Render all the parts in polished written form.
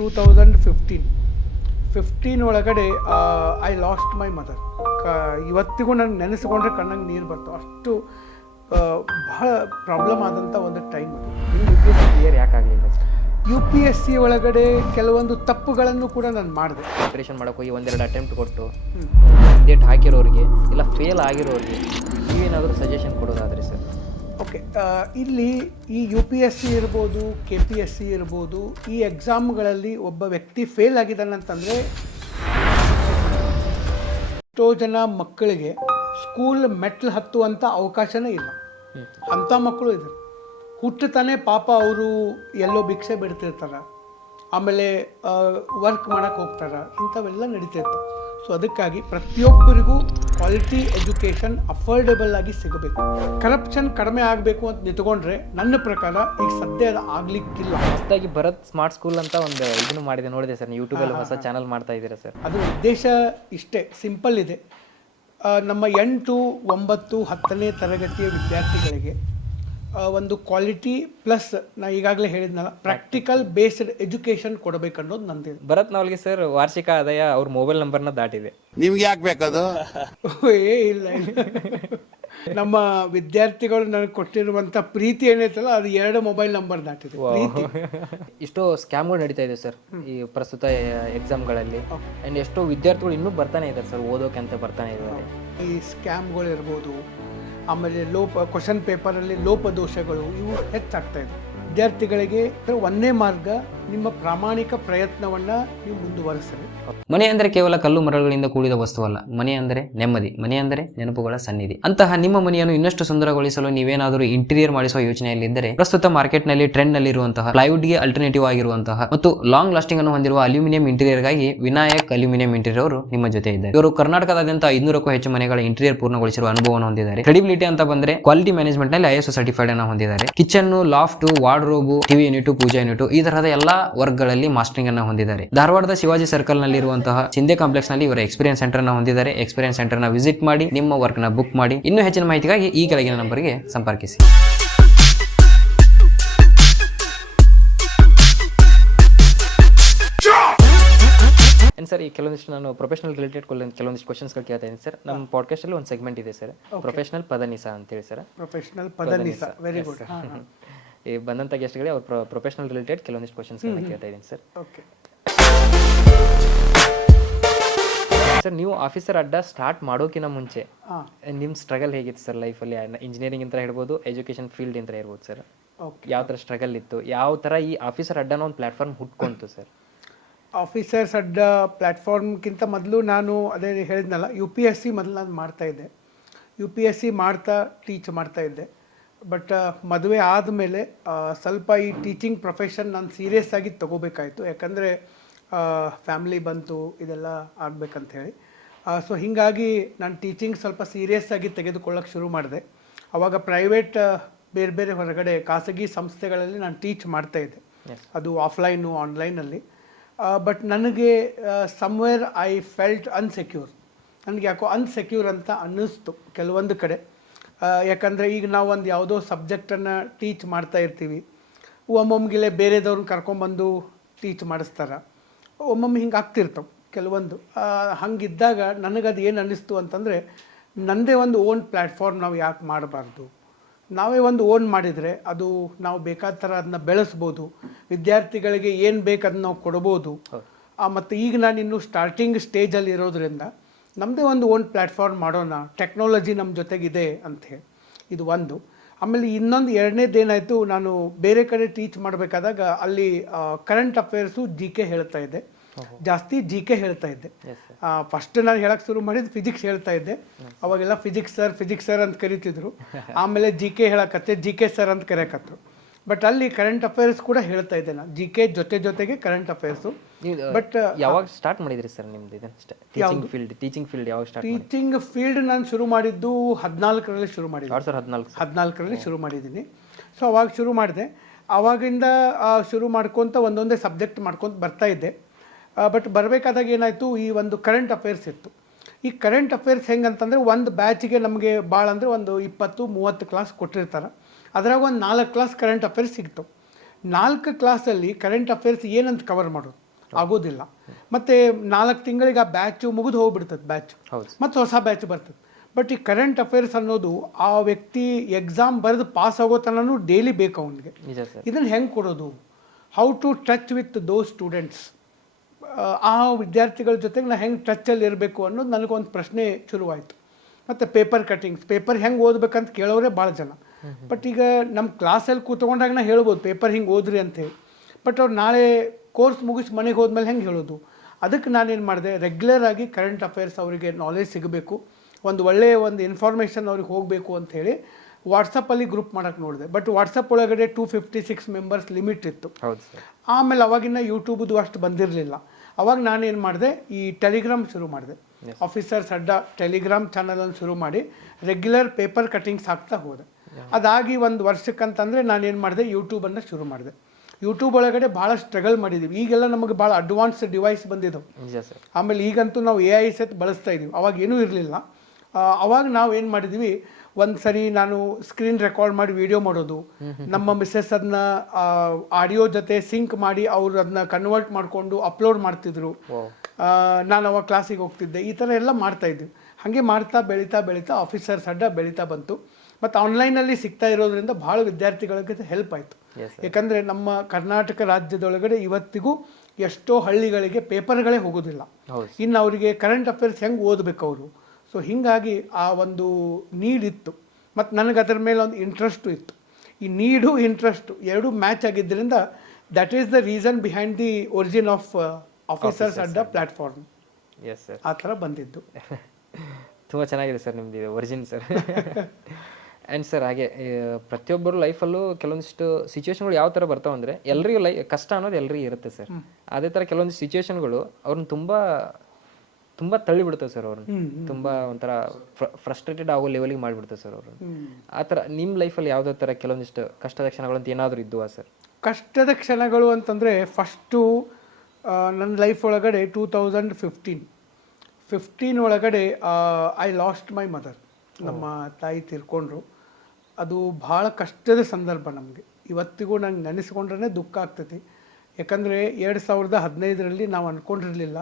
2015 ಒಳಗಡೆ I lost my mother. ಇವತ್ತಿಗೂ ನಾನು ನೆನೆಸ್ಕೊಂಡ್ರೆ ಕಣ್ಣಂಗೆ ನೀರು ಬರ್ತಾವೆ. ಅಷ್ಟು ಬಹಳ ಪ್ರಾಬ್ಲಮ್ ಆದಂಥ ಒಂದು ಟೈಮ್ ಅದು. Clear ಯಾಕಾಗಲಿಲ್ಲ sir? UPSC ಒಳಗಡೆ ಕೆಲವೊಂದು ತಪ್ಪುಗಳನ್ನು ಕೂಡ ನಾನು ಮಾಡಿದೆ. ಪ್ರಿಪ್ರೇಷನ್ ಮಾಡೋಕೆ ಹೋಗಿ ಒಂದೆರಡು ಅಟೆಂಪ್ಟ್ ಕೊಟ್ಟು ಡೇಟ್ ಹಾಕಿರೋರಿಗೆ ಇಲ್ಲ ಫೇಲ್ ಆಗಿರೋರಿಗೆ ನೀವೇನಾದರೂ ಸಜೆಷನ್ ಕೊಡೋದಾದ್ರೆ ಸರ್? ಓಕೆ, ಇಲ್ಲಿ ಈ UPSC ಇರ್ಬೋದು, KPSC ಇರ್ಬೋದು, ಈ ಎಕ್ಸಾಮ್ಗಳಲ್ಲಿ ಒಬ್ಬ ವ್ಯಕ್ತಿ ಫೇಲ್ ಆಗಿದ್ದಾನಂತಂದರೆ ಎಷ್ಟೋ ಜನ ಮಕ್ಕಳಿಗೆ ಸ್ಕೂಲ್ ಮೆಟ್ಲು ಹತ್ತುವಂಥ ಅವಕಾಶನೇ ಇಲ್ಲ. ಅಂಥ ಮಕ್ಕಳು ಇದ್ದಾರೆ. ಹುಟ್ಟುತ್ತಾನೆ ಪಾಪ ಅವರು ಎಲ್ಲೋ ಭಿಕ್ಷೆ ಬಿಡ್ತಿರ್ತಾರೆ, ಆಮೇಲೆ ವರ್ಕ್ ಮಾಡೋಕ್ಕೆ ಹೋಗ್ತಾರೆ, ಇಂಥವೆಲ್ಲ ನಡೀತಿರ್ತಾವೆ. ಸೊ ಅದಕ್ಕಾಗಿ ಪ್ರತಿಯೊಬ್ಬರಿಗೂ ಕ್ವಾಲಿಟಿ ಎಜುಕೇಷನ್ ಅಫೋರ್ಡೆಬಲ್ ಆಗಿ ಸಿಗಬೇಕು. ಕರಪ್ಷನ್ ಕಡಿಮೆ ಆಗಬೇಕು ಅಂತ ನಿಂತ್ಕೊಂಡ್ರೆ ನನ್ನ ಪ್ರಕಾರ ಈಗ ಸದ್ಯ ಅದು ಆಗಲಿಕ್ಕಿಲ್ಲ. ಹೊಸದಾಗಿ ಭರತ್ ಸ್ಮಾರ್ಟ್ ಸ್ಕೂಲ್ ಅಂತ ಒಂದು ಇದನ್ನು ಮಾಡಿದೆ, ನೋಡಿದೆ ಸರ್. ನೀವು ಯೂಟ್ಯೂಬಲ್ಲಿ ಹೊಸ ಚಾನಲ್ ಮಾಡ್ತಾ ಇದ್ದೀರಾ ಸರ್? ಅದು ಉದ್ದೇಶ ಇಷ್ಟೇ ಸಿಂಪಲ್ ಇದೆ. ನಮ್ಮ 8, 9, 10ನೇ ತರಗತಿಯ ವಿದ್ಯಾರ್ಥಿಗಳಿಗೆ ಒಂದು ಕ್ವಾಲಿಟಿ ಪ್ಲಸ್ ನಾ ಈಗಾಗಲೇ ಹೇಳಿದ್ನಲ್ಲ ಪ್ರಾಕ್ಟಿಕಲ್ ಬೇಸ್ಡ್ ಎಜುಕೇಷನ್ ಕೊಡಬೇಕನ್ನೋದು ನಂದಿದೆ. ಭರತ್ ನವಲ್ಗೆ ಸರ್ ವಾರ್ಷಿಕ ಆದಾಯ ಅವ್ರ ಮೊಬೈಲ್ ನಂಬರ್ನ ದಾಟಿದೆ. ನಿಮ್ಗೆ ಯಾಕೆ ಬೇಕದು? ಇಲ್ಲ ನಮ್ಮ ವಿದ್ಯಾರ್ಥಿಗಳು ನನಗೆ ಕೊಟ್ಟಿರುವಂಥ ಪ್ರೀತಿ ಏನೈತಲ್ಲ ಅದು 2 ಮೊಬೈಲ್ ನಂಬರ್ ದಾಟಿದೆ. ಎಷ್ಟೋ ಸ್ಕ್ಯಾಮ್ಗಳು ನಡೀತಾ ಇದೆ ಸರ್ ಈ ಪ್ರಸ್ತುತ ಎಕ್ಸಾಮ್ಗಳಲ್ಲಿ. ಆ್ಯಂಡ್ ಎಷ್ಟೋ ವಿದ್ಯಾರ್ಥಿಗಳು ಇನ್ನೂ ಬರ್ತಾನೆ ಇದ್ದಾರೆ ಸರ್, ಓದೋಕೆ ಅಂತ ಬರ್ತಾನೆ ಇದ್ದಾರೆ. ಈ ಸ್ಕ್ಯಾಮ್ಗಳು ಇರ್ಬೋದು, ಆಮೇಲೆ ಕ್ವಶನ್ ಪೇಪರಲ್ಲಿ ಲೋಪದೋಷಗಳು ಇವು ಹೆಚ್ಚಾಗ್ತಾ ಇದೆ. ವಿದ್ಯಾರ್ಥಿಗಳಿಗೆ ಒಂದೇ ಮಾರ್ಗ, ನಿಮ್ಮ ಪ್ರಾಮಾಣಿಕ ಪ್ರಯತ್ನವನ್ನು ನೀವು ಮುಂದುವರಿಸಲಿ. ಮನೆ ಅಂದರೆ ಕೇವಲ ಕಲ್ಲು ಮರಗಳಿಂದ ಕೂಡಿದ ವಸ್ತುವಲ್ಲ, ಮನೆ ಅಂದರೆ ನೆಮ್ಮದಿ, ಮನೆ ಅಂದರೆ ನೆನಪುಗಳ ಸನ್ನಿಧಿ. ಅಂತಹ ನಿಮ್ಮ ಮನೆಯನ್ನು ಇನ್ನಷ್ಟು ಸುಂದರಗೊಳಿಸಲು ನೀವೇನಾದರೂ ಇಂಟೀರಿಯರ್ ಮಾಡಿಸುವ ಯೋಚನೆಯಲ್ಲಿದ್ದರೆ ಪ್ರಸ್ತುತ ಮಾರ್ಕೆಟ್ನಲ್ಲಿ ಟ್ರೆಂಡ್ ನಲ್ಲಿ ಇರುವಂತಹ ಪ್ಲೈವುಡ್ಗೆ ಅಲ್ಟರ್ನೇಟಿವ್ ಆಗಿರುವಂತಹ ಮತ್ತು ಲಾಂಗ್ ಲಾಸ್ಟಿಂಗ್ ಅನ್ನು ಹೊಂದಿರುವ ಅಲ್ಯೂಮಿನಿಯಂ ಇಂಟೀರಿಯರ್ಗಾಗಿ ವಿನಾಯಕ್ ಅಲ್ಯೂಮಿನಿಯಂ ಇಂಟೀರಿಯರ್ ಅವರು ನಿಮ್ಮ ಜೊತೆ ಇದ್ದಾರೆ. ಇವರು ಕರ್ನಾಟಕದಾದ್ಯಂತ 500ಕ್ಕೂ ಹೆಚ್ಚು ಮನೆಗಳ ಇಂಟೀರಿಯರ್ ಪೂರ್ಣಗೊಳಿಸಿರುವ ಅನುಭವವನ್ನು ಹೊಂದಿದ್ದಾರೆ. ಕ್ರೆಡಿಬಿಲಿಟಿ ಅಂತ ಬಂದ್ರೆ ಕ್ವಾಲಿಟಿ ಮ್ಯಾನೇಜ್ಮೆಂಟ್ ನಲ್ಲಿ ISO ಸರ್ಟಿಫೈಡ್ ಅನ್ನು ಹೊಂದಿದ್ದಾರೆ. Kitchen, loft, wardrobe, TV unit, puja unit ಈ ತರಹದ ಎಲ್ಲಾ ವರ್ಕ್ಗಳಲ್ಲಿ ಮಾಸ್ಟರಿಂಗ್ ಅನ್ನು ಹೊಂದಿದ್ದಾರೆ. ಧಾರವಾಡದ ಶಿವಾಜಿ ಸರ್ಕಲ್ ನಲ್ಲಿ ಇರುವಂತಹ ಸಿಂಧೆ ಕಾಂಪ್ಲೆಕ್ಸ್ ನಲ್ಲಿ ಇವರ ಎಕ್ಸ್ಪೀರಿಯನ್ಸ್ ಸೆಂಟರ್ ನ ಹೊಂದಿದ್ದಾರೆ. ಎಕ್ಸ್ಪೀರಿಯನ್ಸ್ ಸೆಂಟರ್ ನ ವಿಸಿಟ್ ಮಾಡಿ ನಿಮ್ಮ ವರ್ಕ್ ನ ಬುಕ್ ಮಾಡಿ. ಇನ್ನೂ ಹೆಚ್ಚಿನ ಮಾಹಿತಿಗಾಗಿ ಈ ಕೆಳಗಿನ ನಂಬರ್ಗೆ ಸಂಪರ್ಕಿಸಿ. ಸರ್, ಈ ಕೆಲವೊಂದಿಷ್ಟು ನಾನು ಪ್ರೊಫೆಷನಲ್ ರಿಲೇಟೆಡ್ ಕೆಲವೊಂದಿಷ್ಟು ಕ್ವಶನ್ಸ್ಗಳು ಕೇಳ್ತಾ ಇದ್ದೀನಿ ಸರ್. ನಮ್ಮ ಪಾಡ್ಕಾಸ್ಟ್ ಅಲ್ಲಿ ಒಂದು ಸೆಗ್ಮೆಂಟ್ ಇದೆ ಸರ್, ಪ್ರೊಫೆಷನಲ್ ಪದನಿಸ ಅಂತೇಳಿ ಸರ್. ಪ್ರೊಫೆಷನಲ್ ಪದನಿಸ, ವೆರಿ ಗುಡ್. ಈ ಬಂದಂಥ ಗೆಸ್ಟ್ಗಳಿಗೆ ಅವ್ರ ಪ್ರೊಫೆಷನಲ್ ರಿಲೇಟೆಡ್ ಕೆಲವೊಂದಿಷ್ಟು ಕ್ವಶನ್ಸ್ಗಳನ್ನ ಕೇಳ್ತಾ ಇದ್ದೀನಿ ಸರ್. ಓಕೆ ಸರ್, ನೀವು ಆಫೀಸರ್ ಅಡ್ಡ ಸ್ಟಾರ್ಟ್ ಮಾಡೋಕ್ಕಿಂತ ಮುಂಚೆ ನಿಮ್ಮ ಸ್ಟ್ರಗಲ್ ಹೇಗಿತ್ತು ಸರ್ ಲೈಫಲ್ಲಿ? ಇಂಜಿನಿಯರಿಂಗ್ ಅಂತ ಹೇಳ್ಬೋದು, ಎಜುಕೇಷನ್ ಫೀಲ್ಡ್ ಅಂತ ಇರ್ಬೋದು ಸರ್. ಯಾವ ಥರ ಸ್ಟ್ರಗಲ್ ಇತ್ತು? ಯಾವ ಥರ ಈ ಆಫೀಸರ್ ಅಡ್ಡನ ಒಂದು ಪ್ಲಾಟ್ಫಾರ್ಮ್ ಹುಟ್ಕೊಂತು ಸರ್? ಆಫೀಸರ್ಸ್ ಅಡ್ಡ ಪ್ಲ್ಯಾಟ್ಫಾರ್ಮ್ಗಿಂತ ಮೊದಲು ನಾನು ಅದೇ ಹೇಳಿದ್ನಲ್ಲ, UPSC ಮೊದಲು ನಾನು ಮಾಡ್ತಾಯಿದ್ದೆ. UPSC ಮಾಡ್ತಾ ಟೀಚ್ ಮಾಡ್ತಾಯಿದ್ದೆ. ಬಟ್ ಮದುವೆ ಆದಮೇಲೆ ಸ್ವಲ್ಪ ಈ ಟೀಚಿಂಗ್ ಪ್ರೊಫೆಷನ್ ನಾನು ಸೀರಿಯಸ್ ಆಗಿ ತೊಗೋಬೇಕಾಯಿತು. ಯಾಕಂದರೆ ಫ್ಯಾಮ್ಲಿ ಬಂತು, ಇದೆಲ್ಲ ಆಗಬೇಕಂತ ಹೇಳಿ. ಸೊ ಹೀಗಾಗಿ ನಾನು ಟೀಚಿಂಗ್ ಸ್ವಲ್ಪ ಸೀರಿಯಸ್ ಆಗಿ ತೆಗೆದುಕೊಳ್ಳೋಕೆ ಶುರು ಮಾಡಿದೆ. ಆವಾಗ ಪ್ರೈವೇಟ್ ಬೇರೆ ಬೇರೆ ಹೊರಗಡೆ ಖಾಸಗಿ ಸಂಸ್ಥೆಗಳಲ್ಲಿ ನಾನು ಟೀಚ್ ಮಾಡ್ತಾಯಿದ್ದೆ. ಅದು ಆಫ್ಲೈನು, ಆನ್ಲೈನಲ್ಲಿ. ಬಟ್ ನನಗೆ ಸಮ್ವೇರ್ ಐ ಫೆಲ್ಟ್ ಅನ್ಸೆಕ್ಯೂರ್. ನನಗೆ ಯಾಕೋ ಅನ್ಸೆಕ್ಯೂರ್ ಅಂತ ಅನ್ನಿಸ್ತು ಕೆಲವೊಂದು ಕಡೆ. ಯಾಕಂದರೆ ಈಗ ನಾವು ಒಂದು ಯಾವುದೋ ಸಬ್ಜೆಕ್ಟನ್ನು ಟೀಚ್ ಮಾಡ್ತಾ ಇರ್ತೀವಿ, ಒಮ್ಮೊಮ್ಗಿಲೆ ಬೇರೆದವ್ರನ್ನ ಕರ್ಕೊಂಬಂದು ಟೀಚ್ ಮಾಡಿಸ್ತಾರೆ, ಒಮ್ಮೊಮ್ಮೆ ಹಿಂಗೆ ಆಗ್ತಿರ್ತವೆ ಕೆಲವೊಂದು. ಹಂಗಿದ್ದಾಗ ನನಗದು ಏನು ಅನ್ನಿಸ್ತು ಅಂತಂದರೆ, ನನ್ನದೇ ಒಂದು ಓನ್ ಪ್ಲ್ಯಾಟ್ಫಾರ್ಮ್ ನಾವು ಯಾಕೆ ಮಾಡಬಾರ್ದು? ನಾವೇ ಒಂದು ಓನ್ ಮಾಡಿದರೆ ಅದು ನಾವು ಬೇಕಾದ ಥರ ಅದನ್ನ ಬೆಳೆಸ್ಬೋದು, ವಿದ್ಯಾರ್ಥಿಗಳಿಗೆ ಏನು ಬೇಕು ಅದನ್ನ ನಾವು ಕೊಡ್ಬೋದು. ಮತ್ತು ಈಗ ನಾನು ಇನ್ನೂ ಸ್ಟಾರ್ಟಿಂಗ್ ಸ್ಟೇಜಲ್ಲಿ ಇರೋದ್ರಿಂದ ನಮ್ಮದೇ ಒಂದು ಓನ್ ಪ್ಲ್ಯಾಟ್ಫಾರ್ಮ್ ಮಾಡೋಣ, ಟೆಕ್ನಾಲಜಿ ನಮ್ಮ ಜೊತೆಗಿದೆ ಅಂಥೇಳಿ. ಇದು ಒಂದು. ಆಮೇಲೆ ಇನ್ನೊಂದು ಎರಡನೇದೇನಾಯಿತು, ನಾನು ಬೇರೆ ಕಡೆ ಟೀಚ್ ಮಾಡಬೇಕಾದಾಗ ಅಲ್ಲಿ ಕರೆಂಟ್ ಅಫೇರ್ಸು GK ಹೇಳ್ತಾ ಇದ್ದೆ, ಜಾಸ್ತಿ GK ಹೇಳ್ತಾ ಇದ್ದೆ. ಫಸ್ಟ್ ನಾನು ಹೇಳಕ್ಕೆ ಶುರು ಮಾಡಿದ್ದು ಫಿಸಿಕ್ಸ್ ಹೇಳ್ತಾ ಇದ್ದೆ. ಅವಾಗೆಲ್ಲ ಫಿಸಿಕ್ಸ್ ಸರ್ ಅಂತ ಕರಿತಿದ್ರು. ಆಮೇಲೆ GK ಹೇಳಕತ್ತೆ, GK ಸರ್ ಅಂತ ಕರೆಯಕತ್ತರು. ಬಟ್ ಅಲ್ಲಿ ಕರೆಂಟ್ ಅಫೇರ್ಸ್ ಕೂಡ ಹೇಳ್ತಾ ಇದ್ದೆ ನಾನು, GK ಜೊತೆಗೆ ಕರೆಂಟ್ ಅಫೇರ್ಸು. ಬಟ್ ಯಾವಾಗ ಸ್ಟಾರ್ಟ್ ಮಾಡಿದ್ರಿ ಸರ್ ನಿಮ್ದು ಇದನ್ನ ಟೀಚಿಂಗ್ ಫೀಲ್ಡ್ ಯಾವಾಗ ಸ್ಟಾರ್ಟ್? ಟೀಚಿಂಗ್ ಫೀಲ್ಡ್ ನಾನು ಶುರು ಮಾಡಿದ್ದು 14ರಲ್ಲಿ ಶುರು ಮಾಡಿದ್ದೆ. 2014ರಲ್ಲಿ ಶುರು ಮಾಡಿದ್ದೀನಿ. ಸೊ ಅವಾಗ ಶುರು ಮಾಡಿದೆ. ಆವಾಗಿಂದ ಶುರು ಮಾಡ್ಕೊತ ಒಂದೊಂದೇ ಸಬ್ಜೆಕ್ಟ್ ಮಾಡ್ಕೊತ ಬರ್ತಾ ಇದ್ದೆ. ಬಟ್ ಬರಬೇಕಾದಾಗ ಏನಾಯಿತು, ಈ ಒಂದು ಕರೆಂಟ್ ಅಫೇರ್ಸ್ ಇತ್ತು. ಈ ಕರೆಂಟ್ ಅಫೇರ್ಸ್ ಹೆಂಗಂತಂದರೆ, ಒಂದು ಬ್ಯಾಚಿಗೆ ನಮಗೆ ಭಾಳ ಅಂದರೆ ಒಂದು 20-30 ಕ್ಲಾಸ್ ಕೊಟ್ಟಿರ್ತಾರೆ. ಅದ್ರಾಗ ಒಂದು 4 ಕ್ಲಾಸ್ ಕರೆಂಟ್ ಅಫೇರ್ಸ್ ಸಿಗ್ತವೆ. 4 ಕ್ಲಾಸಲ್ಲಿ ಕರೆಂಟ್ ಅಫೇರ್ಸ್ ಏನಂತ ಕವರ್ ಮಾಡೋದು? ಆಗೋದಿಲ್ಲ. ಮತ್ತು 4 ತಿಂಗಳಿಗೆ ಆ ಬ್ಯಾಚು ಮುಗಿದು ಹೋಗ್ಬಿಡ್ತದೆ ಬ್ಯಾಚ್, ಮತ್ತು ಹೊಸ ಬ್ಯಾಚ್ ಬರ್ತದೆ. ಬಟ್ ಈ ಕರೆಂಟ್ ಅಫೇರ್ಸ್ ಅನ್ನೋದು ಆ ವ್ಯಕ್ತಿ ಎಕ್ಸಾಮ್ ಬರೆದು ಪಾಸ್ ಆಗೋ ತನೂ ಡೈಲಿ ಬೇಕು ಅವನಿಗೆ. ಇದನ್ನು ಹೆಂಗೆ ಕೊಡೋದು, how to touch with those students, ಆ ವಿದ್ಯಾರ್ಥಿಗಳ ಜೊತೆಗೆ ನಾ ಹೆಂಗೆ ಟಚ್ಚಲ್ಲಿ ಇರಬೇಕು ಅನ್ನೋದು ನನಗೊಂದು ಪ್ರಶ್ನೆ ಶುರುವಾಯಿತು. ಮತ್ತು ಪೇಪರ್ ಕಟ್ಟಿಂಗ್ಸ್, ಪೇಪರ್ ಹೆಂಗೆ ಓದಬೇಕಂತ ಕೇಳೋರೇ ಭಾಳ ಜನ. ಬಟ್ ಈಗ ನಮ್ಮ ಕ್ಲಾಸಲ್ಲಿ ಕೂತ್ಕೊಂಡಾಗ ನಾ ಹೇಳ್ಬೋದು ಪೇಪರ್ ಹಿಂಗೆ ಓದ್ರಿ ಅಂತೇಳಿ. ಬಟ್ ಅವ್ರು ನಾಳೆ ಕೋರ್ಸ್ ಮುಗಿಸಿ ಮನೆಗೆ ಹೋದ್ಮೇಲೆ ಹೆಂಗೆ ಹೇಳೋದು? ಅದಕ್ಕೆ ನಾನೇನು ಮಾಡಿದೆ, ರೆಗ್ಯುಲರ್ ಆಗಿ ಕರೆಂಟ್ ಅಫೇರ್ಸ್ ಅವರಿಗೆ ನಾಲೆಜ್ ಸಿಗಬೇಕು, ಒಂದು ಒಳ್ಳೆಯ ಒಂದು ಇನ್ಫಾರ್ಮೇಷನ್ ಅವ್ರಿಗೆ ಹೋಗಬೇಕು ಅಂಥೇಳಿ ವಾಟ್ಸಪ್ಪಲ್ಲಿ ಗ್ರೂಪ್ ಮಾಡೋಕ್ಕೆ ನೋಡಿದೆ. ಬಟ್ ವಾಟ್ಸಪ್ ಒಳಗಡೆ 256 ಮೆಂಬರ್ಸ್ ಲಿಮಿಟ್ ಇತ್ತು. ಆಮೇಲೆ ಅವಾಗಿನ ಯೂಟ್ಯೂಬ್ದು ಅಷ್ಟು ಬಂದಿರಲಿಲ್ಲ. ಅವಾಗ ನಾನೇನು ಮಾಡಿದೆ, ಈ ಟೆಲಿಗ್ರಾಮ್ ಶುರು ಮಾಡಿದೆ. ಆಫೀಸರ್ಸ್ ಅಡ್ಡ ಟೆಲಿಗ್ರಾಮ್ ಚಾನಲನ್ನು ಶುರು ಮಾಡಿ ರೆಗ್ಯುಲರ್ ಪೇಪರ್ ಕಟ್ಟಿಂಗ್ಸ್ ಹಾಕ್ತಾ ಹೋದೆ. ಅದಾಗಿ ಒಂದು ವರ್ಷಕ್ಕಂತಂದರೆ ನಾನೇನು ಮಾಡಿದೆ, ಯೂಟ್ಯೂಬನ್ನು ಶುರು ಮಾಡಿದೆ. ಯೂಟ್ಯೂಬ್ ಒಳಗಡೆ ಭಾಳ ಸ್ಟ್ರಗಲ್ ಮಾಡಿದ್ದೀವಿ. ಈಗೆಲ್ಲ ನಮಗೆ ಭಾಳ ಅಡ್ವಾನ್ಸ್ ಡಿವೈಸ್ ಬಂದಿದ್ದವು. ಆಮೇಲೆ ಈಗಂತೂ ನಾವು AI ಸೆಟ್ ಬಳಸ್ತಾ ಇದ್ದೀವಿ, ಅವಾಗ ಏನೂ ಇರಲಿಲ್ಲ. ಅವಾಗ ನಾವು ಏನು ಮಾಡಿದ್ವಿ, ಒಂದು ಸರಿ ನಾನು ಸ್ಕ್ರೀನ್ ರೆಕಾರ್ಡ್ ಮಾಡಿ ವಿಡಿಯೋ ಮಾಡೋದು, ನಮ್ಮ ಮಿಸ್ಸಸ್ ಅದನ್ನ ಆಡಿಯೋ ಜೊತೆ ಸಿಂಕ್ ಮಾಡಿ ಅವರು ಅದನ್ನ ಕನ್ವರ್ಟ್ ಮಾಡಿಕೊಂಡು ಅಪ್ಲೋಡ್ ಮಾಡ್ತಿದ್ರು. ನಾನು ಅವಾಗ ಕ್ಲಾಸಿಗೆ ಹೋಗ್ತಿದ್ದೆ. ಈ ಥರ ಎಲ್ಲ ಮಾಡ್ತಾಯಿದ್ವಿ. ಹಾಗೆ ಮಾಡ್ತಾ ಬೆಳೀತಾ ಆಫೀಸರ್ಸ್ ಅಡ್ಡ ಬೆಳೀತಾ ಬಂತು. ಮತ್ತು ಆನ್ಲೈನಲ್ಲಿ ಸಿಗ್ತಾ ಇರೋದ್ರಿಂದ ಭಾಳ ವಿದ್ಯಾರ್ಥಿಗಳಿಗೆ ಹೆಲ್ಪ್ ಆಯಿತು. ಯಾಕಂದರೆ ನಮ್ಮ ಕರ್ನಾಟಕ ರಾಜ್ಯದೊಳಗಡೆ ಇವತ್ತಿಗೂ ಎಷ್ಟೋ ಹಳ್ಳಿಗಳಿಗೆ ಪೇಪರ್ಗಳೇ ಹೋಗೋದಿಲ್ಲ. ಇನ್ನು ಅವರಿಗೆ ಕರೆಂಟ್ ಅಫೇರ್ಸ್ ಹೆಂಗೆ ಓದಬೇಕು ಅವರು. ಸೊ ಹೀಗಾಗಿ ಆ ಒಂದು ನೀಡ್ ಇತ್ತು, ಮತ್ತು ನನಗೆ ಅದರ ಮೇಲೆ ಒಂದು ಇಂಟ್ರೆಸ್ಟು ಇತ್ತು. ಈ ನೀಡು ಇಂಟ್ರೆಸ್ಟು ಎರಡೂ ಮ್ಯಾಚ್ ಆಗಿದ್ದರಿಂದ that is the reason behind the origin of officers ಅಡ್ಡ ಪ್ಲ್ಯಾಟ್ಫಾರ್ಮ್. ಎಸ್ ಸರ್, ಆ ಥರ ಬಂದಿದ್ದು. ತುಂಬ ಚೆನ್ನಾಗಿದೆ ಸರ್ ನಿಮ್ಮದು ಒರಿಜಿನ್ ಸರ್. ಆ್ಯಂಡ್ ಸರ್ ಹಾಗೆ ಪ್ರತಿಯೊಬ್ಬರು ಲೈಫಲ್ಲೂ ಕೆಲವೊಂದಿಷ್ಟು ಸಿಚುವೇಶನ್ಗಳು ಯಾವ ಥರ ಬರ್ತಾವೆ ಅಂದರೆ, ಎಲ್ರಿಗೂ ಕಷ್ಟ ಅನ್ನೋದು ಎಲ್ರಿಗೂ ಇರುತ್ತೆ ಸರ್. ಅದೇ ಥರ ಕೆಲವೊಂದು ಸಿಚುವೇಶನ್ಗಳು ಅವ್ರನ್ನ ತುಂಬ ತಳ್ಳಿಬಿಡ್ತವೆ ಸರ್. ಅವ್ರನ್ನ ತುಂಬ ಒಂಥರ ಫ್ರಸ್ಟ್ರೇಟೆಡ್ ಆಗೋ ಲೆವೆಲಿಗೆ ಮಾಡಿಬಿಡ್ತೇವೆ ಸರ್ ಅವರು. ಆ ಥರ ನಿಮ್ಮ ಲೈಫಲ್ಲಿ ಯಾವುದೇ ಥರ ಕೆಲವೊಂದಿಷ್ಟು ಕಷ್ಟದ ಕ್ಷಣಗಳು ಅಂತ ಏನಾದರೂ ಇದ್ದುವಾ ಸರ್? ಕಷ್ಟದ ಕ್ಷಣಗಳು ಅಂತಂದರೆ ಫಸ್ಟು ನನ್ನ ಲೈಫ್ ಒಳಗಡೆ 2015 ಒಳಗಡೆ ಐ ಲಾಸ್ಟ್ ಮೈ ಮದರ್. ನಮ್ಮ ತಾಯಿ ತೀರ್ಕೊಂಡ್ರು. ಅದು ಭಾಳ ಕಷ್ಟದ ಸಂದರ್ಭ ನಮಗೆ. ಇವತ್ತಿಗೂ ನಂಗೆ ನೆನೆಸ್ಕೊಂಡ್ರೆ ದುಃಖ ಆಗ್ತೈತಿ. ಯಾಕಂದರೆ 2015ರಲ್ಲಿ ನಾವು ಅಂದ್ಕೊಂಡಿರಲಿಲ್ಲ.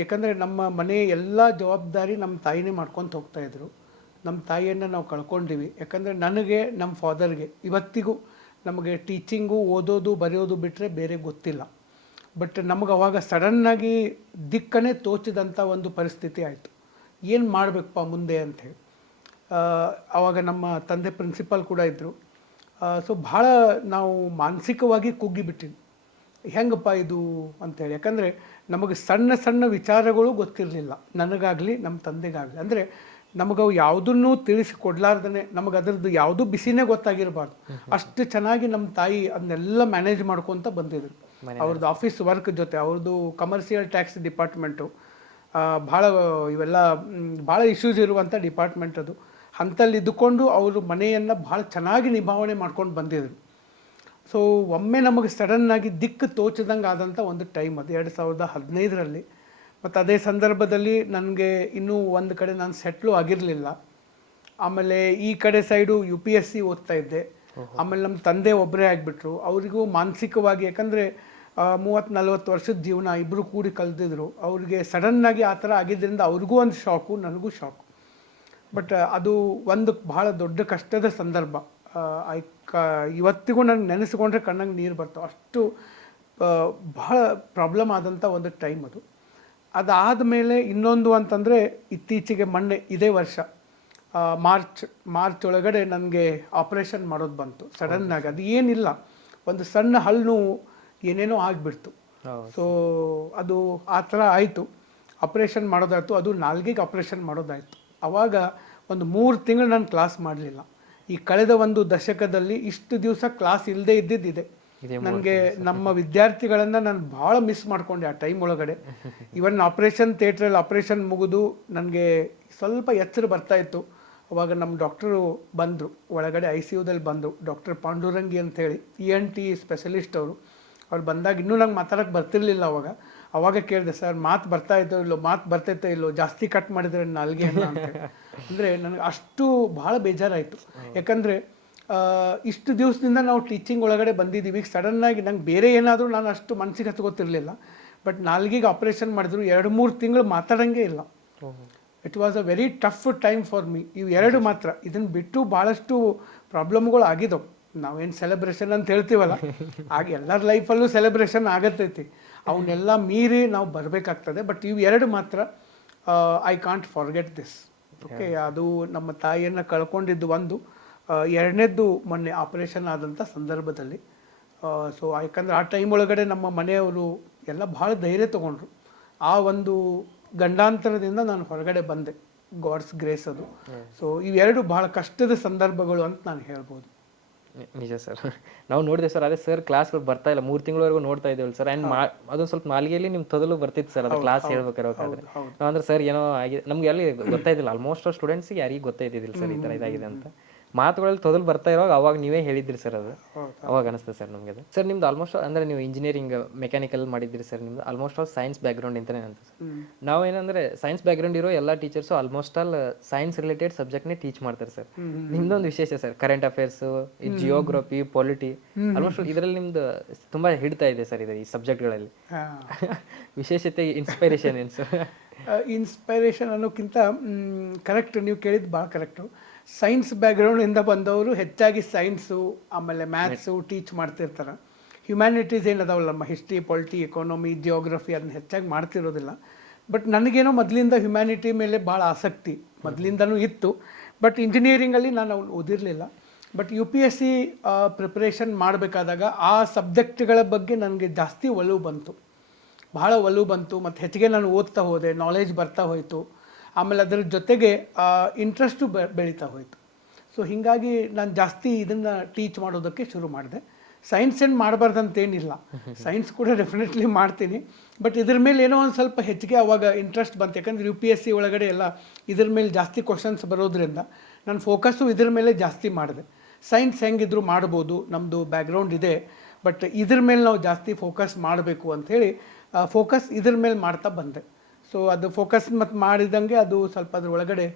ಯಾಕಂದರೆ ನಮ್ಮ ಮನೆ ಎಲ್ಲ ಜವಾಬ್ದಾರಿ ನಮ್ಮ ತಾಯಿನೇ ಮಾಡ್ಕೊತ ಹೋಗ್ತಾಯಿದ್ರು. ನಮ್ಮ ತಾಯಿಯನ್ನು ನಾವು ಕಳ್ಕೊಂಡಿವಿ. ಯಾಕಂದರೆ ನನಗೆ, ನಮ್ಮ ಫಾದರ್ಗೆ ಇವತ್ತಿಗೂ ನಮಗೆ ಟೀಚಿಂಗು, ಓದೋದು, ಬರೆಯೋದು ಬಿಟ್ಟರೆ ಬೇರೆ ಗೊತ್ತಿಲ್ಲ. ಬಟ್ ನಮಗೆ ಅವಾಗ ಸಡನ್ನಾಗಿ ದಿಕ್ಕನೇ ತೋಚಿದಂಥ ಒಂದು ಪರಿಸ್ಥಿತಿ ಆಯಿತು. ಏನು ಮಾಡಬೇಕಪ್ಪ ಮುಂದೆ ಅಂಥೇಳಿ. ಆವಾಗ ನಮ್ಮ ತಂದೆ ಪ್ರಿನ್ಸಿಪಾಲ್ ಕೂಡ ಇದ್ದರು. ಸೊ ಭಾಳ ನಾವು ಮಾನಸಿಕವಾಗಿ ಕುಗ್ಗಿಬಿಟ್ಟಿವಿ. ಹೆಂಗಪ್ಪ ಇದು ಅಂಥೇಳಿ. ಯಾಕಂದರೆ ನಮಗೆ ಸಣ್ಣ ಸಣ್ಣ ವಿಚಾರಗಳು ಗೊತ್ತಿರಲಿಲ್ಲ, ನನಗಾಗಲಿ ನಮ್ಮ ತಂದೆಗಾಗಲಿ. ಅಂದರೆ ನಮಗವು ಯಾವುದನ್ನೂ ತಿಳಿಸಿಕೊಡ್ಲಾರ್ದೇ, ನಮಗೆ ಅದರದ್ದು ಯಾವುದೂ ಬಿಸಿನೇ ಗೊತ್ತಾಗಿರಬಾರ್ದು. ಅಷ್ಟು ಚೆನ್ನಾಗಿ ನಮ್ಮ ತಾಯಿ ಅದನ್ನೆಲ್ಲ ಮ್ಯಾನೇಜ್ ಮಾಡ್ಕೊತ ಬಂದಿದ್ರು. ಅವ್ರದ್ದು ಆಫೀಸ್ ವರ್ಕ್ ಜೊತೆ, ಅವ್ರದ್ದು ಕಮರ್ಷಿಯಲ್ ಟ್ಯಾಕ್ಸ್ ಡಿಪಾರ್ಟ್ಮೆಂಟು, ಭಾಳ ಇವೆಲ್ಲ ಭಾಳ ಇಶ್ಯೂಸ್ ಇರುವಂಥ ಡಿಪಾರ್ಟ್ಮೆಂಟ್ ಅದು. ಅಂಥಲ್ಲಿ ಇದ್ದುಕೊಂಡು ಅವರು ಮನೆಯನ್ನು ಭಾಳ ಚೆನ್ನಾಗಿ ನಿಭಾವಣೆ ಮಾಡ್ಕೊಂಡು ಬಂದಿದ್ರು. ಸೊ ಒಮ್ಮೆ ನಮಗೆ ಸಡನ್ನಾಗಿ ದಿಕ್ಕು ತೋಚದಂಗೆ ಆದಂಥ ಒಂದು ಟೈಮ್ ಅದು 2015ರಲ್ಲಿ. ಮತ್ತು ಅದೇ ಸಂದರ್ಭದಲ್ಲಿ ನನಗೆ ಇನ್ನೂ ಒಂದು ಕಡೆ ನಾನು ಸೆಟ್ಲು ಆಗಿರಲಿಲ್ಲ. ಆಮೇಲೆ ಈ ಕಡೆ ಸೈಡು UPSC ಓದ್ತಾ ಇದ್ದೆ. ಆಮೇಲೆ ನಮ್ಮ ತಂದೆ ಒಬ್ಬರೇ ಆಗಿಬಿಟ್ರು. ಅವರಿಗೂ ಮಾನಸಿಕವಾಗಿ, ಯಾಕಂದರೆ 30-40 ವರ್ಷದ ಜೀವನ ಇಬ್ಬರು ಕೂಡಿ ಕಲ್ತಿದ್ರು. ಅವ್ರಿಗೆ ಸಡನ್ನಾಗಿ ಆ ಥರ ಆಗಿದ್ದರಿಂದ ಅವ್ರಿಗೂ ಒಂದು ಶಾಕು, ನನಗೂ ಶಾಕು. ಬಟ್ ಅದು ಒಂದು ಭಾಳ ದೊಡ್ಡ ಕಷ್ಟದ ಸಂದರ್ಭ. ಇವತ್ತಿಗೂ ನನಗೆ ನೆನೆಸ್ಕೊಂಡ್ರೆ ಕಣ್ಣಂಗೆ ನೀರು ಬರ್ತಾವೆ. ಅಷ್ಟು ಭಾಳ ಪ್ರಾಬ್ಲಮ್ ಆದಂಥ ಒಂದು ಟೈಮ್ ಅದು. ಅದಾದ ಮೇಲೆ ಇನ್ನೊಂದು ಅಂತಂದರೆ, ಇತ್ತೀಚೆಗೆ ಮೊನ್ನೆ ಇದೇ ವರ್ಷ ಮಾರ್ಚ್ ಒಳಗಡೆ ನನಗೆ ಆಪ್ರೇಷನ್ ಮಾಡೋದು ಬಂತು ಸಡನ್ನಾಗಿ. ಅದು ಏನಿಲ್ಲ, ಒಂದು ಸಣ್ಣ ಹಲ್ಲು ಏನೇನೋ ಆಗಿಬಿಡ್ತು. ಸೊ ಅದು ಆ ಥರ ಆಯಿತು. ಆಪ್ರೇಷನ್ ಮಾಡೋದಾಯಿತು. ಅದು ನಾಲ್ಗೆಗೆ ಆಪ್ರೇಷನ್ ಮಾಡೋದಾಯಿತು. ಆವಾಗ ಒಂದು 3 ತಿಂಗಳು ನಾನು ಕ್ಲಾಸ್ ಮಾಡಲಿಲ್ಲ. ಈ ಕಳೆದ ಒಂದು ದಶಕದಲ್ಲಿ ಇಷ್ಟು ದಿವಸ ಕ್ಲಾಸ್ ಇಲ್ಲದೆ ಇದ್ದಿದ್ದಿದೆ. ನನಗೆ ನಮ್ಮ ವಿದ್ಯಾರ್ಥಿಗಳನ್ನು ನಾನು ಭಾಳ ಮಿಸ್ ಮಾಡ್ಕೊಂಡೆ ಆ ಟೈಮ್ ಒಳಗಡೆ. ಇವನ್ ಆಪ್ರೇಷನ್ ಥಿಯೇಟ್ರಲ್ಲಿ ಆಪ್ರೇಷನ್ ಮುಗಿದು ನನಗೆ ಸ್ವಲ್ಪ ಎಚ್ಚರ ಬರ್ತಾಯಿತ್ತು. ಅವಾಗ ನಮ್ಮ ಡಾಕ್ಟರು ಬಂದರು, ಒಳಗಡೆ ICUದಲ್ಲಿ ಬಂದರು. ಡಾಕ್ಟರ್ ಪಾಂಡುರಂಗಿ ಅಂಥೇಳಿ ENT ಸ್ಪೆಷಲಿಸ್ಟ್ ಅವರು. ಅವ್ರು ಬಂದಾಗ ಇನ್ನೂ ನಂಗೆ ಮಾತಾಡೋಕ್ಕೆ ಬರ್ತಿರ್ಲಿಲ್ಲ. ಅವಾಗ ಕೇಳಿದೆ, ಸರ್ ಮಾತು ಬರ್ತೈತೋ ಇಲ್ಲೋ, ಜಾಸ್ತಿ ಕಟ್ ಮಾಡಿದ್ರೆ ನಾಲ್ಗೆ ಅಂತ. ಅಂದರೆ ನನಗೆ ಅಷ್ಟು ಭಾಳ ಬೇಜಾರಾಯಿತು. ಯಾಕಂದರೆ ಇಷ್ಟು ದಿವಸದಿಂದ ನಾವು ಟೀಚಿಂಗ್ ಒಳಗಡೆ ಬಂದಿದ್ದೀವಿ. ಸಡನ್ನಾಗಿ ನಂಗೆ ಬೇರೆ ಏನಾದರೂ ನಾನು ಅಷ್ಟು ಮನಸ್ಸಿಗೆ ಹಚ್ಕೋತಿರ್ಲಿಲ್ಲ. ಬಟ್ ನಾಲ್ಗಿಗೆ ಆಪ್ರೇಷನ್ ಮಾಡಿದ್ರು 2-3 ತಿಂಗಳು ಮಾತಾಡೋಂಗೆ ಇಲ್ಲ. It was a very tough time for me. ಇವು 2 ಮಾತ್ರ. ಇದನ್ನು ಬಿಟ್ಟು ಭಾಳಷ್ಟು ಪ್ರಾಬ್ಲಮ್ಗಳು ಆಗಿದ್ದವು. ನಾವೇನು ಸೆಲೆಬ್ರೇಷನ್ ಅಂತ ಹೇಳ್ತೀವಲ್ಲ, ಆಗ ಎಲ್ಲರ ಲೈಫಲ್ಲೂ ಸೆಲೆಬ್ರೇಷನ್ ಆಗತ್ತೈತಿ. ಅವನ್ನೆಲ್ಲ ಮೀರಿ ನಾವು ಬರಬೇಕಾಗ್ತದೆ. ಬಟ್ ಇವು 2 ಮಾತ್ರ I can't forget this. Okay, ಅದು ನಮ್ಮ ತಾಯಿಯನ್ನು ಕಳ್ಕೊಂಡಿದ್ದು ಒಂದು, 2ನೇದ್ದು ಮೊನ್ನೆ ಆಪ್ರೇಷನ್ ಆದಂಥ ಸಂದರ್ಭದಲ್ಲಿ. ಸೊ ಯಾಕಂದ್ರೆ ಆ ಟೈಮ್ ಒಳಗಡೆ ನಮ್ಮ ಮನೆಯವರು ಎಲ್ಲ ಭಾಳ ಧೈರ್ಯ ತೊಗೊಂಡ್ರು. ಆ ಒಂದು ಗಂಡಾಂತರದಿಂದ ನಾನು ಹೊರಗಡೆ ಬಂದೆ, ಗಾಡ್ಸ್ ಗ್ರೇಸ್ ಅದು. ಸೊ ಇವೆರಡು ಭಾಳ ಕಷ್ಟದ ಸಂದರ್ಭಗಳು ಅಂತ ನಾನು ಹೇಳ್ಬೋದು. ನಿಜ ಸರ್, ನಾವು ನೋಡಿದೆ ಸರ್. ಅದೇ ಸರ್ ಕ್ಲಾಸ್ಗಳು ಬರ್ತಾ ಇಲ್ಲ, 3 ತಿಂಗಳವರೆಗೂ ನೋಡ್ತಾ ಇದ್ದೇವೆ ಸರ್. ಆ್ಯಂಡ್ ಅದೊಂದು ಸ್ವಲ್ಪ ಮಾಲಿಗೆಯಲ್ಲಿ ನಿಮ್ಮ ತೊದಲು ಬರ್ತಿತ್ತು ಸರ್, ಅದು ಕ್ಲಾಸ್ ಹೇಳ್ಬೇಕಾದ್ರೆ. ಅಂದ್ರೆ ಸರ್ ಏನೋ ಆಗಿದೆ ನಮ್ಗೆ ಅಲ್ಲಿ ಗೊತ್ತಾಯ್ತಿಲ್ಲ, ಆಲ್ಮೋಸ್ಟ್ ಸ್ಟೂಡೆಂಟ್ಸ್ಗೆ ಯಾರಿಗೂ ಗೊತ್ತಾಯ್ತಿದ್ದಿಲ್ಲ ಸರ್ ಈ ಥರ ಇದಾಗಿದೆ ಅಂತ. ಮಾತುಗಳಲ್ಲಿ ತೊದಲು ಬರ್ತಾ ಇರೋವಾಗ ಅವಾಗ ನೀವೇ ಹೇಳಿದ್ರಿ ಸರ್, ಅದು ಅವಾಗ ಅನಿಸ್ತದೆ ಸರ್ ನಮಗೆ. ಅದು ಸರ್ ನಿಮ್ದು ಆಲ್ಮೋಸ್ಟ್ ಅಂದರೆ ನೀವು ಇಂಜಿನಿಯರಿಂಗ್ ಮೆಕ್ಯಾನಿಕಲ್ ಮಾಡಿದ್ರಿ ಸರ್. ನಿಮ್ದು ಆಲ್ಮೋಸ್ಟ್ ಆಲ್ ಸೈನ್ಸ್ ಬ್ಯಾಕ್ಗ್ರೌಂಡ್ ಅಂತಲೇ ಅಂತ ಸರ್. ನಾವು ಏನಂದರೆ ಸೈನ್ಸ್ ಬ್ಯಾಕ್ಗ್ರೌಂಡ್ ಇರೋ ಎಲ್ಲ teachers almost all science related ಸಬ್ಜೆಕ್ಟ್ನೇ ಟೀಚ್ ಮಾಡ್ತಾರೆ ಸರ್. ನಿಮ್ದೊಂದು ವಿಶೇಷ sir, current affairs, geography, polity, almost ಇದರಲ್ಲಿ ನಿಮ್ದು ತುಂಬ ಹಿಡ್ತಾ ಇದೆ ಸರ್ ಇದು ಈ ಸಬ್ಜೆಕ್ಟ್ಗಳಲ್ಲಿ. ವಿಶೇಷತೆ ಇನ್ಸ್ಪೈರೇಷನ್ ಏನು ಸರ್? ಇನ್ಸ್ಪೈರೇಷನ್ ಅನ್ನೋಕ್ಕಿಂತ ಕರೆಕ್ಟ್, ನೀವು ಕೇಳಿದ್ದು ಭಾಳ ಕರೆಕ್ಟು. ಸೈನ್ಸ್ ಬ್ಯಾಕ್ಗ್ರೌಂಡಿಂದ ಬಂದವರು ಹೆಚ್ಚಾಗಿ ಸೈನ್ಸು ಆಮೇಲೆ ಮ್ಯಾಥ್ಸು ಟೀಚ್ ಮಾಡ್ತಿರ್ತಾರೆ. ಹ್ಯುಮ್ಯಾನಿಟೀಸ್ ಏನದಾವಲ್ಲ, ನಮ್ಮ ಹಿಸ್ಟ್ರಿ, ಪೊಲಿಟಿ, ಎಕಾನಮಿ, ಜಿಯೋಗ್ರಫಿ ಅದನ್ನ ಹೆಚ್ಚಾಗಿ ಮಾಡ್ತಿರೋದಿಲ್ಲ. ಬಟ್ ನನಗೇನೋ ಮೊದಲಿಂದ ಹ್ಯುಮ್ಯಾನಿಟಿ ಮೇಲೆ ಭಾಳ ಆಸಕ್ತಿ ಮೊದಲಿಂದನೂ ಇತ್ತು. ಬಟ್ ಇಂಜಿನಿಯರಿಂಗಲ್ಲಿ ನಾನು ಅವ್ನು ಓದಿರಲಿಲ್ಲ. ಬಟ್ UPSC ಪ್ರಿಪ್ರೇಷನ್ ಮಾಡಬೇಕಾದಾಗ ಆ ಸಬ್ಜೆಕ್ಟ್ಗಳ ಬಗ್ಗೆ ನನಗೆ ಜಾಸ್ತಿ ಒಲವು ಬಂತು, ಭಾಳ ಒಲವು ಬಂತು. ಮತ್ತು ಹೆಚ್ಚಿಗೆ ನಾನು ಓದ್ತಾ ಹೋದೆ, ನಾಲೆಜ್ ಬರ್ತಾ ಹೋಯಿತು. ಆಮೇಲೆ ಅದರ ಜೊತೆಗೆ ಇಂಟ್ರೆಸ್ಟು ಬೆಳೀತಾ ಹೋಯಿತು. ಸೊ ಹೀಗಾಗಿ ನಾನು ಜಾಸ್ತಿ ಇದನ್ನು ಟೀಚ್ ಮಾಡೋದಕ್ಕೆ ಶುರು ಮಾಡಿದೆ. ಸೈನ್ಸ್ ಏನು ಮಾಡಬಾರ್ದಂತೇನಿಲ್ಲ, ಸೈನ್ಸ್ ಕೂಡ ಡೆಫಿನೆಟ್ಲಿ ಮಾಡ್ತೀನಿ. ಬಟ್ ಇದ್ರ ಮೇಲೆ ಏನೋ ಒಂದು ಸ್ವಲ್ಪ ಹೆಚ್ಚಿಗೆ ಅವಾಗ ಇಂಟ್ರೆಸ್ಟ್ ಬಂತು. ಯಾಕಂದರೆ UPSC ಒಳಗಡೆ ಎಲ್ಲ ಇದ್ರ ಮೇಲೆ ಜಾಸ್ತಿ ಕ್ವಶನ್ಸ್ ಬರೋದ್ರಿಂದ ನಾನು ಫೋಕಸ್ಸು ಇದ್ರ ಮೇಲೆ ಜಾಸ್ತಿ ಮಾಡಿದೆ. ಸೈನ್ಸ್ ಹೆಂಗಿದ್ರು ಮಾಡ್ಬೋದು, ನಮ್ಮದು ಬ್ಯಾಕ್ಗ್ರೌಂಡ್ ಇದೆ, ಬಟ್ ಇದ್ರ ಮೇಲೆ ನಾವು ಜಾಸ್ತಿ ಫೋಕಸ್ ಮಾಡಬೇಕು ಅಂಥೇಳಿ ಫೋಕಸ್ ಇದ್ರ ಮೇಲೆ ಮಾಡ್ತಾ ಬಂದೆ. ಸೊ ಅದು ಫೋಕಸ್ ಮತ್ತು ಮಾಡಿದಂಗೆ ಅದು ಸ್ವಲ್ಪ ಅದ್ರ ಒಳಗಡೆ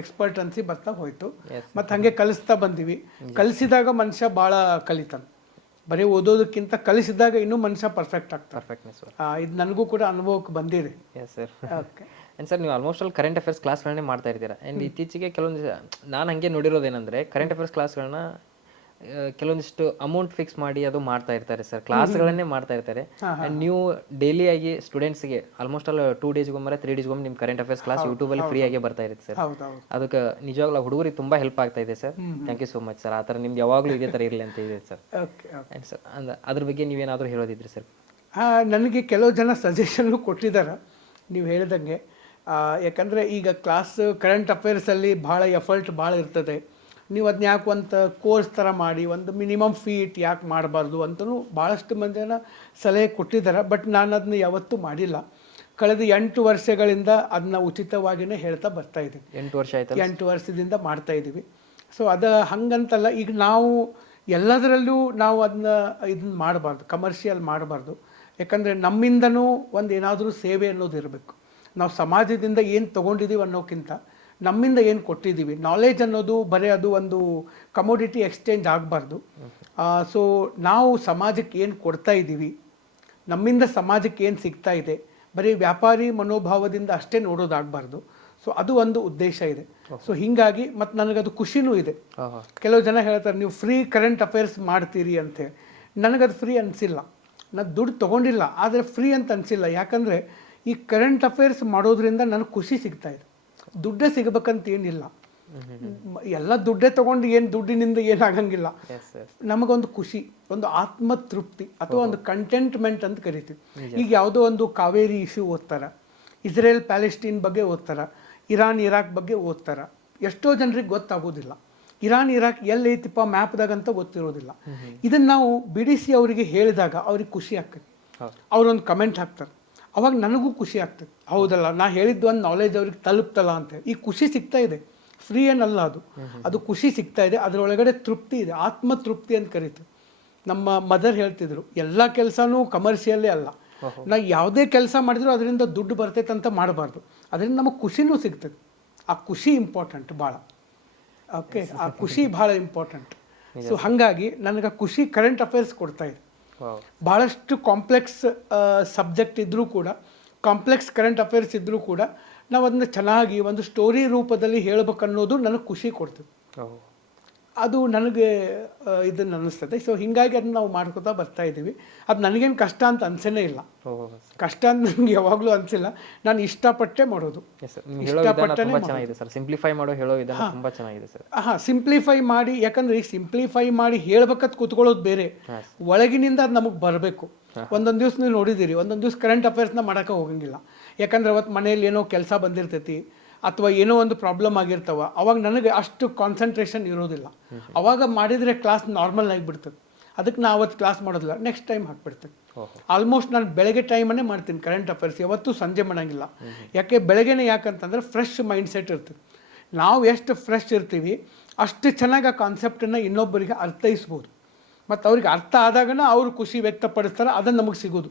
ಎಕ್ಸ್ಪರ್ಟನ್ಸಿ ಬರ್ತಾ ಹೋಯಿತು. ಮತ್ತು ಹಾಗೆ ಕಲಿಸ್ತಾ ಬಂದೀವಿ. ಕಲಿಸಿದಾಗ ಮನುಷ್ಯ ಭಾಳ ಕಲಿತಾನೆ. ಬರೀ ಓದೋದಕ್ಕಿಂತ ಕಲಿಸಿದಾಗ ಇನ್ನೂ ಮನುಷ್ಯ ಪರ್ಫೆಕ್ಟ್ ಆಗ್ತಾರೆ. ಪರ್ಫೆಕ್ಟ್ನೆಸ್ ಇದು ನನಗೂ ಕೂಡ ಅನುಭವಕ್ಕೆ ಬಂದಿದೆ. Yes sir. Okay. And sir ನೀವು ಆಲ್ಮೋಸ್ಟ್ ಅಲ್ಲಿ ಕರೆಂಟ್ ಅಫೇರ್ಸ್ ಕ್ಲಾಸ್ಗಳನ್ನೇ ಮಾಡ್ತಾ ಇರ್ತೀರಾ. ಆ್ಯಂಡ್ ಇತ್ತೀಚೆಗೆ ಕೆಲವೊಂದು ನಾನು ಹಾಗೆ ನೋಡಿರೋದೇನೆಂದರೆ ಕರೆಂಟ್ ಅಫೇರ್ಸ್ ಕ್ಲಾಸ್ಗಳನ್ನ ಕೆಲವೊಂದಿಷ್ಟು ಅಮೌಂಟ್ ಫಿಕ್ಸ್ ಮಾಡಿ ಅದು ಮಾಡ್ತಾ ಇರ್ತಾರೆ ಸರ್, ಕ್ಲಾಸ್ಗಳನ್ನೇ ಮಾಡ್ತಾ ಇರ್ತಾರೆ. ಆ್ಯಂಡ್ ನೀವು ಡೈಲಿ ಆಗಿ ಸ್ಟೂಡೆಂಟ್ಸ್ಗೆ ಆಲ್ಮೋಸ್ಟ್ ಅಲ್ಲಿ 2 ಡೇಸ್ಗೊಮ್ಮೆ 3 ಡೇಸ್ಗೊಮ್ಮೆ ನಿಮ್ಮ ಕರೆಂಟ್ ಅಫೇರ್ಸ್ ಕ್ಲಾಸ್ ಯೂಟ್ಯೂಬಲ್ಲಿ ಫ್ರೀ ಆಗಿ ಬರ್ತಾ ಇರುತ್ತೆ ಸರ್. ಅದಕ್ಕೆ ನಿಜವಾಗ್ಲೂ ಹುಡುಗರಿಗೆ ತುಂಬ ಹೆಲ್ಪ್ ಆಗ್ತಾ ಇದೆ sir. Thank you so much sir. ಆ ಥರ ನಿಮ್ದು ಯಾವಾಗಲೂ ಇದೇ ಥರ ಇರಲಿ ಅಂತ ಇದೆ ಸರ್. ಆ್ಯಂಡ್ ಸರ್ ಅದ್ರ ಬಗ್ಗೆ ನೀವೇನಾದರೂ ಹೇಳೋದಿದ್ರಿ ಸರ್? ನನಗೆ ಕೆಲವು ಜನ ಸಜೆಷನ್ನು ಕೊಟ್ಟಿದ್ದಾರೆ ನೀವು ಹೇಳಿದಂಗೆ. ಯಾಕಂದರೆ ಈಗ ಕ್ಲಾಸ್ ಕರೆಂಟ್ ಅಫೇರ್ಸಲ್ಲಿ ಭಾಳ ಎಫರ್ಟ್ ಭಾಳ ಇರ್ತದೆ. ನೀವು ಅದನ್ನ ಯಾಕೆ ಒಂದು ಕೋರ್ಸ್ ಥರ ಮಾಡಿ ಒಂದು ಮಿನಿಮಮ್ ಫೀಟ್ ಯಾಕೆ ಮಾಡಬಾರ್ದು ಅಂತಲೂ ಭಾಳಷ್ಟು ಮಂದಿನ ಸಲಹೆ ಕೊಟ್ಟಿದ್ದಾರೆ. ಬಟ್ ನಾನು ಅದನ್ನ ಯಾವತ್ತೂ ಮಾಡಿಲ್ಲ. ಕಳೆದ 8 ವರ್ಷಗಳಿಂದ ಅದನ್ನ ಉಚಿತವಾಗಿಯೇ ಹೇಳ್ತಾ ಬರ್ತಾ ಇದ್ದೀವಿ. 8 ವರ್ಷ ಆಯ್ತು. 8 ವರ್ಷದಿಂದ ಮಾಡ್ತಾ ಇದ್ದೀವಿ. ಸೊ ಅದು ಹಂಗಂತಲ್ಲ, ಈಗ ನಾವು ಎಲ್ಲದರಲ್ಲೂ ನಾವು ಇದನ್ನ ಮಾಡಬಾರ್ದು, ಕಮರ್ಷಿಯಲ್ ಮಾಡಬಾರ್ದು. ಯಾಕಂದರೆ ನಮ್ಮಿಂದನೂ ಒಂದು ಏನಾದರೂ ಸೇವೆ ಅನ್ನೋದು ಇರಬೇಕು. ನಾವು ಸಮಾಜದಿಂದ ಏನು ತೊಗೊಂಡಿದ್ದೀವಿ ಅನ್ನೋಕ್ಕಿಂತ ನಮ್ಮಿಂದ ಏನು ಕೊಟ್ಟಿದ್ದೀವಿ, ನಾಲೆಜ್ ಅನ್ನೋದು ಬರೀ ಅದು ಒಂದು ಕಮೋಡಿಟಿ ಎಕ್ಸ್ಚೇಂಜ್ ಆಗಬಾರ್ದು. ಸೊ ನಾವು ಸಮಾಜಕ್ಕೆ ಏನು ಕೊಡ್ತಾ ಇದ್ದೀವಿ, ನಮ್ಮಿಂದ ಸಮಾಜಕ್ಕೆ ಏನು ಸಿಗ್ತಾ ಇದೆ, ಬರೀ ವ್ಯಾಪಾರಿ ಮನೋಭಾವದಿಂದ ಅಷ್ಟೇ ನೋಡೋದಾಗಬಾರ್ದು. ಸೊ ಅದು ಒಂದು ಉದ್ದೇಶ ಇದೆ. ಸೊ ಹೀಗಾಗಿ ಮತ್ತು ನನಗದು ಖುಷಿನೂ ಇದೆ. ಕೆಲವು ಜನ ಹೇಳ್ತಾರೆ ನೀವು ಫ್ರೀ ಕರೆಂಟ್ ಅಫೇರ್ಸ್ ಮಾಡ್ತೀರಿ ಅಂತೇಳಿ. ನನಗದು ಫ್ರೀ ಅನಿಸಿಲ್ಲ, ನಾನು ದುಡ್ಡು ತೊಗೊಂಡಿಲ್ಲ, ಆದರೆ ಫ್ರೀ ಅಂತ ಅನಿಸಿಲ್ಲ. ಯಾಕಂದರೆ ಈ ಕರೆಂಟ್ ಅಫೇರ್ಸ್ ಮಾಡೋದ್ರಿಂದ ನನಗೆ ಖುಷಿ ಸಿಗ್ತಾ ಇದೆ. ದುಡ್ಡೇ ಸಿಗಬೇಕಂತ ಏನಿಲ್ಲ, ಎಲ್ಲ ದುಡ್ಡೇ ತೊಗೊಂಡು ಏನು ದುಡ್ಡಿನಿಂದ ಏನಾಗಂಗಿಲ್ಲ. ನಮಗೊಂದು ಖುಷಿ, ಒಂದು ಆತ್ಮತೃಪ್ತಿ ಅಥವಾ ಒಂದು ಕಂಟೆಂಟ್ಮೆಂಟ್ ಅಂತ ಕರಿತೀವಿ. ಈಗ ಯಾವುದೋ ಒಂದು ಕಾವೇರಿ ಇಶ್ಯೂ ಓದ್ತಾರ, ಇಸ್ರೇಲ್ ಪ್ಯಾಲೆಸ್ಟೀನ್ ಬಗ್ಗೆ ಓದ್ತಾರ, ಇರಾನ್ ಇರಾಕ್ ಬಗ್ಗೆ ಓದ್ತಾರ. ಎಷ್ಟೋ ಜನರಿಗೆ ಗೊತ್ತಾಗೋದಿಲ್ಲ. ಇರಾನ್ ಇರಾಕ್ ಎಲ್ಲೈತಿಪ್ಪ ಮ್ಯಾಪ್ದಾಗ ಅಂತ ಗೊತ್ತಿರೋದಿಲ್ಲ. ಇದನ್ನು ನಾವು ಬಿಡಿಸಿ ಅವರಿಗೆ ಹೇಳಿದಾಗ ಅವ್ರಿಗೆ ಖುಷಿ ಆಗ್ತದೆ. ಅವರೊಂದು ಕಮೆಂಟ್ ಹಾಕ್ತಾರೆ, ಅವಾಗ ನನಗೂ ಖುಷಿ ಆಗ್ತದೆ. ಹೌದಲ್ಲ, ನಾ ಹೇಳಿದ್ದು ಒಂದು ನಾಲೆಜ್ ಅವ್ರಿಗೆ ತಲುಪ್ತಲ್ಲ ಅಂತೇಳಿ ಈ ಖುಷಿ ಸಿಗ್ತಾ ಇದೆ. ಫ್ರೀ ಏನಲ್ಲ ಅದು ಖುಷಿ ಸಿಗ್ತಾ ಇದೆ. ಅದರೊಳಗಡೆ ತೃಪ್ತಿ ಇದೆ, ಆತ್ಮತೃಪ್ತಿ ಅಂತ ಕರಿತೀವಿ. ನಮ್ಮ ಮದರ್ ಹೇಳ್ತಿದ್ರು, ಎಲ್ಲ ಕೆಲಸನೂ ಕಮರ್ಷಿಯಲ್ಲೇ ಅಲ್ಲ. ನಾ ಯಾವುದೇ ಕೆಲಸ ಮಾಡಿದ್ರು ಅದರಿಂದ ದುಡ್ಡು ಬರ್ತೈತೆ ಅಂತ ಮಾಡಬಾರ್ದು, ಅದರಿಂದ ನಮಗೆ ಖುಷಿನೂ ಸಿಗ್ತದೆ. ಆ ಖುಷಿ ಇಂಪಾರ್ಟೆಂಟ್ ಭಾಳ. ಓಕೆ, ಆ ಖುಷಿ ಭಾಳ ಇಂಪಾರ್ಟೆಂಟ್. ಸೊ ಹಾಗಾಗಿ ನನಗೆ ಖುಷಿ ಕರೆಂಟ್ ಅಫೇರ್ಸ್ ಕೊಡ್ತಾ ಇದೆ. ಭಾಳಷ್ಟು ಕಾಂಪ್ಲೆಕ್ಸ್ ಸಬ್ಜೆಕ್ಟ್ ಇದ್ದರೂ ಕೂಡ, ಕಾಂಪ್ಲೆಕ್ಸ್ ಕರೆಂಟ್ ಅಫೇರ್ಸ್ ಇದ್ದರೂ ಕೂಡ ನಾವು ಅದನ್ನ ಚೆನ್ನಾಗಿ ಒಂದು ಸ್ಟೋರಿ ರೂಪದಲ್ಲಿ ಹೇಳ್ಬೇಕನ್ನೋದು ನನಗೆ ಖುಷಿ ಕೊಡ್ತದೆ. ಅದು ನನಗೆ ಇದನ್ನು ಅನ್ನಿಸ್ತದೆ. ಸೊ ಹೀಗಾಗಿ ಅದನ್ನ ನಾವು ಮಾಡ್ಕೋತಾ ಬರ್ತಾ ಇದ್ದೀವಿ. ಅದು ನನಗೇನು ಕಷ್ಟ ಅಂತ ಅನ್ಸೇನೇ ಇಲ್ಲ. ಕಷ್ಟ ಅಂತ ನನಗೆ ಯಾವಾಗಲೂ ಅನಿಸಿಲ್ಲ. ನಾನು ಇಷ್ಟಪಟ್ಟೆ ಮಾಡೋದು. ಚೆನ್ನಾಗಿದೆ ಸರ್, ಸಿಂಪ್ಲಿಫೈ ಮಾಡೋ ಹೇಳೋ ವಿಧಾನ ತುಂಬಾ ಚೆನ್ನಾಗಿದೆ ಸರ್. ಸಿಂಪ್ಲಿಫೈ ಮಾಡಿ, ಯಾಕಂದ್ರೆ ಈ ಸಿಂಪ್ಲಿಫೈ ಮಾಡಿ ಹೇಳ್ಬೇಕಂತ ಕೂತ್ಕೊಳ್ಳೋದು ಬೇರೆ, ಒಳಗಿನಿಂದ ಅದು ನಮಗೆ ಬರಬೇಕು. ಒಂದೊಂದು ದಿವಸ ನೀವು ನೋಡಿದ್ದೀರಿ, ಒಂದೊಂದು ದಿವಸ ಕರೆಂಟ್ ಅಫೇರ್ಸ್ನ ಮಾಡೋಕೆ ಹೋಗಂಗಿಲ್ಲ. ಯಾಕಂದ್ರೆ ಅವತ್ತು ಮನೇಲಿ ಏನೋ ಕೆಲಸ ಬಂದಿರ್ತೈತಿ ಅಥವಾ ಏನೋ ಒಂದು ಪ್ರಾಬ್ಲಮ್ ಆಗಿರ್ತಾವ, ಅವಾಗ ನನಗೆ ಅಷ್ಟು ಕಾನ್ಸಂಟ್ರೇಷನ್ ಇರೋದಿಲ್ಲ. ಅವಾಗ ಮಾಡಿದರೆ ಕ್ಲಾಸ್ ನಾರ್ಮಲ್ ಆಗಿಬಿಡ್ತದೆ. ಅದಕ್ಕೆ ನಾ ಅವತ್ತು ಕ್ಲಾಸ್ ಮಾಡೋದಿಲ್ಲ, ನೆಕ್ಸ್ಟ್ ಟೈಮ್ ಹಾಕ್ಬಿಡ್ತೇನೆ. ಆಲ್ಮೋಸ್ಟ್ ನಾನು ಬೆಳಗ್ಗೆ ಟೈಮನ್ನೇ ಮಾಡ್ತೀನಿ ಕರೆಂಟ್ ಅಫೇರ್ಸ್, ಯಾವತ್ತೂ ಸಂಜೆ ಮಾಡೋಂಗಿಲ್ಲ. ಯಾಕೆ ಬೆಳಗ್ಗೆನೇ, ಯಾಕಂತಂದ್ರೆ ಫ್ರೆಶ್ ಮೈಂಡ್ ಸೆಟ್ ಇರ್ತದೆ. ನಾವು ಎಷ್ಟು ಫ್ರೆಶ್ ಇರ್ತೀವಿ ಅಷ್ಟು ಚೆನ್ನಾಗಿ ಆ ಕಾನ್ಸೆಪ್ಟನ್ನು ಇನ್ನೊಬ್ಬರಿಗೆ ಅರ್ಥೈಸ್ಬೋದು. ಮತ್ತು ಅವ್ರಿಗೆ ಅರ್ಥ ಆದಾಗನ ಅವ್ರು ಖುಷಿ ವ್ಯಕ್ತಪಡಿಸ್ತಾರೆ, ಅದನ್ನು ನಮಗೆ ಸಿಗೋದು.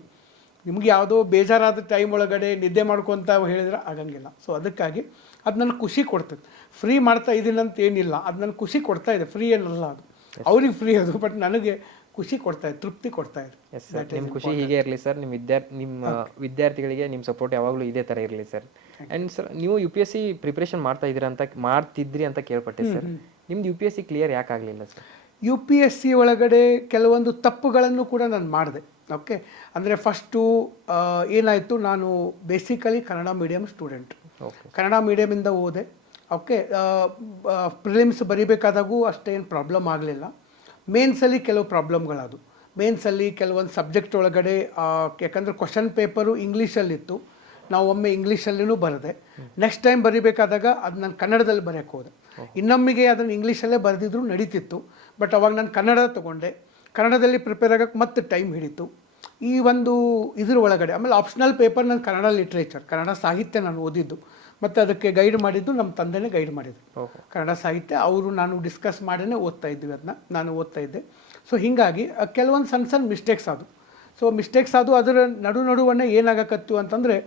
ನಿಮ್ಗೆ ಯಾವುದೋ ಬೇಜಾರಾದ ಟೈಮ್ ಒಳಗಡೆ ನಿದ್ದೆ ಮಾಡ್ಕೊತ ಹೇಳಿದ್ರೆ ಆಗಂಗಿಲ್ಲ. ಸೊ ಅದಕ್ಕಾಗಿ ಅದು ನನಗೆ ಖುಷಿ ಕೊಡ್ತದೆ. ಫ್ರೀ ಮಾಡ್ತಾ ಇದ್ದೀನಿ ಅಂತ ಏನಿಲ್ಲ, ಅದು ನನಗೆ ಖುಷಿ ಕೊಡ್ತಾ ಇದೆ. ಫ್ರೀ ಏನಲ್ಲ ಅದು, ಅವ್ರಿಗೆ ಫ್ರೀ ಅದು, ಬಟ್ ನನಗೆ ಖುಷಿ ಕೊಡ್ತಾ ಇದೆ, ತೃಪ್ತಿ ಕೊಡ್ತಾ ಇದೆ. ನಿಮ್ಮ ಖುಷಿ ಹೀಗೆ ಇರಲಿ ಸರ್. ನಿಮ್ಮ ವಿದ್ಯಾರ್ಥಿಗಳಿಗೆ ನಿಮ್ಮ ಸಪೋರ್ಟ್ ಯಾವಾಗಲೂ ಇದೇ ಥರ ಇರಲಿ ಸರ್. ಆ್ಯಂಡ್ ಸರ್, ನೀವು UPSC ಪ್ರಿಪ್ರೇಷನ್ ಮಾಡ್ತಿದ್ರಿ ಅಂತ ಕೇಳ್ಪಟ್ಟೆ ಸರ್. ನಿಮ್ದು UPSC ಕ್ಲಿಯರ್ ಯಾಕೆ ಆಗಲಿಲ್ಲ ಸರ್? UPSC ಒಳಗಡೆ ಕೆಲವೊಂದು ತಪ್ಪುಗಳನ್ನು ಕೂಡ ನಾನು ಮಾಡಿದೆ. ಓಕೆ, ಅಂದರೆ ಫಸ್ಟು ಏನಾಯಿತು, ನಾನು basically Kannada medium student, Kannada ಮೀಡಿಯಮಿಂದ ಓದೆ. ಓಕೆ, ಪ್ರಿಲಿಮ್ಸ್ ಬರಿಬೇಕಾದಾಗೂ ಅಷ್ಟೇನು ಪ್ರಾಬ್ಲಮ್ ಆಗಲಿಲ್ಲ. ಮೇನ್ಸಲ್ಲಿ ಕೆಲವು ಪ್ರಾಬ್ಲಮ್ಗಳಾದವು. ಮೇನ್ಸಲ್ಲಿ ಕೆಲವೊಂದು ಸಬ್ಜೆಕ್ಟ್ ಒಳಗಡೆ, ಯಾಕಂದರೆ ಕ್ವಶನ್ ಪೇಪರು ಇಂಗ್ಲೀಷಲ್ಲಿತ್ತು, ನಾವು ಒಮ್ಮೆ ಇಂಗ್ಲೀಷಲ್ಲೂ ಬರೆದೆ. ನೆಕ್ಸ್ಟ್ ಟೈಮ್ ಬರಿಬೇಕಾದಾಗ ಅದು ನಾನು ಕನ್ನಡದಲ್ಲಿ ಬರೆಯೋಕ್ಕೆ ಹೋದೆ. ಇನ್ನೊಮ್ಮಿಗೆ ಅದನ್ನು ಇಂಗ್ಲೀಷಲ್ಲೇ ಬರೆದಿದ್ರು ನಡೀತಿತ್ತು, ಬಟ್ ಅವಾಗ ನಾನು ಕನ್ನಡ ತೊಗೊಂಡೆ. ಕನ್ನಡದಲ್ಲಿ ಪ್ರಿಪೇರ್ ಆಗೋಕ್ಕೆ ಮತ್ತೆ ಟೈಮ್ ಹಿಡಿತು. ಈ ಒಂದು ಇದ್ರ ಒಳಗಡೆ ಆಮೇಲೆ ಆಪ್ಷನಲ್ ಪೇಪರ್ ನಾನು ಕನ್ನಡ ಲಿಟ್ರೇಚರ್, ಕನ್ನಡ ಸಾಹಿತ್ಯ ನಾನು ಓದಿದ್ದು, ಮತ್ತು ಅದಕ್ಕೆ ಗೈಡ್ ಮಾಡಿದ್ದು ನಮ್ಮ ತಂದೆನೇ ಗೈಡ್ ಮಾಡಿದ್ದು. ಕನ್ನಡ ಸಾಹಿತ್ಯ ಅವರು ನಾನು ಡಿಸ್ಕಸ್ ಮಾಡೇ ಓದ್ತಾ ಇದ್ವಿ, ಅದನ್ನ ನಾನು ಓದ್ತಾ ಇದ್ದೆ. ಸೊ ಹೀಗಾಗಿ ಕೆಲವೊಂದು ಸಣ್ಣ ಸಣ್ಣ ಮಿಸ್ಟೇಕ್ಸ್ ಆದವು. ಸೊ ಮಿಸ್ಟೇಕ್ಸ್ ಆದವು, ಅದರ ನಡುವನ್ನೇ ಏನಾಗಕತ್ತು ಅಂತಂದರೆ,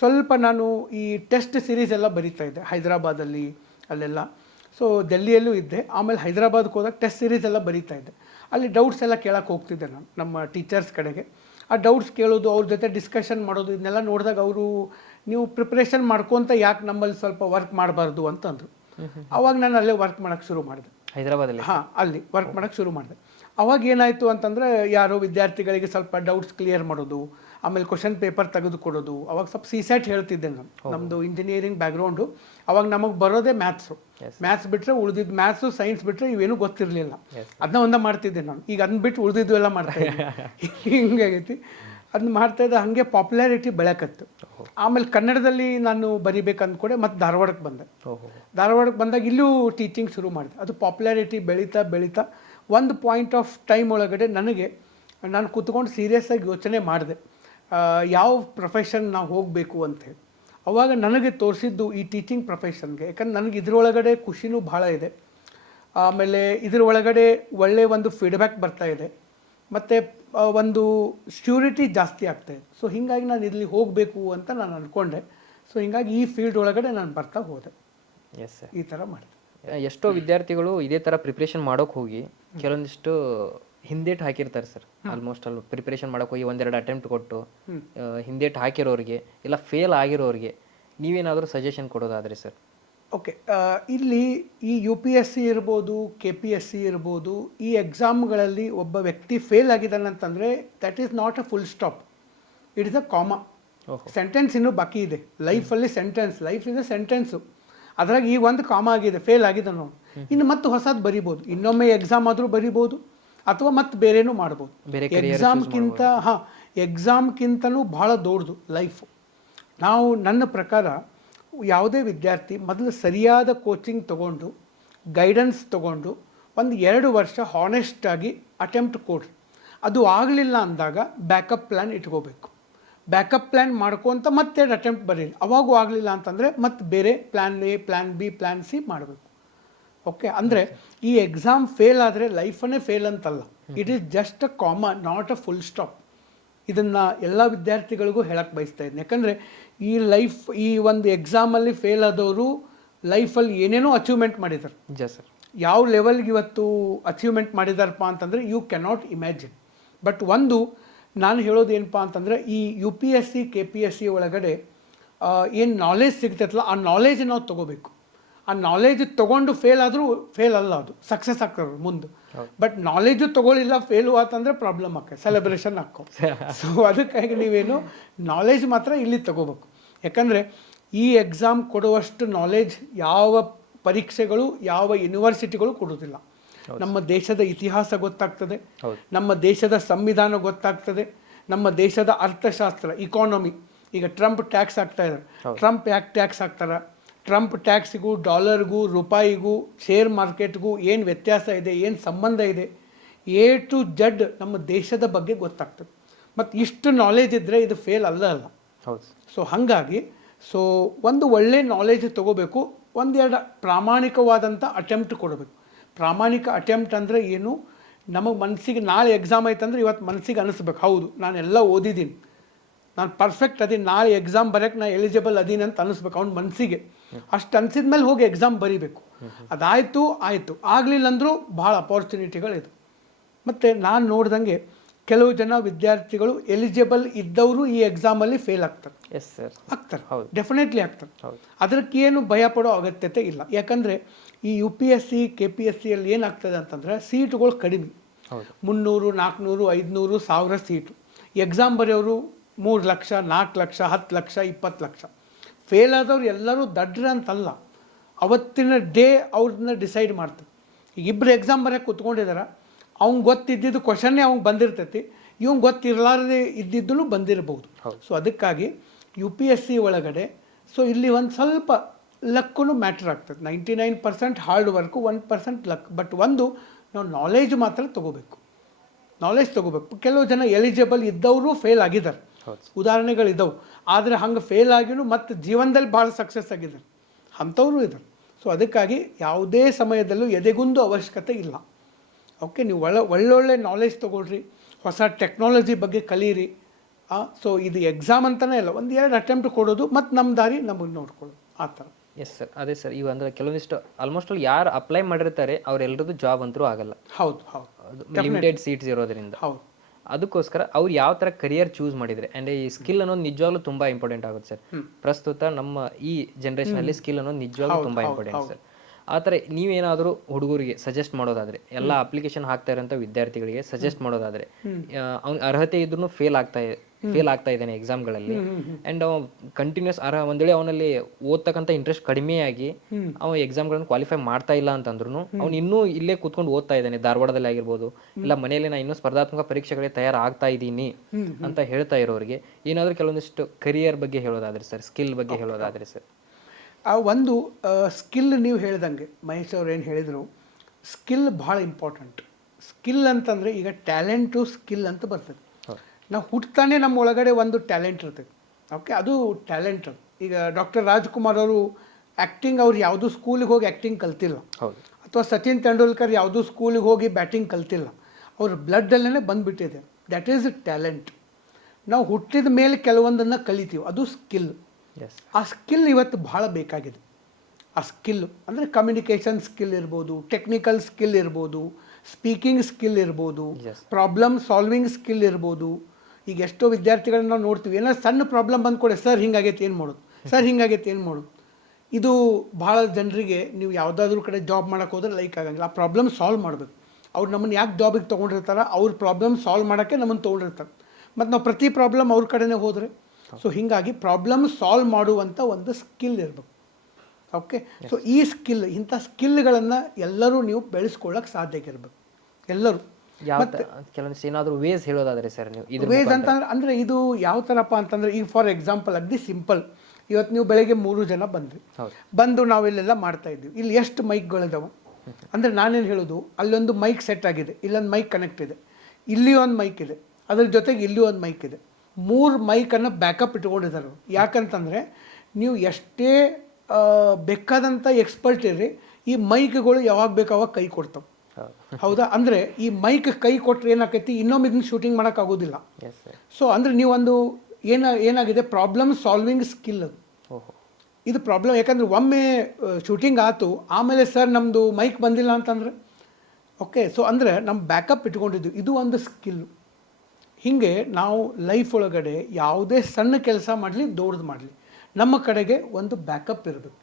ಸ್ವಲ್ಪ ನಾನು ಈ ಟೆಸ್ಟ್ ಸೀರೀಸ್ ಎಲ್ಲ ಬರೀತಾ ಇದ್ದೆ ಹೈದರಾಬಾದಲ್ಲಿ, ಅಲ್ಲೆಲ್ಲ. ಸೊ ಡೆಲ್ಲಿಯಲ್ಲೂ ಇದ್ದೆ, ಆಮೇಲೆ ಹೈದರಾಬಾದ್ಗೆ ಹೋದಾಗ ಟೆಸ್ಟ್ ಸೀರೀಸ್ ಎಲ್ಲ ಬರೀತಾ ಇದ್ದೆ. ಅಲ್ಲಿ ಡೌಟ್ಸ್ ಎಲ್ಲ ಕೇಳಕ್ಕೆ ಹೋಗ್ತಿದ್ದೆ ನಾನು ನಮ್ಮ ಟೀಚರ್ಸ್ ಕಡೆಗೆ. ಆ ಡೌಟ್ಸ್ ಕೇಳೋದು, ಅವ್ರ ಜೊತೆ ಡಿಸ್ಕಷನ್ ಮಾಡೋದು, ಇದನ್ನೆಲ್ಲ ನೋಡಿದಾಗ ಅವರು, ನೀವು ಪ್ರಿಪ್ರೇಷನ್ ಮಾಡ್ಕೊತ ಯಾಕೆ ನಮ್ಮಲ್ಲಿ ಸ್ವಲ್ಪ ವರ್ಕ್ ಮಾಡಬಾರ್ದು ಅಂತಂದರು. ಅವಾಗ ನಾನು ಅಲ್ಲೇ ವರ್ಕ್ ಮಾಡೋಕ್ಕೆ ಶುರು ಮಾಡಿದೆ ಹೈದರಾಬಾದಲ್ಲಿ. ಅಲ್ಲಿ ವರ್ಕ್ ಮಾಡೋಕ್ಕೆ ಶುರು ಮಾಡಿದೆ. ಅವಾಗ ಏನಾಯಿತು ಅಂತಂದರೆ, ಯಾರೋ ವಿದ್ಯಾರ್ಥಿಗಳಿಗೆ ಸ್ವಲ್ಪ ಡೌಟ್ಸ್ ಕ್ಲಿಯರ್ ಮಾಡೋದು, ಆಮೇಲೆ ಕ್ವಶನ್ ಪೇಪರ್ ತೆಗೆದುಕೊಡೋದು. ಅವಾಗ ಸ್ವಲ್ಪ CSAT ಹೇಳ್ತಿದ್ದೆ ನಾನು, ನಮ್ಮದು ಇಂಜಿನಿಯರಿಂಗ್ ಬ್ಯಾಕ್ಗ್ರೌಂಡು. ಅವಾಗ ನಮಗೆ ಬರೋದೇ ಮ್ಯಾಥ್ಸು. ಮ್ಯಾಥ್ಸ್ ಬಿಟ್ಟರೆ ಉಳಿದಿದ್ದು, ಮ್ಯಾಥ್ಸು ಸೈನ್ಸ್ ಬಿಟ್ಟರೆ ಇವೇನೂ ಗೊತ್ತಿರಲಿಲ್ಲ. ಅದನ್ನ ಒಂದೇ ಮಾಡ್ತಿದ್ದೆ ನಾನು. ಈಗ ಅದನ್ನ ಬಿಟ್ಟು ಉಳಿದಿದ್ದು ಎಲ್ಲ ಮಾಡ್ತಾಯಿದ್ದೆ. ಹಿಂಗಾಗೈತಿ, ಅದನ್ನ ಮಾಡ್ತಾಯಿದ್ದೆ. ಹಾಗೆ ಪಾಪ್ಯುಲಾರಿಟಿ ಬೆಳಕತ್ತು. ಆಮೇಲೆ ಕನ್ನಡದಲ್ಲಿ ನಾನು ಬರಿಬೇಕು ಅಂದ್ಕೊಂಡೆ, ಮತ್ತು ಧಾರವಾಡಕ್ಕೆ ಬಂದೆ. ಧಾರವಾಡಕ್ಕೆ ಬಂದಾಗ ಇಲ್ಲೂ ಟೀಚಿಂಗ್ ಶುರು ಮಾಡಿದೆ. ಅದು ಪಾಪ್ಯುಲಾರಿಟಿ ಬೆಳೀತಾ ಬೆಳೀತಾ ಒಂದು ಪಾಯಿಂಟ್ ಆಫ್ ಟೈಮ್ ಒಳಗಡೆ ನಾನು ಕೂತ್ಕೊಂಡು ಸೀರಿಯಸ್ಸಾಗಿ ಯೋಚನೆ ಮಾಡಿದೆ, ಯಾವ ಪ್ರೊಫೆಷನ್ ನಾವು ಹೋಗಬೇಕು ಅಂಥೇಳಿ. ಅವಾಗ ನನಗೆ ತೋರಿಸಿದ್ದು ಈ ಟೀಚಿಂಗ್ ಪ್ರೊಫೆಷನ್ಗೆ. ಯಾಕಂದ್ರೆ ನನಗೆ ಇದರೊಳಗಡೆ ಖುಷಿನೂ ಭಾಳ ಇದೆ, ಆಮೇಲೆ ಇದರ ಒಳಗಡೆ ಒಳ್ಳೆಯ ಒಂದು ಫೀಡ್ಬ್ಯಾಕ್ ಬರ್ತಾ ಇದೆ, ಮತ್ತು ಒಂದು ಶ್ಯೂರಿಟಿ ಜಾಸ್ತಿ ಆಗ್ತಾಯಿದೆ. ಸೊ ಹೀಗಾಗಿ ನಾನು ಇಲ್ಲಿ ಹೋಗಬೇಕು ಅಂತ ನಾನು ಅಂದ್ಕೊಂಡೆ. ಸೊ ಹೀಗಾಗಿ ಈ ಫೀಲ್ಡ್ ಒಳಗಡೆ ನಾನು ಬರ್ತಾ ಹೋದೆ. ಎಸ್ ಸರ್, ಈ ಥರ ಮಾಡಿದೆ. ಎಷ್ಟೋ ವಿದ್ಯಾರ್ಥಿಗಳು ಇದೇ ಥರ ಪ್ರಿಪ್ರೇಷನ್ ಮಾಡೋಕೆ ಹೋಗಿ ಕೆಲವೊಂದಿಷ್ಟು ಹಿಂದೇಟು ಹಾಕಿರ್ತಾರೆ ಸರ್. ಆಲ್ಮೋಸ್ಟ್ ಅಲ್ಲಿ ಪ್ರಿಪ್ರೇಷನ್ ಮಾಡೋಕೆ ಹೋಗಿ ಒಂದೆರಡು ಅಟೆಂಪ್ಟ್ ಕೊಟ್ಟು ಹಿಂದೇಟು ಹಾಕಿರೋರಿಗೆ ಇಲ್ಲ ಫೇಲ್ ಆಗಿರೋರಿಗೆ ನೀವೇನಾದರೂ ಸಜೆಷನ್ ಕೊಡೋದಾದರೆ ಸರ್? ಓಕೆ, ಇಲ್ಲಿ ಈ UPSC ಇರ್ಬೋದು, KPSC ಇರ್ಬೋದು, ಈ ಎಕ್ಸಾಮ್ಗಳಲ್ಲಿ ಒಬ್ಬ ವ್ಯಕ್ತಿ ಫೇಲ್ ಆಗಿದ್ದಾನೆ ಅಂತಂದರೆ that is not a full stop, it is a comma. Sentence ಇನ್ನೂ ಬಾಕಿ ಇದೆ ಲೈಫಲ್ಲಿ. Life is a sentence. ಅದ್ರಾಗ ಈ ಒಂದು ಕಾಮಾ ಆಗಿದೆ, ಫೇಲ್ ಆಗಿದೆ ನಾವು, ಇನ್ನು ಮತ್ತೆ ಹೊಸದು ಬರಿಬೋದು, ಇನ್ನೊಮ್ಮೆ ಎಕ್ಸಾಮ್ ಆದರೂ ಬರಿಬೋದು, ಅಥವಾ ಮತ್ತೆ ಬೇರೆನೂ ಮಾಡ್ಬೋದು. ಎಕ್ಸಾಮ್ಗಿಂತನೂ ಭಾಳ ದೊಡ್ಡದು ಲೈಫು. ನಾವು, ನನ್ನ ಪ್ರಕಾರ ಯಾವುದೇ ವಿದ್ಯಾರ್ಥಿ ಮೊದಲು ಸರಿಯಾದ ಕೋಚಿಂಗ್ ತೊಗೊಂಡು, ಗೈಡೆನ್ಸ್ ತೊಗೊಂಡು 1-2 ವರ್ಷ ಹಾನೆಸ್ಟಾಗಿ ಅಟೆಂಪ್ಟ್ ಕೊಡ್ರಿ. ಅದು ಆಗಲಿಲ್ಲ ಅಂದಾಗ ಬ್ಯಾಕಪ್ ಪ್ಲ್ಯಾನ್ ಇಟ್ಕೋಬೇಕು. ಬ್ಯಾಕಪ್ ಪ್ಲ್ಯಾನ್ ಮಾಡ್ಕೊತ ಮತ್ತೆ ಅಟೆಂಪ್ಟ್ ಬರೀರಿ. ಅವಾಗೂ ಆಗಲಿಲ್ಲ ಅಂತಂದರೆ ಮತ್ತೆ ಬೇರೆ plan A, plan B, plan C ಮಾಡಬೇಕು. ಓಕೆ, ಅಂದರೆ ಈ ಎಕ್ಸಾಮ್ ಫೇಲ್ ಆದರೆ ಲೈಫನ್ನೇ ಫೇಲ್ ಅಂತಲ್ಲ, it is just a comma, not a full stop. ಇದನ್ನು ಎಲ್ಲ ವಿದ್ಯಾರ್ಥಿಗಳಿಗೂ ಹೇಳಕ್ಕೆ ಬಯಸ್ತಾ ಇದ್ದೀನಿ. ಯಾಕಂದರೆ ಈ ಲೈಫ್, ಈ ಒಂದು ಎಕ್ಸಾಮಲ್ಲಿ ಫೇಲ್ ಆದವರು ಲೈಫಲ್ಲಿ ಏನೇನೋ ಅಚೀವ್ಮೆಂಟ್ ಮಾಡಿದ್ದಾರೆ. ನಿಜ ಸರ್. ಯಾವ ಲೆವೆಲ್ಗೆ ಇವತ್ತು ಅಚೀವ್ಮೆಂಟ್ ಮಾಡಿದಾರಪ್ಪ ಅಂತಂದರೆ ಯು ಕ್ಯಾನಾಟ್ ಇಮ್ಯಾಜಿನ್. ಬಟ್ ಒಂದು ನಾನು ಹೇಳೋದು ಏನಪ್ಪ ಅಂತಂದರೆ ಈ UPSC KPSC ಒಳಗಡೆ ಏನು ನಾಲೆಜ್ ಸಿಗ್ತೈತಲ್ಲ ಆ ನಾಲೆಜ್ ನಾವು ತೊಗೋಬೇಕು. ಆ ನಾಲೆಜ್ ತೊಗೊಂಡು ಫೇಲ್ ಆದರೂ ಫೇಲ್ ಅಲ್ಲ, ಅದು ಸಕ್ಸಸ್ ಆಗ್ತದೆ ಮುಂದೆ. ಬಟ್ ನಾಲೆಜು ತೊಗೊಳಿಲ್ಲ ಫೇಲು ಆತಂದ್ರೆ ಪ್ರಾಬ್ಲಮ್ ಆಕೈತೆ, ಸೆಲೆಬ್ರೇಷನ್ ಹಾಕೋ. ಸೊ ಅದಕ್ಕಾಗಿ ನೀವೇನು ನಾಲೆಜ್ ಮಾತ್ರ ಇಲ್ಲಿ ತಗೋಬೇಕು. ಯಾಕಂದರೆ ಈ ಎಕ್ಸಾಮ್ ಕೊಡುವಷ್ಟು ನಾಲೆಜ್ ಯಾವ ಪರೀಕ್ಷೆಗಳು ಯಾವ ಯೂನಿವರ್ಸಿಟಿಗಳು ಕೊಡೋದಿಲ್ಲ. ನಮ್ಮ ದೇಶದ ಇತಿಹಾಸ ಗೊತ್ತಾಗ್ತದೆ, ನಮ್ಮ ದೇಶದ ಸಂವಿಧಾನ ಗೊತ್ತಾಗ್ತದೆ, ನಮ್ಮ ದೇಶದ ಅರ್ಥಶಾಸ್ತ್ರ, ಇಕಾನಮಿ. ಈಗ ಟ್ರಂಪ್ ಟ್ಯಾಕ್ಸ್ ಹಾಕ್ತಾ ಇದ್ದಾರೆ, ಟ್ರಂಪ್ ಯಾಕೆ ಟ್ಯಾಕ್ಸ್ ಹಾಕ್ತಾರೆ, ಟ್ರಂಪ್ ಟ್ಯಾಕ್ಸಿಗೂ ಡಾಲರ್ಗೂ ರೂಪಾಯಿಗೂ ಶೇರ್ ಮಾರ್ಕೆಟ್ಗೂ ಏನು ವ್ಯತ್ಯಾಸ ಇದೆ, ಏನು ಸಂಬಂಧ ಇದೆ, A to Z ನಮ್ಮ ದೇಶದ ಬಗ್ಗೆ ಗೊತ್ತಾಗ್ತದೆ. ಮತ್ತು ಇಷ್ಟು ನಾಲೆಜ್ ಇದ್ದರೆ ಇದು ಫೇಲ್ ಅಲ್ಲ. ಹೌದು. ಸೊ ಹಾಗಾಗಿ ಒಂದು ಒಳ್ಳೆ ನಾಲೆಜ್ ತೊಗೋಬೇಕು, ಒಂದೆರಡು ಪ್ರಾಮಾಣಿಕವಾದಂಥ ಅಟೆಂಪ್ಟ್ ಕೊಡಬೇಕು. ಪ್ರಾಮಾಣಿಕ ಅಟೆಂಪ್ಟ್ ಅಂದರೆ ಏನು, ನಮಗೆ ಮನಸ್ಸಿಗೆ ನಾಳೆ ಎಕ್ಸಾಮ್ ಆಯ್ತಂದ್ರೆ ಇವತ್ತು ಮನಸ್ಸಿಗೆ ಅನಿಸ್ಬೇಕು, ಹೌದು ನಾನೆಲ್ಲ ಓದಿದ್ದೀನಿ, ನಾನು ಪರ್ಫೆಕ್ಟ್ ಅದೀನಿ, ನಾಳೆ ಎಕ್ಸಾಮ್ ಬರೋಕ್ಕೆ ನಾನು ಎಲಿಜಿಬಲ್ ಅದೀನಿ ಅಂತ ಅನಿಸ್ಬೇಕು ಅವ್ನ ಮನಸ್ಸಿಗೆ. ಅಷ್ಟು ಅನಿಸಿದ ಮೇಲೆ ಹೋಗಿ ಎಕ್ಸಾಮ್ ಬರೀಬೇಕು. ಅದಾಯಿತು ಆಯಿತು, ಆಗಲಿಲ್ಲ ಅಂದರೂ ಭಾಳ ಅಪಾರ್ಚುನಿಟಿಗಳಿದೆ. ಮತ್ತು ನಾನು ನೋಡ್ದಂಗೆ ಕೆಲವು ಜನ ವಿದ್ಯಾರ್ಥಿಗಳು ಎಲಿಜಿಬಲ್ ಇದ್ದವರು ಈ ಎಕ್ಸಾಮಲ್ಲಿ ಫೇಲ್ ಆಗ್ತಾರೆ. ಎಸ್ ಸರ್, ಆಗ್ತಾರೆ, ಡೆಫಿನೆಟ್ಲಿ ಆಗ್ತಾರೆ. ಅದಕ್ಕೇನು ಭಯ ಪಡೋ ಅಗತ್ಯತೆ ಇಲ್ಲ. ಯಾಕಂದರೆ ಈ UPSC KPSCಯಲ್ಲಿ ಏನಾಗ್ತದೆ ಅಂತಂದರೆ ಸೀಟುಗಳು ಕಡಿಮೆ, 300 400 500 1000 ಸೀಟು. ಎಕ್ಸಾಮ್ ಬರೆಯೋರು 3 ಲಕ್ಷ 4 ಲಕ್ಷ 10 ಲಕ್ಷ 20 ಲಕ್ಷ. ಫೇಲ್ ಆದವ್ರು ಎಲ್ಲರೂ ದಡ್ರ ಅಂತಲ್ಲ, ಅವತ್ತಿನ ಡೇ ಅವ್ರನ್ನ ಡಿಸೈಡ್ ಮಾಡ್ತಾರೆ. ಈಗ ಇಬ್ಬರು ಎಕ್ಸಾಮ್ ಬರೆಯೋಕೆ ಕೂತ್ಕೊಂಡಿದ್ದಾರೆ, ಅವ್ನು ಗೊತ್ತಿದ್ದಿದ್ದು ಕ್ವಶನ್ನೇ ಅವ್ನಿಗೆ ಬಂದಿರ್ತೈತಿ, ಇವ್ನು ಗೊತ್ತಿರಲಾರದೆ ಇದ್ದಿದ್ದೂ ಬಂದಿರಬಹುದು. ಸೊ ಅದಕ್ಕಾಗಿ UPSC ಒಳಗಡೆ ಇಲ್ಲಿ ಒಂದು ಸ್ವಲ್ಪ ಲಕ್ಕೂ ಮ್ಯಾಟ್ರ್ ಆಗ್ತದೆ. 99% ಹಾರ್ಡ್ ವರ್ಕು, 1% ಲಕ್. ಬಟ್ ಒಂದು ನಾವು ನಾಲೆಜ್ ಮಾತ್ರ ತೊಗೋಬೇಕು, ನಾಲೆಜ್ ತೊಗೋಬೇಕು. ಕೆಲವು ಜನ ಎಲಿಜಿಬಲ್ ಇದ್ದವರು ಫೇಲ್ ಆಗಿದ್ದಾರೆ, ಉದಾಹರಣೆಗಳಿದ್ದವು. ಆದರೆ ಹಂಗೆ ಫೇಲ್ ಆಗಿನೂ ಮತ್ತು ಜೀವನದಲ್ಲಿ ಭಾಳ ಸಕ್ಸಸ್ ಆಗಿದ್ದಾರೆ, ಅಂಥವರು ಇದ್ದಾರೆ. ಸೊ ಅದಕ್ಕಾಗಿ ಯಾವುದೇ ಸಮಯದಲ್ಲೂ ಎದೆಗುಂದು ಅವಶ್ಯಕತೆ ಇಲ್ಲ. ಓಕೆ, ನೀವು ಒಳ್ಳೊಳ್ಳೆ ನಾಲೆಜ್ ತೊಗೊಳ್ರಿ, ಹೊಸ ಟೆಕ್ನಾಲಜಿ ಬಗ್ಗೆ ಕಲೀರಿ. ಸೊ ಇದು ಎಕ್ಸಾಮ್ ಅಂತಲೇ ಇಲ್ಲ, 1-2 ಅಟೆಂಪ್ಟ್ ಕೊಡೋದು ಮತ್ತು ನಮ್ಮ ದಾರಿ ನಮಗೆ ನೋಡ್ಕೊಳ್ಳೋದು, ಆ ಥರ. ಎಸ್ ಸರ್, ಅದೇ ಸರ್. ಇವು ಅಂದರೆ ಕೆಲವೊಂದಿಷ್ಟು ಆಲ್ಮೋಸ್ಟ್ ಯಾರು ಅಪ್ಲೈ ಮಾಡಿರ್ತಾರೆ ಅವರೆಲ್ಲರದ್ದು ಜಾಬ್ ಅಂತೂ ಆಗಲ್ಲ. ಹೌದು, ಲಿಮಿಟೆಡ್ ಸೀಟ್ಸ್ ಇರೋದ್ರಿಂದ. ಹೌದು. ಅದಕ್ಕೋಸ್ಕರ ಅವ್ರು ಯಾವ ಥರ ಕರಿಯರ್ ಚೂಸ್ ಮಾಡಿದರೆ, ಆ್ಯಂಡ್ ಈ ಸ್ಕಿಲ್ ಅನ್ನೋದು ನಿಜವಾಗ್ಲೂ ತುಂಬ ಇಂಪಾರ್ಟೆಂಟ್ ಆಗುತ್ತೆ ಸರ್. ಪ್ರಸ್ತುತ ನಮ್ಮ ಈ ಜನ್ರೇಷನಲ್ಲಿ ಸ್ಕಿಲ್ ಅನ್ನೋದು ನಿಜವಾಗ್ಲೂ ತುಂಬ ಇಂಪಾರ್ಟೆಂಟ್ ಸರ್. ಆ ಥರ ನೀವೇನಾದರೂ ಹುಡುಗರಿಗೆ ಸಜೆಸ್ಟ್ ಮಾಡೋದಾದರೆ, ಎಲ್ಲ ಅಪ್ಲಿಕೇಶನ್ ಹಾಕ್ತಾ ಇರೋಂಥ ವಿದ್ಯಾರ್ಥಿಗಳಿಗೆ ಸಜೆಸ್ಟ್ ಮಾಡೋದಾದರೆ, ಅವ್ನ ಅರ್ಹತೆ ಇದ್ರೂ ಫೇಲ್ ಆಗ್ತಾ ಇದ್ದಾನೆ ಎಕ್ಸಾಮ್ಗಳಲ್ಲಿ, ಆ್ಯಂಡ್ ಅವ ಕಂಟಿನ್ಯೂಸ್ ಒಂದು ವೇಳೆ ಅವನಲ್ಲಿ ಓದ್ತಕ್ಕಂಥ ಇಂಟ್ರೆಸ್ಟ್ ಕಡಿಮೆಯಾಗಿ ಅವ ಎಕ್ಸಾಮ್ಗಳನ್ನು ಕ್ವಾಲಿಫೈ ಮಾಡ್ತಾ ಇಲ್ಲ ಅಂತಂದ್ರೂ ಅವ್ನು ಇನ್ನೂ ಇಲ್ಲೇ ಕೂತ್ಕೊಂಡು ಓದ್ತಾ ಇದ್ದಾನೆ, ಧಾರವಾಡದಲ್ಲಿ ಆಗಿರ್ಬೋದು, ಇಲ್ಲ ಮನೆಯಲ್ಲಿ ನಾನು ಇನ್ನೂ ಸ್ಪರ್ಧಾತ್ಮಕ ಪರೀಕ್ಷೆಗಳಿಗೆ ತಯಾರಾಗ್ತಾ ಇದ್ದೀನಿ ಅಂತ ಹೇಳ್ತಾ ಇರೋರಿಗೆ ಏನಾದರೂ ಕೆಲವೊಂದಿಷ್ಟು ಕರಿಯರ್ ಬಗ್ಗೆ ಹೇಳೋದಾದ್ರೆ ಸರ್, ಸ್ಕಿಲ್ ಬಗ್ಗೆ ಹೇಳೋದಾದ್ರೆ ಸರ್? ಒಂದು ಸ್ಕಿಲ್ ನೀವು ಹೇಳ್ದಂಗೆ ಮಹೇಶ್ ಅವ್ರು ಏನು ಹೇಳಿದರು, ಸ್ಕಿಲ್ ಭಾಳ ಇಂಪಾರ್ಟೆಂಟ್. ಸ್ಕಿಲ್ ಅಂತಂದರೆ ಈಗ ಟ್ಯಾಲೆಂಟು ಸ್ಕಿಲ್ ಅಂತ ಬರ್ತದೆ. ನಾವು ಹುಟ್ಟತಾನೆ ನಮ್ಮ ಒಳಗಡೆ ಒಂದು ಟ್ಯಾಲೆಂಟ್ ಇರ್ತದೆ. ಓಕೆ, ಅದು ಟ್ಯಾಲೆಂಟ್. ಅದು ಈಗ ಡಾಕ್ಟರ್ ರಾಜ್ಕುಮಾರ್ ಅವರು ಆ್ಯಕ್ಟಿಂಗ್, ಅವ್ರು ಯಾವುದೂ ಸ್ಕೂಲಿಗೆ ಹೋಗಿ ಆ್ಯಕ್ಟಿಂಗ್ ಕಲ್ತಿಲ್ಲ, ಅಥವಾ ಸಚಿನ್ ತೆಂಡೂಲ್ಕರ್ ಯಾವುದೂ ಸ್ಕೂಲಿಗೆ ಹೋಗಿ ಬ್ಯಾಟಿಂಗ್ ಕಲ್ತಿಲ್ಲ, ಅವ್ರ ಬ್ಲಡ್ಡಲ್ಲೇ ಬಂದುಬಿಟ್ಟಿದೆ. That is talent. ನಾವು ಹುಟ್ಟಿದ ಮೇಲೆ ಕೆಲವೊಂದನ್ನು ಕಲಿತೀವಿ, ಅದು ಸ್ಕಿಲ್. ಆ ಸ್ಕಿಲ್ ಇವತ್ತು ಭಾಳ ಬೇಕಾಗಿದೆ. ಆ ಸ್ಕಿಲ್ ಅಂದರೆ ಕಮ್ಯುನಿಕೇಷನ್ ಸ್ಕಿಲ್ ಇರ್ಬೋದು, ಟೆಕ್ನಿಕಲ್ ಸ್ಕಿಲ್ ಇರ್ಬೋದು, ಸ್ಪೀಕಿಂಗ್ ಸ್ಕಿಲ್ ಇರ್ಬೋದು, ಪ್ರಾಬ್ಲಮ್ ಸಾಲ್ವಿಂಗ್ ಸ್ಕಿಲ್ ಇರ್ಬೋದು. ಈಗ ಎಷ್ಟೋ ವಿದ್ಯಾರ್ಥಿಗಳನ್ನ ನಾವು ನೋಡ್ತೀವಿ, ಏನೋ ಸಣ್ಣ ಪ್ರಾಬ್ಲಮ್ ಬಂದ್ಕೊಡೆ, ಸರ್ ಹಿಂಗಾಗೈತೆ ಏನು ಮಾಡೋದು, ಸರ್ ಹಿಂಗಾಗೈತೆ ಏನು ಮಾಡೋದು. ಇದು ಭಾಳ ಜನರಿಗೆ ನೀವು ಯಾವುದಾದ್ರೂ ಕಡೆ ಜಾಬ್ ಮಾಡೋಕ್ಕೆ ಹೋದ್ರೆ ಲೈಕ್ ಆಗಂಗಿಲ್ಲ. ಆ ಪ್ರಾಬ್ಲಮ್ ಸಾಲ್ವ್ ಮಾಡಬೇಕು. ಅವ್ರು ನಮ್ಮನ್ನು ಯಾಕೆ ಜಾಬಿಗೆ ತೊಗೊಂಡಿರ್ತಾರೆ, ಅವ್ರ ಪ್ರಾಬ್ಲಮ್ ಸಾಲ್ವ್ ಮಾಡೋಕ್ಕೆ ನಮ್ಮನ್ನು ತೊಗೊಂಡಿರ್ತಾರೆ. ಮತ್ತು ನಾವು ಪ್ರತಿ ಪ್ರಾಬ್ಲಮ್ ಅವ್ರ ಕಡೆನೇ ಹೋದರೆ, ಸೊ ಹೀಗಾಗಿ ಪ್ರಾಬ್ಲಮ್ ಸಾಲ್ವ್ ಮಾಡುವಂಥ ಒಂದು ಸ್ಕಿಲ್ ಇರಬೇಕು. ಓಕೆ, ಸೊ ಈ ಸ್ಕಿಲ್, ಇಂಥ ಸ್ಕಿಲ್ಗಳನ್ನು ಎಲ್ಲರೂ ನೀವು ಬೆಳೆಸ್ಕೊಳ್ಳೋಕೆ ಸಾಧ್ಯ ಇರಬೇಕು, ಎಲ್ಲರೂ. ಕೆಲವೊಂದಿಷ್ಟು ಏನಾದರೂ ವೇಸ್ ಹೇಳೋದಾದರೆ ಸರ್ ನೀವು? ವೇಸ್ ಅಂತಂದ್ರೆ ಅಂದರೆ ಇದು ಯಾವ ಥರಪ್ಪ ಅಂತಂದರೆ, ಈಗ ಫಾರ್ ಎಕ್ಸಾಂಪಲ್ ಅಗ್ದಿ ಸಿಂಪಲ್, ಇವತ್ತು ನೀವು ಬೆಳಗ್ಗೆ 3 ಜನ ಬಂದು ನಾವಿಲ್ಲೆಲ್ಲ ಮಾಡ್ತಾ ಇದ್ದೀವಿ. ಇಲ್ಲಿ ಎಷ್ಟು ಮೈಕ್ಗಳಿದಾವೆ ಅಂದರೆ ನಾನೇನು ಹೇಳೋದು, ಅಲ್ಲೊಂದು ಮೈಕ್ ಸೆಟ್ ಆಗಿದೆ, ಇಲ್ಲೊಂದು ಮೈಕ್ ಕನೆಕ್ಟ್ ಇದೆ, ಇಲ್ಲಿ ಒಂದು ಮೈಕ್ ಇದೆ, ಅದ್ರ ಜೊತೆಗೆ ಇಲ್ಲಿ ಒಂದು ಮೈಕ್ ಇದೆ. 3 ಮೈಕನ್ನು ಬ್ಯಾಕಪ್ ಇಟ್ಕೊಂಡಿದ್ದಾರೆ. ಯಾಕಂತಂದರೆ ನೀವು ಎಷ್ಟೇ ಬೇಕಾದಂಥ ಎಕ್ಸ್ಪರ್ಟ್ ಇರ್ರಿ, ಈ ಮೈಕ್ಗಳು ಯಾವಾಗ ಬೇಕಾವಾಗ ಕೈ ಕೊಡ್ತಾವೆ. ಹೌದಾ? ಅಂದರೆ ಈ ಮೈಕ್ ಕೈ ಕೊಟ್ಟರೆ ಏನಾಕೈತಿ, ಇನ್ನೊಮ್ಮೆ ಇದನ್ನ ಶೂಟಿಂಗ್ ಮಾಡೋಕ್ಕಾಗೋದಿಲ್ಲ. ಸೊ ಅಂದರೆ ನೀವೊಂದು ಏನಾಗಿದೆ, ಪ್ರಾಬ್ಲಮ್ ಸಾಲ್ವಿಂಗ್ ಸ್ಕಿಲ್ ಅದು. ಇದು ಪ್ರಾಬ್ಲಮ್. ಯಾಕಂದರೆ ಒಮ್ಮೆ ಶೂಟಿಂಗ್ ಆಯ್ತು, ಆಮೇಲೆ ಸರ್ ನಮ್ಮದು ಮೈಕ್ ಬಂದಿಲ್ಲ ಅಂತಂದರೆ, ಓಕೆ, ಸೊ ಅಂದರೆ ನಮ್ಮ ಬ್ಯಾಕಪ್ ಇಟ್ಕೊಂಡಿದ್ದು, ಇದು ಒಂದು ಸ್ಕಿಲ್ಲು. ಹೀಗೆ ನಾವು ಲೈಫ್ ಒಳಗಡೆ ಯಾವುದೇ ಸಣ್ಣ ಕೆಲಸ ಮಾಡಲಿ ದೊಡ್ಡದು ಮಾಡಲಿ ನಮ್ಮ ಕಡೆಗೆ ಒಂದು ಬ್ಯಾಕಪ್ ಇರಬೇಕು.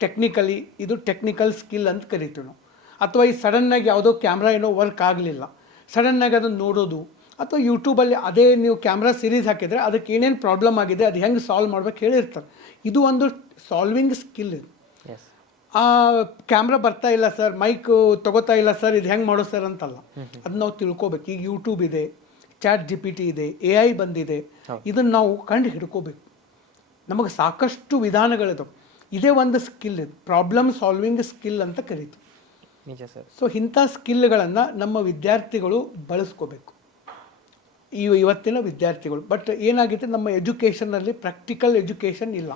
ಟೆಕ್ನಿಕಲಿ ಇದು ಟೆಕ್ನಿಕಲ್ ಸ್ಕಿಲ್ ಅಂತ ಕರಿತೀವಿ ನಾವು. ಅಥವಾ ಈ ಸಡನ್ನಾಗಿ ಯಾವುದೋ ಕ್ಯಾಮ್ರಾ ಏನೋ ವರ್ಕ್ ಆಗಲಿಲ್ಲ, ಸಡನ್ನಾಗಿ ಅದನ್ನು ನೋಡೋದು, ಅಥವಾ ಯೂಟ್ಯೂಬಲ್ಲಿ ಅದೇ ನೀವು ಕ್ಯಾಮ್ರಾ ಸೀರೀಸ್ ಹಾಕಿದರೆ ಅದಕ್ಕೆ ಏನೇನು ಪ್ರಾಬ್ಲಮ್ ಆಗಿದೆ ಅದು ಹೆಂಗೆ ಸಾಲ್ವ್ ಮಾಡ್ಬೇಕು ಹೇಳಿರ್ತಾರೆ. ಇದು ಒಂದು ಸಾಲ್ವಿಂಗ್ ಸ್ಕಿಲ್ ಇದು. ಎಸ್ ಆ ಕ್ಯಾಮ್ರಾ ಬರ್ತಾ ಇಲ್ಲ ಸರ್, ಮೈಕ್ ತಗೋತಾ ಇಲ್ಲ ಸರ್, ಇದು ಹೆಂಗೆ ಮಾಡೋ ಸರ್ ಅಂತಲ್ಲ, ಅದು ನಾವು ತಿಳ್ಕೊಬೇಕು. ಈಗ ಯೂಟ್ಯೂಬ್ ಇದೆ, ಚಾಟ್ GPT ಇದೆ, AI ಬಂದಿದೆ, ಇದನ್ನು ನಾವು ಕಂಡು ಹಿಡ್ಕೋಬೇಕು. ನಮಗೆ ಸಾಕಷ್ಟು ವಿಧಾನಗಳಿದಾವೆ. ಇದೇ ಒಂದು ಸ್ಕಿಲ್ ಇದು, ಪ್ರಾಬ್ಲಮ್ ಸಾಲ್ವಿಂಗ್ ಸ್ಕಿಲ್ ಅಂತ ಕರೀತೀವಿ. ನಿಜ ಸರ್. ಸೊ ಇಂಥ ಸ್ಕಿಲ್ಗಳನ್ನು ನಮ್ಮ ವಿದ್ಯಾರ್ಥಿಗಳು ಬಳಸ್ಕೋಬೇಕು, ಇವತ್ತಿನ ವಿದ್ಯಾರ್ಥಿಗಳು. ಬಟ್ ಏನಾಗಿದೆ, ನಮ್ಮ ಎಜುಕೇಷನ್ನಲ್ಲಿ ಪ್ರಾಕ್ಟಿಕಲ್ ಎಜುಕೇಷನ್ ಇಲ್ಲ.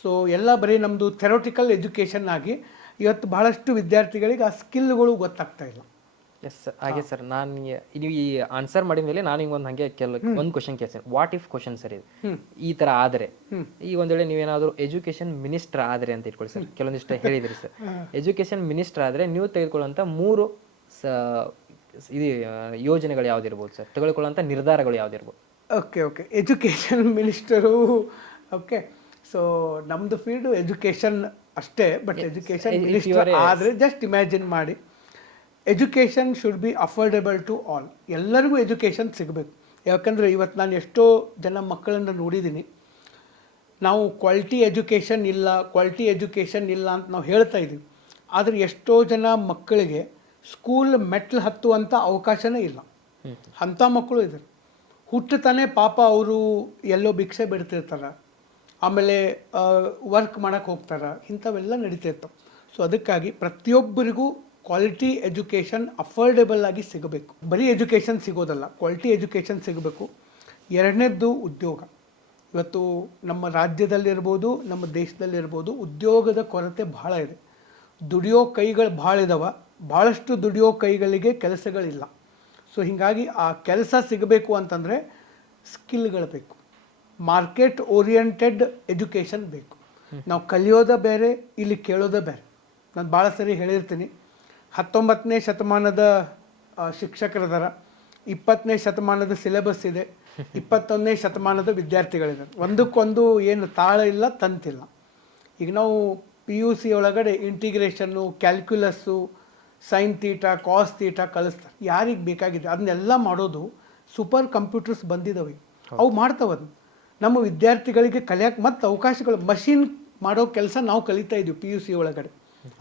ಸೊ ಎಲ್ಲ ಬರೀ ನಮ್ಮದು ಥೆರೋಟಿಕಲ್ ಎಜುಕೇಷನ್ ಆಗಿ ಇವತ್ತು ಬಹಳಷ್ಟು ವಿದ್ಯಾರ್ಥಿಗಳಿಗೆ ಆ ಸ್ಕಿಲ್ಗಳು ಗೊತ್ತಾಗ್ತಾ ಇಲ್ಲ. ಎಸ್ ಸರ್, ಹಾಗೆ ಸರ್. ನಾನು ನೀವು ಈ ಆನ್ಸರ್ ಮಾಡಿದ ಮೇಲೆ ನಾನು ಹಿಂಗೆ ಒಂದು ಹಾಗೆ ಒಂದು ಕ್ವಶನ್ ಕೇಳ್ತೀನಿ. ವಾಟ್ ಇಫ್ ಕ್ವಶನ್ ಸರ್ ಇದು. ಈ ಥರ ಆದರೆ ಈಗ ಒಂದು ವೇಳೆ ನೀವೇನಾದರೂ ಎಜುಕೇಷನ್ ಮಿನಿಸ್ಟರ್ ಆದರೆ ಅಂತ ಇಟ್ಕೊಳ್ಳಿ ಸರ್, ಕೆಲವೊಂದಿಷ್ಟು ಹೇಳಿದ್ರಿ ಸರ್. ಎಜುಕೇಷನ್ ಮಿನಿಸ್ಟರ್ ಆದರೆ ನೀವು ತೆಗೆದುಕೊಳ್ಳುವಂಥ 3 ಇದು ಯೋಜನೆಗಳು ಯಾವುದಿರ್ಬೋದು ಸರ್, ತೆಗೆದುಕೊಳ್ಳುವಂಥ ನಿರ್ಧಾರಗಳು ಯಾವುದಿರ್ಬೋದು? Okay education minister. Okay, so ನಮ್ಮದು ಫೀಲ್ಡು ಎಜುಕೇಷನ್ ಅಷ್ಟೇ. ಬಟ್ ಎಜುಕೇಷನ್ ಮಿನಿಸ್ಟರ್ ಆದರೆ ಜಸ್ಟ್ ಇಮ್ಯಾಜಿನ್ ಮಾಡಿ, education should be affordable to all. ಎಲ್ಲರಿಗೂ ಎಜುಕೇಷನ್ ಸಿಗಬೇಕು. ಯಾಕಂದರೆ ಇವತ್ತು ನಾನು ಎಷ್ಟೋ ಜನ ಮಕ್ಕಳನ್ನು ನೋಡಿದ್ದೀನಿ, ನಾವು ಕ್ವಾಲಿಟಿ ಎಜುಕೇಷನ್ ಇಲ್ಲ ಅಂತ ನಾವು ಹೇಳ್ತಾ ಇದ್ದೀವಿ. ಆದರೆ ಎಷ್ಟೋ ಜನ ಮಕ್ಕಳಿಗೆ ಸ್ಕೂಲ್ ಮೆಟ್ಲು ಹತ್ತುವಂಥ ಅವಕಾಶನೇ ಇಲ್ಲ. ಅಂಥ ಮಕ್ಕಳು ಇದ್ದಾರೆ. ಹುಟ್ಟುತ್ತಾನೆ ಪಾಪ ಅವರು ಎಲ್ಲೋ ಭಿಕ್ಷೆ ಬಿಡ್ತಿರ್ತಾರೆ, ಆಮೇಲೆ ವರ್ಕ್ ಮಾಡೋಕ್ಕೆ ಹೋಗ್ತಾರೆ, ಇಂಥವೆಲ್ಲ ನಡೀತಿರ್ತವೆ. ಸೊ ಅದಕ್ಕಾಗಿ ಪ್ರತಿಯೊಬ್ಬರಿಗೂ ಕ್ವಾಲಿಟಿ ಎಜುಕೇಷನ್ ಅಫೋರ್ಡೆಬಲ್ ಆಗಿ ಸಿಗಬೇಕು. ಬರೀ ಎಜುಕೇಷನ್ ಸಿಗೋದಲ್ಲ, ಕ್ವಾಲಿಟಿ ಎಜುಕೇಷನ್ ಸಿಗಬೇಕು. ಎರಡನೇದ್ದು ಉದ್ಯೋಗ. ಇವತ್ತು ನಮ್ಮ ರಾಜ್ಯದಲ್ಲಿರ್ಬೋದು, ನಮ್ಮ ದೇಶದಲ್ಲಿರ್ಬೋದು ಉದ್ಯೋಗದ ಕೊರತೆ ಭಾಳ ಇದೆ. ದುಡಿಯೋ ಕೈಗಳು ಭಾಳ ಇದಾವೆ, ಭಾಳಷ್ಟು ದುಡಿಯೋ ಕೈಗಳಿಗೆ ಕೆಲಸಗಳಿಲ್ಲ. ಸೊ ಹೀಗಾಗಿ ಆ ಕೆಲಸ ಸಿಗಬೇಕು ಅಂತಂದರೆ ಸ್ಕಿಲ್ಗಳು ಬೇಕು, ಮಾರ್ಕೆಟ್ ಓರಿಯೆಂಟೆಡ್ ಎಜುಕೇಷನ್ ಬೇಕು. ನಾವು ಕಲಿಯೋದ ಬೇರೆ, ಇಲ್ಲಿ ಕೇಳೋದೇ ಬೇರೆ. ನಾನು ಭಾಳ ಸರಿ ಹೇಳಿರ್ತೀನಿ, 19ನೇ ಶತಮಾನದ ಶಿಕ್ಷಕರದಾರ, 20ನೇ ಶತಮಾನದ ಸಿಲೆಬಸ್ ಇದೆ, 21ನೇ ಶತಮಾನದ ವಿದ್ಯಾರ್ಥಿಗಳಿದ್ದಾರೆ. ಒಂದಕ್ಕೊಂದು ಏನು ತಾಳ ಇಲ್ಲ, ತಂತಿಲ್ಲ. ಈಗ ನಾವು PUC ಒಳಗಡೆ ಇಂಟಿಗ್ರೇಷನ್ನು, ಕ್ಯಾಲ್ಕ್ಯುಲಸ್ಸು, ಸೈನ್ ತೀಟಾ, ಕಾಸ್ ತೀಟಾ ಕಲಿಸ್ತಾರೆ. ಯಾರಿಗೆ ಬೇಕಾಗಿದೆ ಅದನ್ನೆಲ್ಲ ಮಾಡೋದು ಸೂಪರ್ ಕಂಪ್ಯೂಟರ್ಸ್ ಬಂದಿದ್ದಾವೆ, ಅವು ಮಾಡ್ತಾವದು. ನಮ್ಮ ವಿದ್ಯಾರ್ಥಿಗಳಿಗೆ ಕಲಿಯೋಕ್ಕೆ ಮತ್ತು ಅವಕಾಶಗಳು, ಮಷಿನ್ ಮಾಡೋ ಕೆಲಸ ನಾವು ಕಲಿತಾ ಇದ್ದೀವಿ PUC ಒಳಗಡೆ.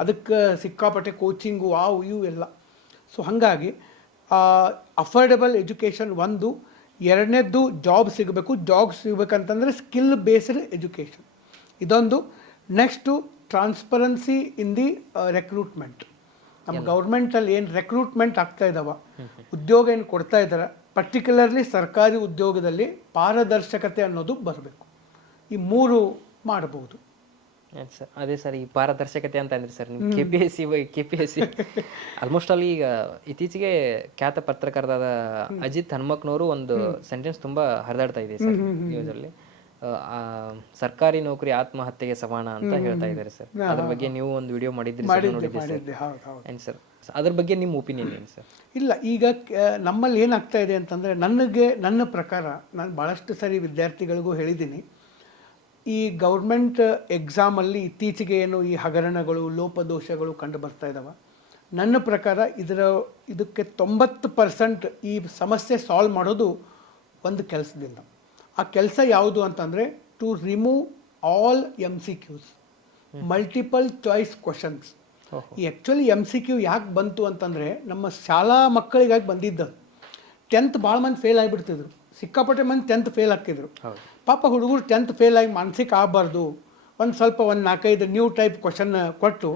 ಅದಕ್ಕೆ ಸಿಕ್ಕಾಪಟ್ಟೆ ಕೋಚಿಂಗು ಇವು ಎಲ್ಲ. ಸೊ ಹಾಗಾಗಿ ಅಫೋರ್ಡೆಬಲ್ ಎಜುಕೇಷನ್ ಒಂದು. ಎರಡನೇದ್ದು ಜಾಬ್ ಸಿಗಬೇಕು. ಜಾಬ್ ಸಿಗಬೇಕಂತಂದರೆ ಸ್ಕಿಲ್ ಬೇಸ್ಡ್ ಎಜುಕೇಷನ್ ಇದೊಂದು. Next transparency in the recruitment. ನಮ್ಮ ಗೌರ್ಮೆಂಟಲ್ಲಿ ಏನು ರೆಕ್ರೂಟ್ಮೆಂಟ್ ಆಗ್ತಾ ಇದ್ದಾವೆ, ಉದ್ಯೋಗ ಏನು ಕೊಡ್ತಾ ಇದ್ದಾರೆ, ಪರ್ಟಿಕ್ಯುಲರ್ಲಿ ಸರ್ಕಾರಿ ಉದ್ಯೋಗದಲ್ಲಿ ಪಾರದರ್ಶಕತೆ ಅನ್ನೋದು ಬರಬೇಕು. ಈ 3 ಮಾಡ್ಬೋದು. ಸರ್ ಅದೇ ಸರ್, ಈ ಪಾರದರ್ಶಕತೆ ಅಂತ ಅಂದ್ರೆ ಸರ್, ನಿಮ್ಮ KPSC ಆಲ್ಮೋಸ್ಟ್ ಅಲ್ಲಿ ಈಗ ಇತ್ತೀಚೆಗೆ ಖ್ಯಾತ ಪತ್ರಕರ್ತರಾದ ಅಜಿತ್ ಹನುಮಕ್ನವರು ಒಂದು ಸೆಂಟೆನ್ಸ್ ತುಂಬಾ ಹರಿದಾಡ್ತಾ ಇದೆ ಸರ್ ನ್ಯೂಸಲ್ಲಿ. ಸರ್ಕಾರಿ ನೌಕರಿ ಆತ್ಮಹತ್ಯೆಗೆ ಸಮಾನ ಅಂತ ಹೇಳ್ತಾ ಇದ್ದಾರೆ ಸರ್. ಅದ್ರ ಬಗ್ಗೆ ನೀವು ಒಂದು ವಿಡಿಯೋ ಮಾಡಿದ್ರಿ ಸರ್. ಅದ್ರ ಬಗ್ಗೆ ನಿಮ್ಮ ಒಪಿನಿಯನ್ ಏನು ಸರ್? ಇಲ್ಲ, ಈಗ ನಮ್ಮಲ್ಲಿ ಏನಾಗ್ತಾ ಇದೆ ಅಂತಂದರೆ, ನನ್ನ ಪ್ರಕಾರ ನಾನು ಭಾಳಷ್ಟು ಸರಿ ವಿದ್ಯಾರ್ಥಿಗಳಿಗೂ ಹೇಳಿದ್ದೀನಿ, ಈ ಗೌರ್ಮೆಂಟ್ ಎಕ್ಸಾಮಲ್ಲಿ ಇತ್ತೀಚೆಗೆ ಏನು ಈ ಹಗರಣಗಳು, ಲೋಪದೋಷಗಳು ಕಂಡು ಬರ್ತಾ ಇದ್ದಾವೆ. ನನ್ನ ಪ್ರಕಾರ ಇದಕ್ಕೆ 90% ಈ ಸಮಸ್ಯೆ ಸಾಲ್ವ್ ಮಾಡೋದು ಒಂದು ಕೆಲಸದಿಂದ. ಆ ಕೆಲಸ ಯಾವುದು ಅಂತಂದರೆ, to remove all MCQs, multiple choice questions. ಈ ಆ್ಯಕ್ಚುಲಿ MCQ ಯಾಕೆ ಬಂತು ಅಂತಂದರೆ, ನಮ್ಮ ಶಾಲಾ ಮಕ್ಕಳಿಗಾಗಿ ಬಂದಿದ್ದು. 10th ಭಾಳ ಮಂದಿ ಫೇಲ್ ಆಗಿಬಿಡ್ತಿದ್ರು, ಸಿಕ್ಕಾಪಟ್ಟೆ ಮಂದಿ 10th ಫೇಲ್ ಆಗ್ತಿದ್ರು. ಪಾಪ ಹುಡುಗರು 10th ಫೇಲ್ ಆಗಿ ಮಾನಸಿಕ ಆಗಬಾರ್ದು, ಒಂದು 4-5 ನ್ಯೂ ಟೈಪ್ ಕ್ವಶನ್ ಕೊಟ್ಟು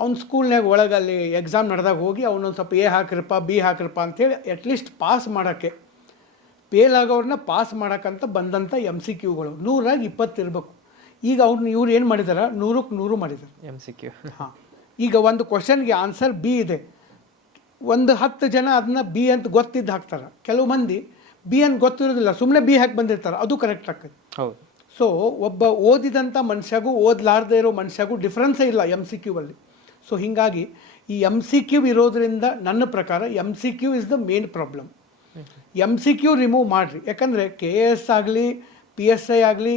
ಅವ್ನ ಸ್ಕೂಲ್ನಾಗ ಒಳಗಲ್ಲಿ ಎಕ್ಸಾಮ್ ನಡೆದಾಗ ಹೋಗಿ ಅವನೊಂದು ಸ್ವಲ್ಪ A ಹಾಕಿರಪ್ಪ, B ಹಾಕಿರಪ್ಪ ಅಂಥೇಳಿ ಅಟ್ಲೀಸ್ಟ್ ಪಾಸ್ ಮಾಡೋಕ್ಕೆ, ಫೇಲ್ ಆಗೋರನ್ನ ಪಾಸ್ ಮಾಡೋಕ್ಕಂತ ಬಂದಂಥ MCQಗಳು 100 20 ಇರಬೇಕು. ಈಗ ಇವ್ರು ಏನು ಮಾಡಿದಾರೆ, 100ಕ್ಕೆ 100 ಮಾಡಿದ್ದಾರೆ MCQ. ಹಾಂ, ಈಗ ಒಂದು ಕ್ವಶನ್ಗೆ ಆನ್ಸರ್ B ಇದೆ, ಒಂದು 10 ಜನ ಅದನ್ನ B ಅಂತ ಗೊತ್ತಿದ್ದು ಹಾಕ್ತಾರೆ. ಕೆಲವು ಮಂದಿ B ಅಂತ ಗೊತ್ತಿರೋದಿಲ್ಲ, ಸುಮ್ಮನೆ B ಹಾಕಿ ಬಂದಿರ್ತಾರೆ, ಅದು ಕರೆಕ್ಟ್ ಆಗ್ತದೆ. ಹೌದು. ಸೊ ಒಬ್ಬ ಓದಿದಂಥ ಮನುಷ್ಯಗೂ ಓದಲಾರ್ದೇ ಇರೋ ಮನುಷ್ಯಗೂ ಡಿಫ್ರೆನ್ಸೇ ಇಲ್ಲ MCQ ಅಲ್ಲಿ. ಸೊ ಹೀಗಾಗಿ ಈ MCQ ಇರೋದ್ರಿಂದ ನನ್ನ ಪ್ರಕಾರ MCQ is the main problem. MCQ remove ಮಾಡಿರಿ. ಯಾಕಂದರೆ KS ಆಗಲಿ PSI ಆಗಲಿ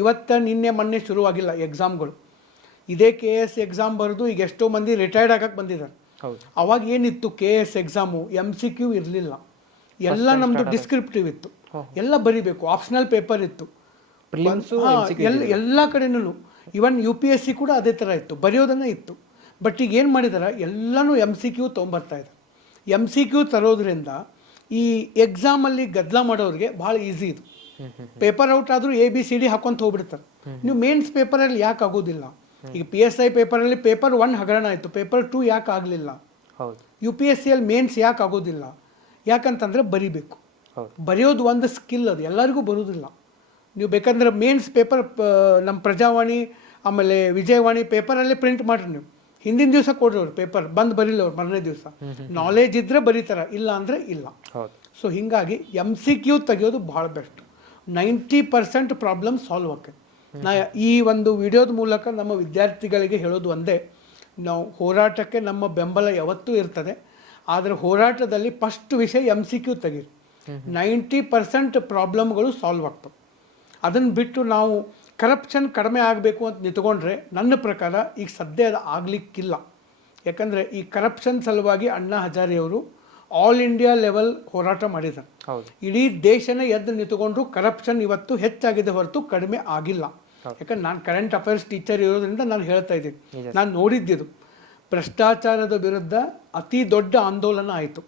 ಇವತ್ತು ನಿನ್ನೆ ಮೊನ್ನೆ ಶುರುವಾಗಿಲ್ಲ ಎಕ್ಸಾಮ್ಗಳು. ಇದೇ KS ಎಕ್ಸಾಮ್ ಬರೆದು ಈಗ ಎಷ್ಟೋ ಮಂದಿ ರಿಟೈರ್ಡ್ ಆಗಕ್ಕೆ ಬಂದಿದ್ದಾರೆ. ಅವಾಗ ಏನಿತ್ತು KS ಎಕ್ಸಾಮು MCQ ಇರಲಿಲ್ಲ, ಎಲ್ಲ ನಮ್ಮದು ಡಿಸ್ಕ್ರಿಪ್ಟಿವ್ ಇತ್ತು, ಎಲ್ಲ ಬರಿಬೇಕು, ಆಪ್ಷನಲ್ ಪೇಪರ್ ಇತ್ತು ಎಲ್ಲ ಕಡೆನೂ. ಇವನ್ UPSC ಕೂಡ ಅದೇ ಥರ ಇತ್ತು, ಬರೆಯೋದನ್ನೇ ಇತ್ತು. ಬಟ್ ಈಗ ಏನು ಮಾಡಿದಾರೆ, ಎಲ್ಲನೂ MCQ ತೊಗೊಂಬರ್ತಾ ಇದೆ. MCQ ತರೋದ್ರಿಂದ ಈ ಎಕ್ಸಾಮಲ್ಲಿ ಗದ್ದಲ ಮಾಡೋರಿಗೆ ಭಾಳ ಈಸಿ ಇದು. ಪೇಪರ್ ಔಟ್ ಆದರೂ ABCD ಹಾಕೊಂತ ಹೋಗ್ಬಿಡ್ತಾರೆ. ನೀವು ಮೇನ್ಸ್ ಪೇಪರಲ್ಲಿ ಯಾಕೆ ಆಗೋದಿಲ್ಲ? ಈಗ PSI ಪೇಪರಲ್ಲಿ ಪೇಪರ್ 1 ಹಗರಣ ಆಯಿತು, ಪೇಪರ್ 2 ಯಾಕೆ ಆಗಲಿಲ್ಲ? UPSCಯಲ್ಲಿ ಮೇನ್ಸ್ ಯಾಕೆ ಆಗೋದಿಲ್ಲ? ಯಾಕಂತಂದರೆ ಬರಿಬೇಕು. ಬರೆಯೋದು ಒಂದು ಸ್ಕಿಲ್, ಅದು ಎಲ್ಲರಿಗೂ ಬರೋದಿಲ್ಲ. ನೀವು ಬೇಕಂದ್ರೆ ಮೇನ್ಸ್ ಪೇಪರ್ ನಮ್ಮ ಪ್ರಜಾವಾಣಿ ಆಮೇಲೆ ವಿಜಯವಾಣಿ ಪೇಪರಲ್ಲೇ ಪ್ರಿಂಟ್ ಮಾಡಿರಿ, ನೀವು ಹಿಂದಿನ ದಿವಸ ಕೊಡ್ರಿ ಅವ್ರು ಪೇಪರ್, ಬಂದು ಬರೀಲ್ಲ ಅವ್ರು ಮರನೇ ದಿವಸ. ನಾಲೆಜ್ ಇದ್ದರೆ ಬರೀತಾರೆ, ಇಲ್ಲ ಅಂದರೆ ಇಲ್ಲ. ಸೊ ಹೀಗಾಗಿ MCQ ತೆಗೆಯೋದು ಭಾಳ ಬೆಸ್ಟ್. 90% ಪ್ರಾಬ್ಲಮ್ ಸಾಲ್ವ್ ಆಗುತ್ತೆ. ನಾ ಈ ಒಂದು ವಿಡಿಯೋದ ಮೂಲಕ ನಮ್ಮ ವಿದ್ಯಾರ್ಥಿಗಳಿಗೆ ಹೇಳೋದು ಒಂದೇ, ನಾವು ಹೋರಾಟಕ್ಕೆ ನಮ್ಮ ಬೆಂಬಲ ಯಾವತ್ತೂ ಇರ್ತದೆ. ಆದರೆ ಹೋರಾಟದಲ್ಲಿ ಫಸ್ಟ್ ವಿಷಯ MCQ ತೆಗೀರಿ. 90% ಪ್ರಾಬ್ಲಮ್ಗಳು ಸಾಲ್ವ್ ಆಗ್ತವೆ. ಅದನ್ನು ಬಿಟ್ಟು ನಾವು ಕರಪ್ಷನ್ ಕಡಿಮೆ ಆಗಬೇಕು ಅಂತ ನಿಂತ್ಕೊಂಡ್ರೆ ನನ್ನ ಪ್ರಕಾರ ಈಗ ಸದ್ಯ ಅದು ಆಗಲಿಕ್ಕಿಲ್ಲ. ಯಾಕಂದರೆ ಈ ಕರಪ್ಷನ್ ಸಲುವಾಗಿ ಅಣ್ಣಾ ಹಜಾರೆಯವರು ಆಲ್ ಇಂಡಿಯಾ ಲೆವೆಲ್ ಹೋರಾಟ ಮಾಡಿದ್ದಾರೆ. ಇಡೀ ದೇಶನೇ ಎದ್ದು ನಿಂತ್ಕೊಂಡ್ರು ಕರಪ್ಷನ್ ಇವತ್ತು ಹೆಚ್ಚಾಗಿದೆ ಹೊರತು ಕಡಿಮೆ ಆಗಿಲ್ಲ. ಯಾಕಂದ್ರೆ ನಾನು ಕರೆಂಟ್ ಅಫೇರ್ಸ್ ಟೀಚರ್ ಇರೋದ್ರಿಂದ ನಾನು ಹೇಳ್ತಾ ಇದ್ದೀನಿ, ನಾನು ನೋಡಿದ್ದಿದ್ದು ಭ್ರಷ್ಟಾಚಾರದ ವಿರುದ್ಧ ಅತಿ ದೊಡ್ಡ ಆಂದೋಲನ ಆಯಿತು.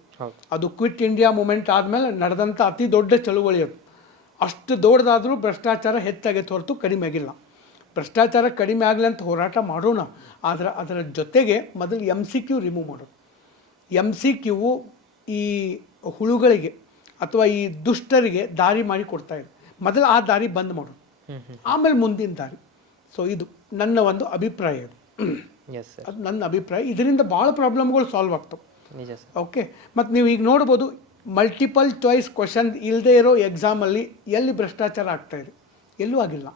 ಅದು ಕ್ವಿಟ್ ಇಂಡಿಯಾ ಮೂಮೆಂಟ್ ಆದಮೇಲೆ ನಡೆದಂಥ ಅತಿ ದೊಡ್ಡ ಚಳುವಳಿ ಅದು. ಅಷ್ಟು ದೊಡ್ಡದಾದರೂ ಭ್ರಷ್ಟಾಚಾರ ಹೆಚ್ಚಾಗೈತೆ ಹೊರತು ಕಡಿಮೆ ಆಗಿಲ್ಲ. ಭ್ರಷ್ಟಾಚಾರ ಕಡಿಮೆ ಆಗಲಿ ಅಂತ ಹೋರಾಟ ಮಾಡೋಣ, ಆದರೆ ಅದರ ಜೊತೆಗೆ ಮೊದಲು MCQ ರಿಮೂವ್ ಮಾಡೋದು. MCQ ಈ ಹುಳುಗಳಿಗೆ ಅಥವಾ ಈ ದುಷ್ಟರಿಗೆ ದಾರಿ ಮಾಡಿ ಕೊಡ್ತಾ ಇದೆ. ಮೊದಲು ಆ ದಾರಿ ಬಂದ್ ಮಾಡೋದು, ಆಮೇಲೆ ಮುಂದಿನ ದಾರಿ. ಸೊ ಇದು ನನ್ನ ಒಂದು ಅಭಿಪ್ರಾಯ. ಅದು ನನ್ನ ಅಭಿಪ್ರಾಯ. ಇದರಿಂದ ಭಾಳ ಪ್ರಾಬ್ಲಮ್ಗಳು ಸಾಲ್ವ್ ಆಗ್ತವೆ. ಓಕೆ, ಮತ್ತು ನೀವು ಈಗ ನೋಡ್ಬೋದು, ಮಲ್ಟಿಪಲ್ ಚಾಯ್ಸ್ ಕ್ವಶನ್ ಇಲ್ಲದೆ ಇರೋ ಎಕ್ಸಾಮಲ್ಲಿ ಎಲ್ಲಿ ಭ್ರಷ್ಟಾಚಾರ ಆಗ್ತಾಯಿದೆ? ಎಲ್ಲೂ ಆಗಿಲ್ಲ.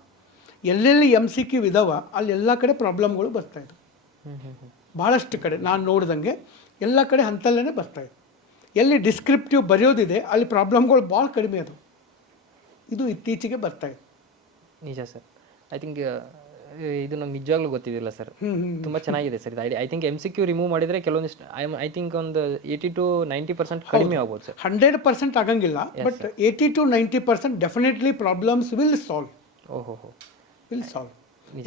ಎಲ್ಲೆಲ್ಲಿ MCQ ಇದಾವ ಅಲ್ಲೆಲ್ಲ ಕಡೆ ಪ್ರಾಬ್ಲಮ್ಗಳು ಬರ್ತಾಯಿದೆ. ಭಾಳಷ್ಟು ಕಡೆ ನಾನು ನೋಡ್ದಂಗೆ ಎಲ್ಲ ಕಡೆ ಹಂತಲ್ಲೇ ಬರ್ತಾಯಿದೆ. ಎಲ್ಲಿ ಡಿಸ್ಕ್ರಿಪ್ಟಿವ್ ಬರೆಯೋದಿದೆ ಅಲ್ಲಿ ಪ್ರಾಬ್ಲಮ್ಗಳು ಭಾಳ ಕಡಿಮೆ ಅದು. ಇದು ಇತ್ತೀಚೆಗೆ ಬರ್ತಾಯಿದೆ. ನಿಜ ಸರ್. ಐ ಥಿಂಕ್ ಇದು ನಂಗೆ ನಿಜವಾಗ್ಲೂ ಗೊತ್ತಿದ್ದಿಲ್ಲ ಸರ್. ತುಂಬ ಚೆನ್ನಾಗಿದೆ ಸರ್ ಇದು idea. I think MCQ remove ಮಾಡಿದರೆ ಕೆಲವೊಂದಿಷ್ಟು ಐ ಥಿಂಕ್ ಒಂದು 80 to 90% ಕಡಿಮೆ ಆಗ್ಬೋದು ಸರ್. 100% ಆಗಂಗಿಲ್ಲ, but 80 to 90% definitely problems will solve. Will solve.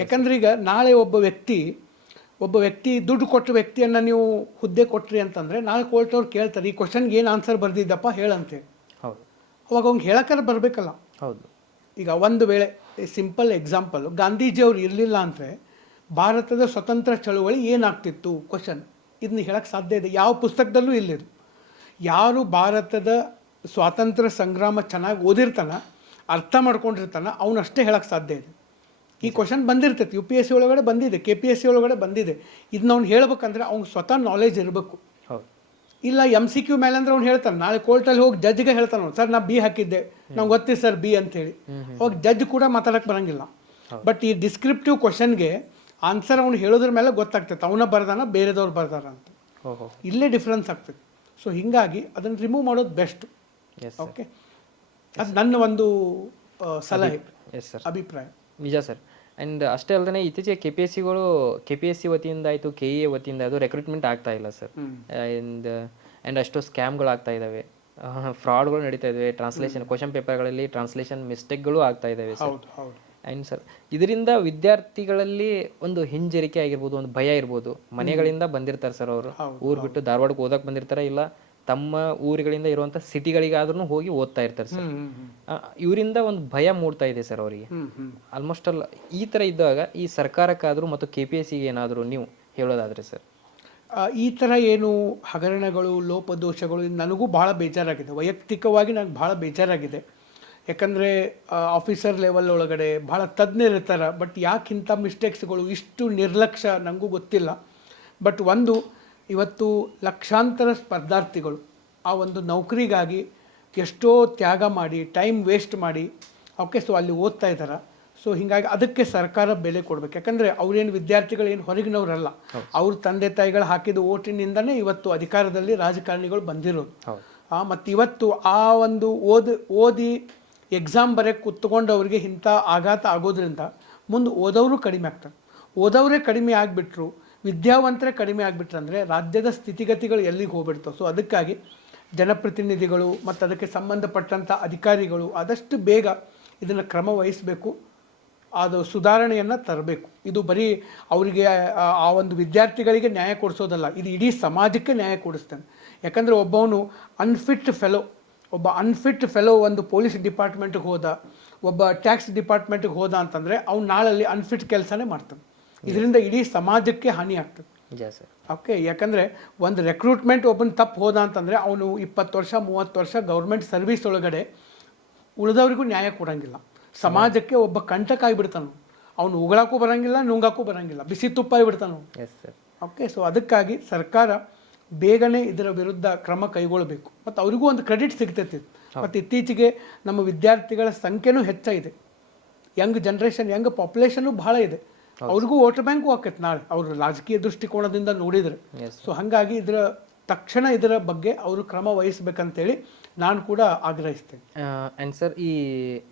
ಯಾಕಂದ್ರೆ ಈಗ ನಾಳೆ ಒಬ್ಬ ವ್ಯಕ್ತಿ ದುಡ್ಡು ಕೊಟ್ಟ ವ್ಯಕ್ತಿಯನ್ನು ನೀವು ಹುದ್ದೆ ಕೊಟ್ರಿ ಅಂತಂದರೆ ನಾಳೆ ಕೋರ್ಟ್ ಅವ್ರು ಕೇಳ್ತಾರೆ, ಈ ಕ್ವಶನ್ಗೆ ಏನು ಆನ್ಸರ್ ಬರ್ದಿದ್ದಪ್ಪ ಹೇಳಂತೆ. ಹೌದು, ಅವಾಗ ಅವ್ನಿಗೆ ಹೇಳಕ್ಕಾರ ಬರಬೇಕಲ್ಲ. ಹೌದು. ಈಗ ಒಂದು ವೇಳೆ ಸಿಂಪಲ್ ಎಕ್ಸಾಂಪಲ್, ಗಾಂಧೀಜಿಯವ್ರು ಇರಲಿಲ್ಲ ಅಂದರೆ ಭಾರತದ ಸ್ವತಂತ್ರ ಚಳುವಳಿ ಏನಾಗ್ತಿತ್ತು ಕ್ವಶನ್, ಇದನ್ನ ಹೇಳಕ್ಕೆ ಸಾಧ್ಯ ಇದೆ? ಯಾವ ಪುಸ್ತಕದಲ್ಲೂ ಇಲ್ಲಿದು. ಯಾರು ಭಾರತದ ಸ್ವಾತಂತ್ರ್ಯ ಸಂಗ್ರಾಮ ಚೆನ್ನಾಗಿ ಓದಿರ್ತಾನ, ಅರ್ಥ ಮಾಡ್ಕೊಂಡಿರ್ತಾನ, ಅವನಷ್ಟೇ ಹೇಳಕ್ಕೆ ಸಾಧ್ಯ ಇದೆ. ಈ ಕ್ವಶನ್ ಬಂದಿರ್ತೈತಿ, UPSC ಒಳಗಡೆ ಬಂದಿದೆ, KPSC ಒಳಗಡೆ ಬಂದಿದೆ. ಇದನ್ನ ಅವ್ನು ಹೇಳ್ಬೇಕಂದ್ರೆ ಅವ್ನಿಗೆ ಸ್ವತಃ ನಾಲೆಜ್ ಇರಬೇಕು. ಇಲ್ಲ MCQ ಮೇಲೆ ಅಂದ್ರೆ ಅವ್ನು ಹೇಳ್ತಾನೆ, ನಾಳೆ ಕೋರ್ಟಲ್ಲಿ ಹೋಗಿ ಜಡ್ಜ್ಗೆ ಹೇಳ್ತಾನೆ, ಸರ್ ನಾ B ಹಾಕಿದ್ದೆ, ನಂಗೆ ಗೊತ್ತಿದೆ ಸರ್ B ಅಂತೇಳಿ. ಅವಾಗ ಜಡ್ಜ್ ಕೂಡ ಮಾತಾಡಕ್ಕೆ ಬರಂಗಿಲ್ಲ. ಬಟ್ ಈ ಡಿಸ್ಕ್ರಿಪ್ಟಿವ್ ಕ್ವಶನ್ಗೆ ಆನ್ಸರ್ ಅವ್ನು ಹೇಳೋದ್ರ ಮೇಲೆ ಗೊತ್ತಾಗ್ತೈತೆ, ಅವನ ಬರ್ದಾನ ಬೇರೆದವ್ರು ಬರ್ದಾರ ಅಂತ. ಇಲ್ಲೇ ಡಿಫ್ರೆನ್ಸ್ ಆಗ್ತೈತೆ. ಸೊ ಹೀಗಾಗಿ ಅದನ್ನು ರಿಮೂವ್ ಮಾಡೋದು ಬೆಸ್ಟ್. ಓಕೆ, ಅದು ನನ್ನ ಒಂದು ಸಲಹೆ, ಅಭಿಪ್ರಾಯ. ನಿಜ ಸರ್. ಆ್ಯಂಡ್ ಅಷ್ಟೇ ಅಲ್ಲದೆ ಇತ್ತೀಚೆಗೆ KPSC ವತಿಯಿಂದ ಆಯಿತು, KEA ವತಿಯಿಂದ ಅದು ರೆಕ್ರೂಟ್ಮೆಂಟ್ ಆಗ್ತಾ ಇಲ್ಲ ಸರ್. ಆ್ಯಂಡ್ ಅಷ್ಟು ಸ್ಕ್ಯಾಮ್ಗಳು ಆಗ್ತಾ ಇದ್ದಾವೆ, ಫ್ರಾಡ್ಗಳು ನಡೀತಾ ಇದ್ದಾವೆ, ಟ್ರಾನ್ಸ್ಲೇಷನ್ ಕ್ವಶನ್ ಪೇಪರ್ಗಳಲ್ಲಿ ಟ್ರಾನ್ಸ್ಲೇಷನ್ ಮಿಸ್ಟೇಕ್ಗಳು ಆಗ್ತಾ ಇದ್ದಾವೆ ಸರ್. ಆ್ಯಂಡ್ ಸರ್ ಇದರಿಂದ ವಿದ್ಯಾರ್ಥಿಗಳಲ್ಲಿ ಒಂದು ಹಿಂಜರಿಕೆ ಆಗಿರ್ಬೋದು, ಒಂದು ಭಯ ಇರ್ಬೋದು. ಮನೆಗಳಿಂದ ಬಂದಿರ್ತಾರೆ ಸರ್, ಅವರು ಊರು ಬಿಟ್ಟು ಧಾರವಾಡಕ್ಕೆ ಓದಕ್ಕೆ ಬಂದಿರ್ತಾರೆ, ಇಲ್ಲ ತಮ್ಮ ಊರುಗಳಿಂದ ಇರುವಂಥ ಸಿಟಿಗಳಿಗಾದ್ರೂ ಹೋಗಿ ಓದ್ತಾ ಇರ್ತಾರೆ ಸರ್. ಇವರಿಂದ ಒಂದು ಭಯ ಮೂಡ್ತಾ ಇದೆ ಸರ್ ಅವರಿಗೆ. ಆಲ್ಮೋಸ್ಟ್ ಅಲ್ಲ ಈ ಥರ ಇದ್ದಾಗ ಈ ಸರ್ಕಾರಕ್ಕಾದರೂ ಮತ್ತು KPSCಗೆ ಏನಾದರೂ ನೀವು ಹೇಳೋದಾದರೆ ಸರ್? ಈ ಥರ ಏನು ಹಗರಣಗಳು, ಲೋಪದೋಷಗಳು ನನಗೂ ಭಾಳ ಬೇಜಾರಾಗಿದೆ. ವೈಯಕ್ತಿಕವಾಗಿ ನನಗೆ ಭಾಳ ಬೇಜಾರಾಗಿದೆ. ಯಾಕಂದರೆ ಆಫೀಸರ್ ಲೆವೆಲ್ ಒಳಗಡೆ ಭಾಳ ತಜ್ಞರಿರ್ತಾರೆ, ಬಟ್ ಯಾಕೆ ಇಂಥ ಮಿಸ್ಟೇಕ್ಸ್ಗಳು, ಇಷ್ಟು ನಿರ್ಲಕ್ಷ್ಯ ನನಗೂ ಗೊತ್ತಿಲ್ಲ. ಬಟ್ ಒಂದು, ಇವತ್ತು ಲಕ್ಷಾಂತರ ಸ್ಪರ್ಧಾರ್ಥಿಗಳು ಆ ಒಂದು ನೌಕರಿಗಾಗಿ ಎಷ್ಟೋ ತ್ಯಾಗ ಮಾಡಿ, ಟೈಮ್ ವೇಸ್ಟ್ ಮಾಡಿ, ಓಕೆ, ಸೊ ಅಲ್ಲಿ ಓದ್ತಾ ಇದ್ದಾರೆ. ಸೊ ಹೀಗಾಗಿ ಅದಕ್ಕೆ ಸರ್ಕಾರ ಬೆಲೆ ಕೊಡಬೇಕು. ಯಾಕಂದರೆ ಅವ್ರೇನು ವಿದ್ಯಾರ್ಥಿಗಳು ಏನು ಹೊರಗಿನವರಲ್ಲ, ಅವ್ರ ತಂದೆ ತಾಯಿಗಳು ಹಾಕಿದ ಓಟಿನಿಂದನೇ ಇವತ್ತು ಅಧಿಕಾರದಲ್ಲಿ ರಾಜಕಾರಣಿಗಳು ಬಂದಿರೋದು. ಮತ್ತು ಇವತ್ತು ಆ ಒಂದು ಓದಿ ಎಕ್ಸಾಮ್ ಬರೆಯೋಕ್ಕೆ ಕೂತ್ಕೊಂಡವ್ರಿಗೆ ಇಂಥ ಆಘಾತ ಆಗೋದ್ರಿಂದ ಮುಂದೆ ಓದೋರು ಕಡಿಮೆ ಆಗ್ತಾರೆ. ಓದೋರೇ ಕಡಿಮೆ ಆಗಿಬಿಟ್ರು, ವಿದ್ಯಾವಂತರೇ ಕಡಿಮೆ ಆಗಿಬಿಟ್ರಂದರೆ ರಾಜ್ಯದ ಸ್ಥಿತಿಗತಿಗಳು ಎಲ್ಲಿಗೆ ಹೋಗ್ಬಿಡ್ತಾವೆ. ಸೊ ಅದಕ್ಕಾಗಿ ಜನಪ್ರತಿನಿಧಿಗಳು ಮತ್ತು ಅದಕ್ಕೆ ಸಂಬಂಧಪಟ್ಟಂಥ ಅಧಿಕಾರಿಗಳು ಆದಷ್ಟು ಬೇಗ ಇದನ್ನು ಕ್ರಮ ವಹಿಸಬೇಕು, ಅದು ಸುಧಾರಣೆಯನ್ನು ತರಬೇಕು. ಇದು ಬರೀ ಅವರಿಗೆ ಆ ಒಂದು ವಿದ್ಯಾರ್ಥಿಗಳಿಗೆ ನ್ಯಾಯ ಕೊಡಿಸೋದಲ್ಲ, ಇದು ಇಡೀ ಸಮಾಜಕ್ಕೆ ನ್ಯಾಯ ಕೊಡಿಸ್ತಾನೆ. ಯಾಕಂದರೆ ಒಬ್ಬವನು ಒಬ್ಬ ಅನ್ಫಿಟ್ ಫೆಲೋ ಒಂದು ಪೊಲೀಸ್ ಡಿಪಾರ್ಟ್ಮೆಂಟ್ಗೆ ಹೋದ, ಒಬ್ಬ ಟ್ಯಾಕ್ಸ್ ಡಿಪಾರ್ಟ್ಮೆಂಟ್ಗೆ ಹೋದ ಅಂತಂದರೆ ಅವ್ನು ನಾಳಲ್ಲಿ ಅನ್ಫಿಟ್ ಕೆಲಸನೇ ಮಾಡ್ತಾನೆ. ಇದರಿಂದ ಇಡೀ ಸಮಾಜಕ್ಕೆ ಹಾನಿ ಆಗ್ತದೆ. ಓಕೆ, ಯಾಕಂದರೆ ಒಂದು ರೆಕ್ರೂಟ್ಮೆಂಟ್ ಒಬ್ಬನ ತಪ್ಪು ಹೋದ ಅಂತಂದರೆ ಅವನು 20 ವರ್ಷ 30 ವರ್ಷ ಗೌರ್ಮೆಂಟ್ ಸರ್ವಿಸ್ ಒಳಗಡೆ ಉಳಿದವರಿಗೂ ನ್ಯಾಯ ಕೊಡೋಂಗಿಲ್ಲ, ಸಮಾಜಕ್ಕೆ ಒಬ್ಬ ಕಂಟಕ ಆಗಿಬಿಡ್ತಾನು. ಅವನು ಉಗಳಕ್ಕೂ ಬರೋಂಗಿಲ್ಲ, ನುಂಗಕ್ಕೂ ಬರೋಂಗಿಲ್ಲ, ಬಿಸಿ ತುಪ್ಪ ಆಗಿಬಿಡ್ತಾನು. ಓಕೆ, ಸೊ ಅದಕ್ಕಾಗಿ ಸರ್ಕಾರ ಬೇಗನೆ ಇದರ ವಿರುದ್ಧ ಕ್ರಮ ಕೈಗೊಳ್ಳಬೇಕು ಮತ್ತು ಅವರಿಗೂ ಒಂದು ಕ್ರೆಡಿಟ್ ಸಿಗ್ತೈತಿ. ಮತ್ತು ಇತ್ತೀಚೆಗೆ ನಮ್ಮ ವಿದ್ಯಾರ್ಥಿಗಳ ಸಂಖ್ಯೆನೂ ಹೆಚ್ಚಾಗಿದೆ, ಯಂಗ್ ಜನ್ರೇಷನ್, ಯಂಗ್ ಪಾಪ್ಯುಲೇಷನ್ನು ಭಾಳ ಇದೆ. ಅವ್ರಿಗೂ ವೋಟರ್ ಬ್ಯಾಂಕು ಆಕೈತೆ ನಾಳೆ ಅವರು ರಾಜಕೀಯ ದೃಷ್ಟಿಕೋನದಿಂದ ನೋಡಿದರೆ. ಸೊ ಹಾಗಾಗಿ ತಕ್ಷಣ ಇದರ ಬಗ್ಗೆ ಅವರು ಕ್ರಮ ವಹಿಸ್ಬೇಕಂತೇಳಿ ನಾನು ಕೂಡ ಆಗ್ರಹಿಸ್ತೇನೆ. ಆ್ಯಂಡ್ ಸರ್,